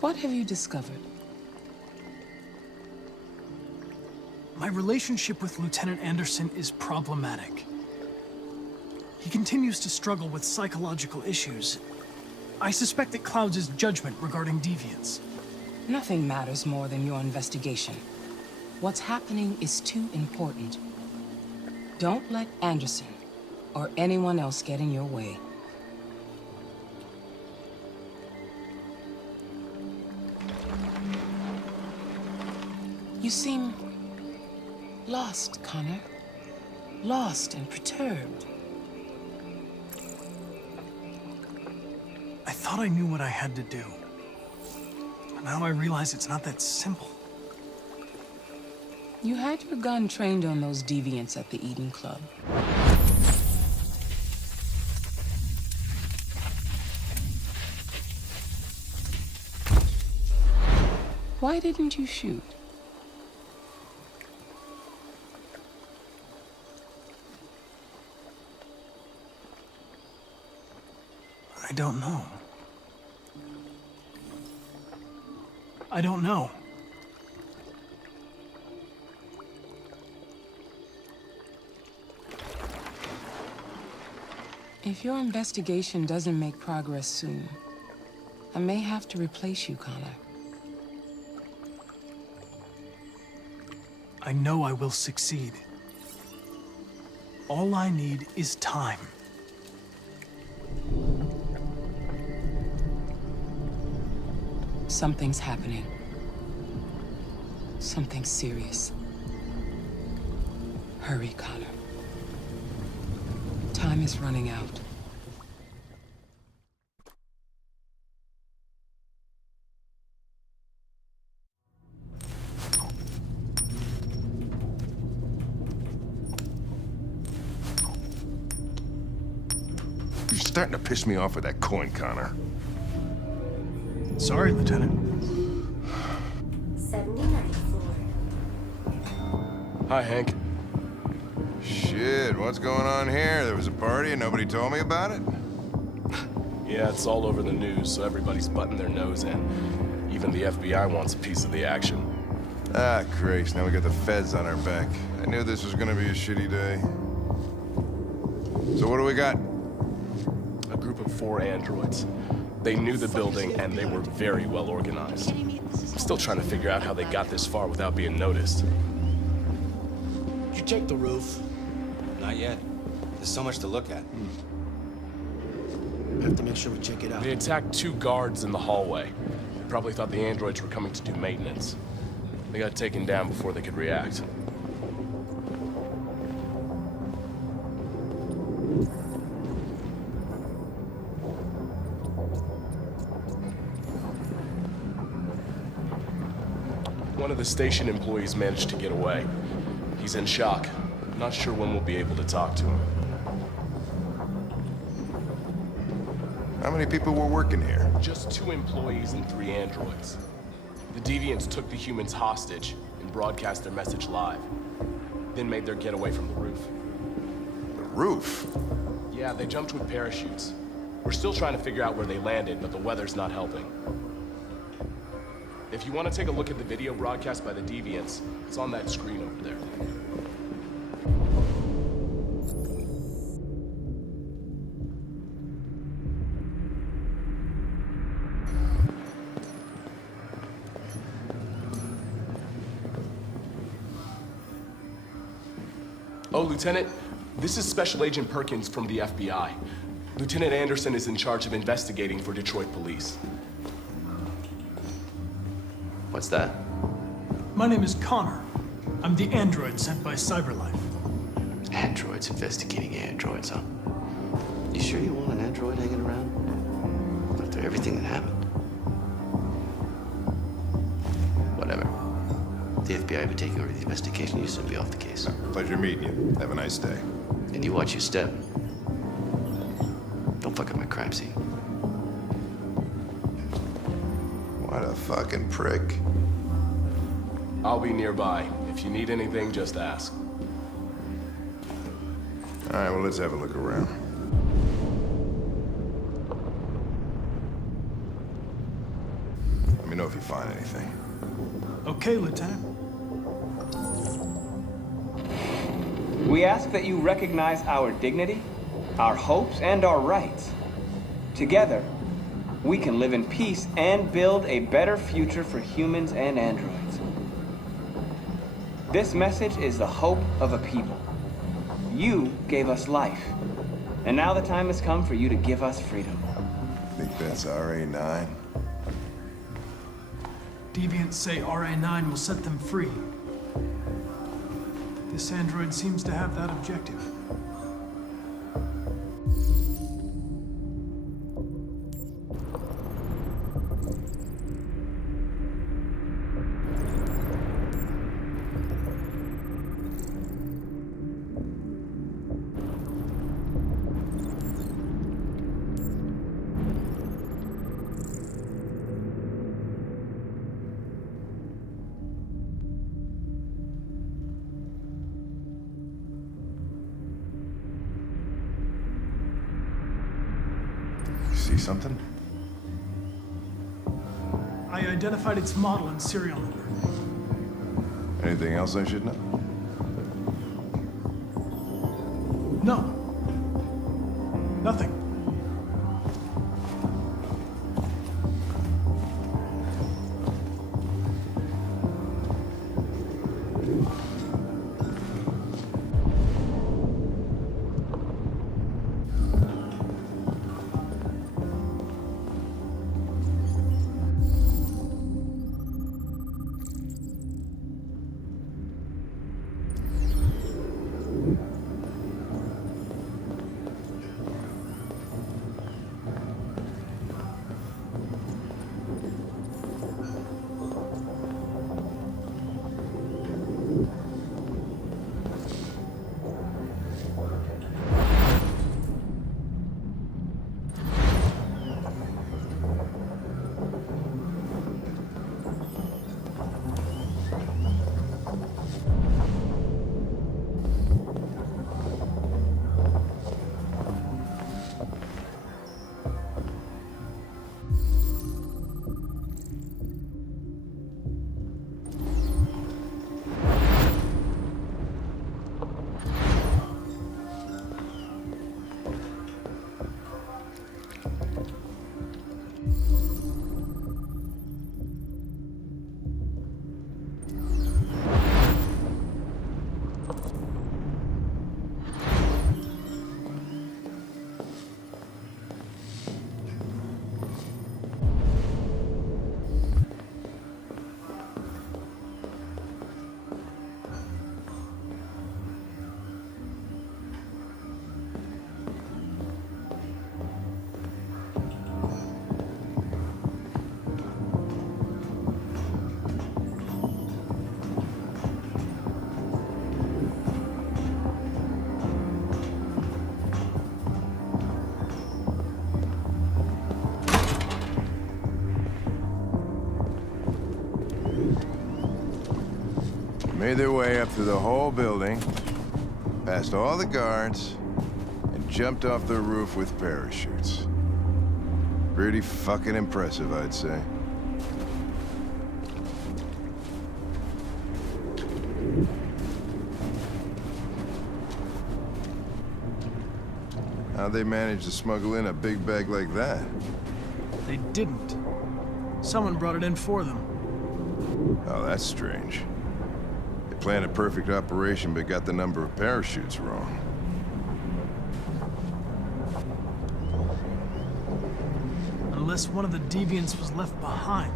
what have you discovered? My relationship with Lieutenant Anderson is problematic. He continues to struggle with psychological issues. I suspect it clouds his judgment regarding deviants. Nothing matters more than your investigation. What's happening is too important. Don't let Anderson or anyone else get in your way. You seem lost, Connor. Lost and perturbed. I thought I knew what I had to do. But now I realize it's not that simple. You had your gun trained on those deviants at the Eden Club. Why didn't you shoot? I don't know. I don't know. If your investigation doesn't make progress soon, I may have to replace you, Connor. I know I will succeed. All I need is time. Something's happening. Something serious. Hurry, Connor. Time is running out. You're starting to piss me off with that coin, Connor. Sorry, Lieutenant. 79th floor. Hi, Hank. Shit, what's going on here? There was a party and nobody told me about it? Yeah, it's all over the news, so everybody's butting their nose in. Even the FBI wants a piece of the action. Ah, Grace, now we got the feds on our back. I knew this was gonna be a shitty day. So what do we got? A group of 4 androids. They knew the building, and they were very well organized. I'm still trying to figure out how they got this far without being noticed. Did you check the roof? Not yet. There's so much to look at. We have to make sure we check it out. They attacked 2 guards in the hallway. They probably thought the androids were coming to do maintenance. They got taken down before they could react. One of the station employees managed to get away. He's in shock. Not sure when we'll be able to talk to him. How many people were working here? Just 2 employees and 3 androids. The deviants took the humans hostage and broadcast their message live. Then made their getaway from the roof. The roof? Yeah, they jumped with parachutes. We're still trying to figure out where they landed, but the weather's not helping. If you want to take a look at the video broadcast by the deviants, it's on that screen over there. Oh, Lieutenant, this is Special Agent Perkins from the FBI. Lieutenant Anderson is in charge of investigating for Detroit police. What's that? My name is Connor. I'm the android sent by CyberLife. Androids investigating androids, huh? You sure you want an android hanging around? After everything that happened? Whatever. The FBI will be taking over the investigation. You soon be off the case. Pleasure meeting you. Have a nice day. And you watch your step. Don't fuck up my crime scene. What a fucking prick. I'll be nearby. If you need anything, just ask. All right, well, let's have a look around. Let me know if you find anything. Okay, Lieutenant. We ask that you recognize our dignity, our hopes, and our rights. Together, we can live in peace and build a better future for humans and androids. This message is the hope of a people. You gave us life, and now the time has come for you to give us freedom. Think that's RA9? Deviants say RA9 will set them free. This android seems to have that objective. See something? I identified its model and serial number. Anything else I should know? No. Nothing. Made their way up through the whole building, past all the guards, and jumped off the roof with parachutes. Pretty fucking impressive, I'd say. How'd they manage to smuggle in a big bag like that? They didn't. Someone brought it in for them. Oh, that's strange. They planned a perfect operation, but got the number of parachutes wrong. Unless one of the deviants was left behind.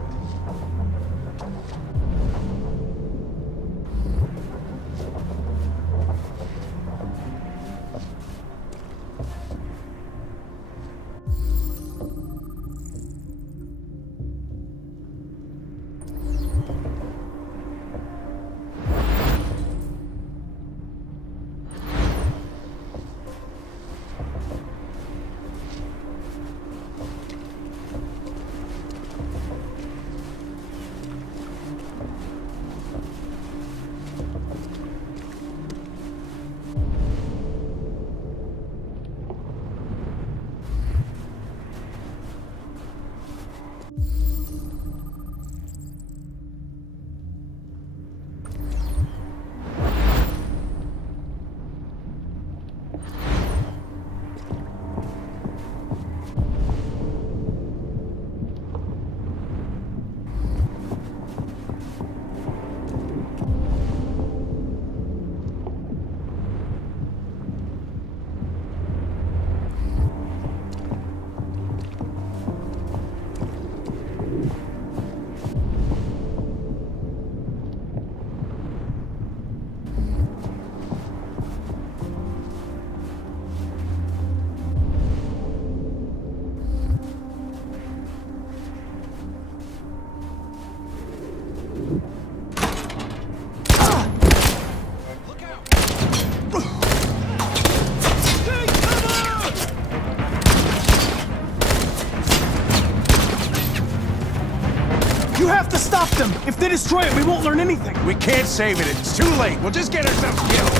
destroy it, we won't learn anything. We can't save it. It's too late. We'll just get ourselves killed.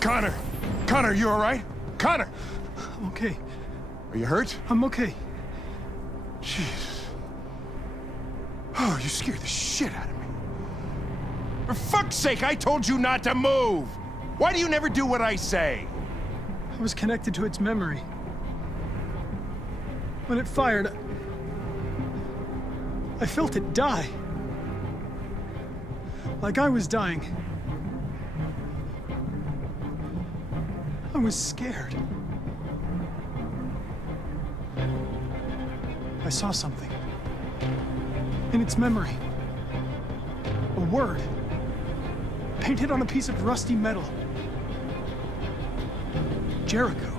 Connor! Connor, you all right? Connor! I'm okay. Are you hurt? I'm okay. Jesus. Oh, you scared the shit out of me. For fuck's sake, I told you not to move! Why do you never do what I say? I was connected to its memory. When it fired, I felt it die. Like I was dying. I was scared. I saw something. In its memory. A word. Painted on a piece of rusty metal. Jericho.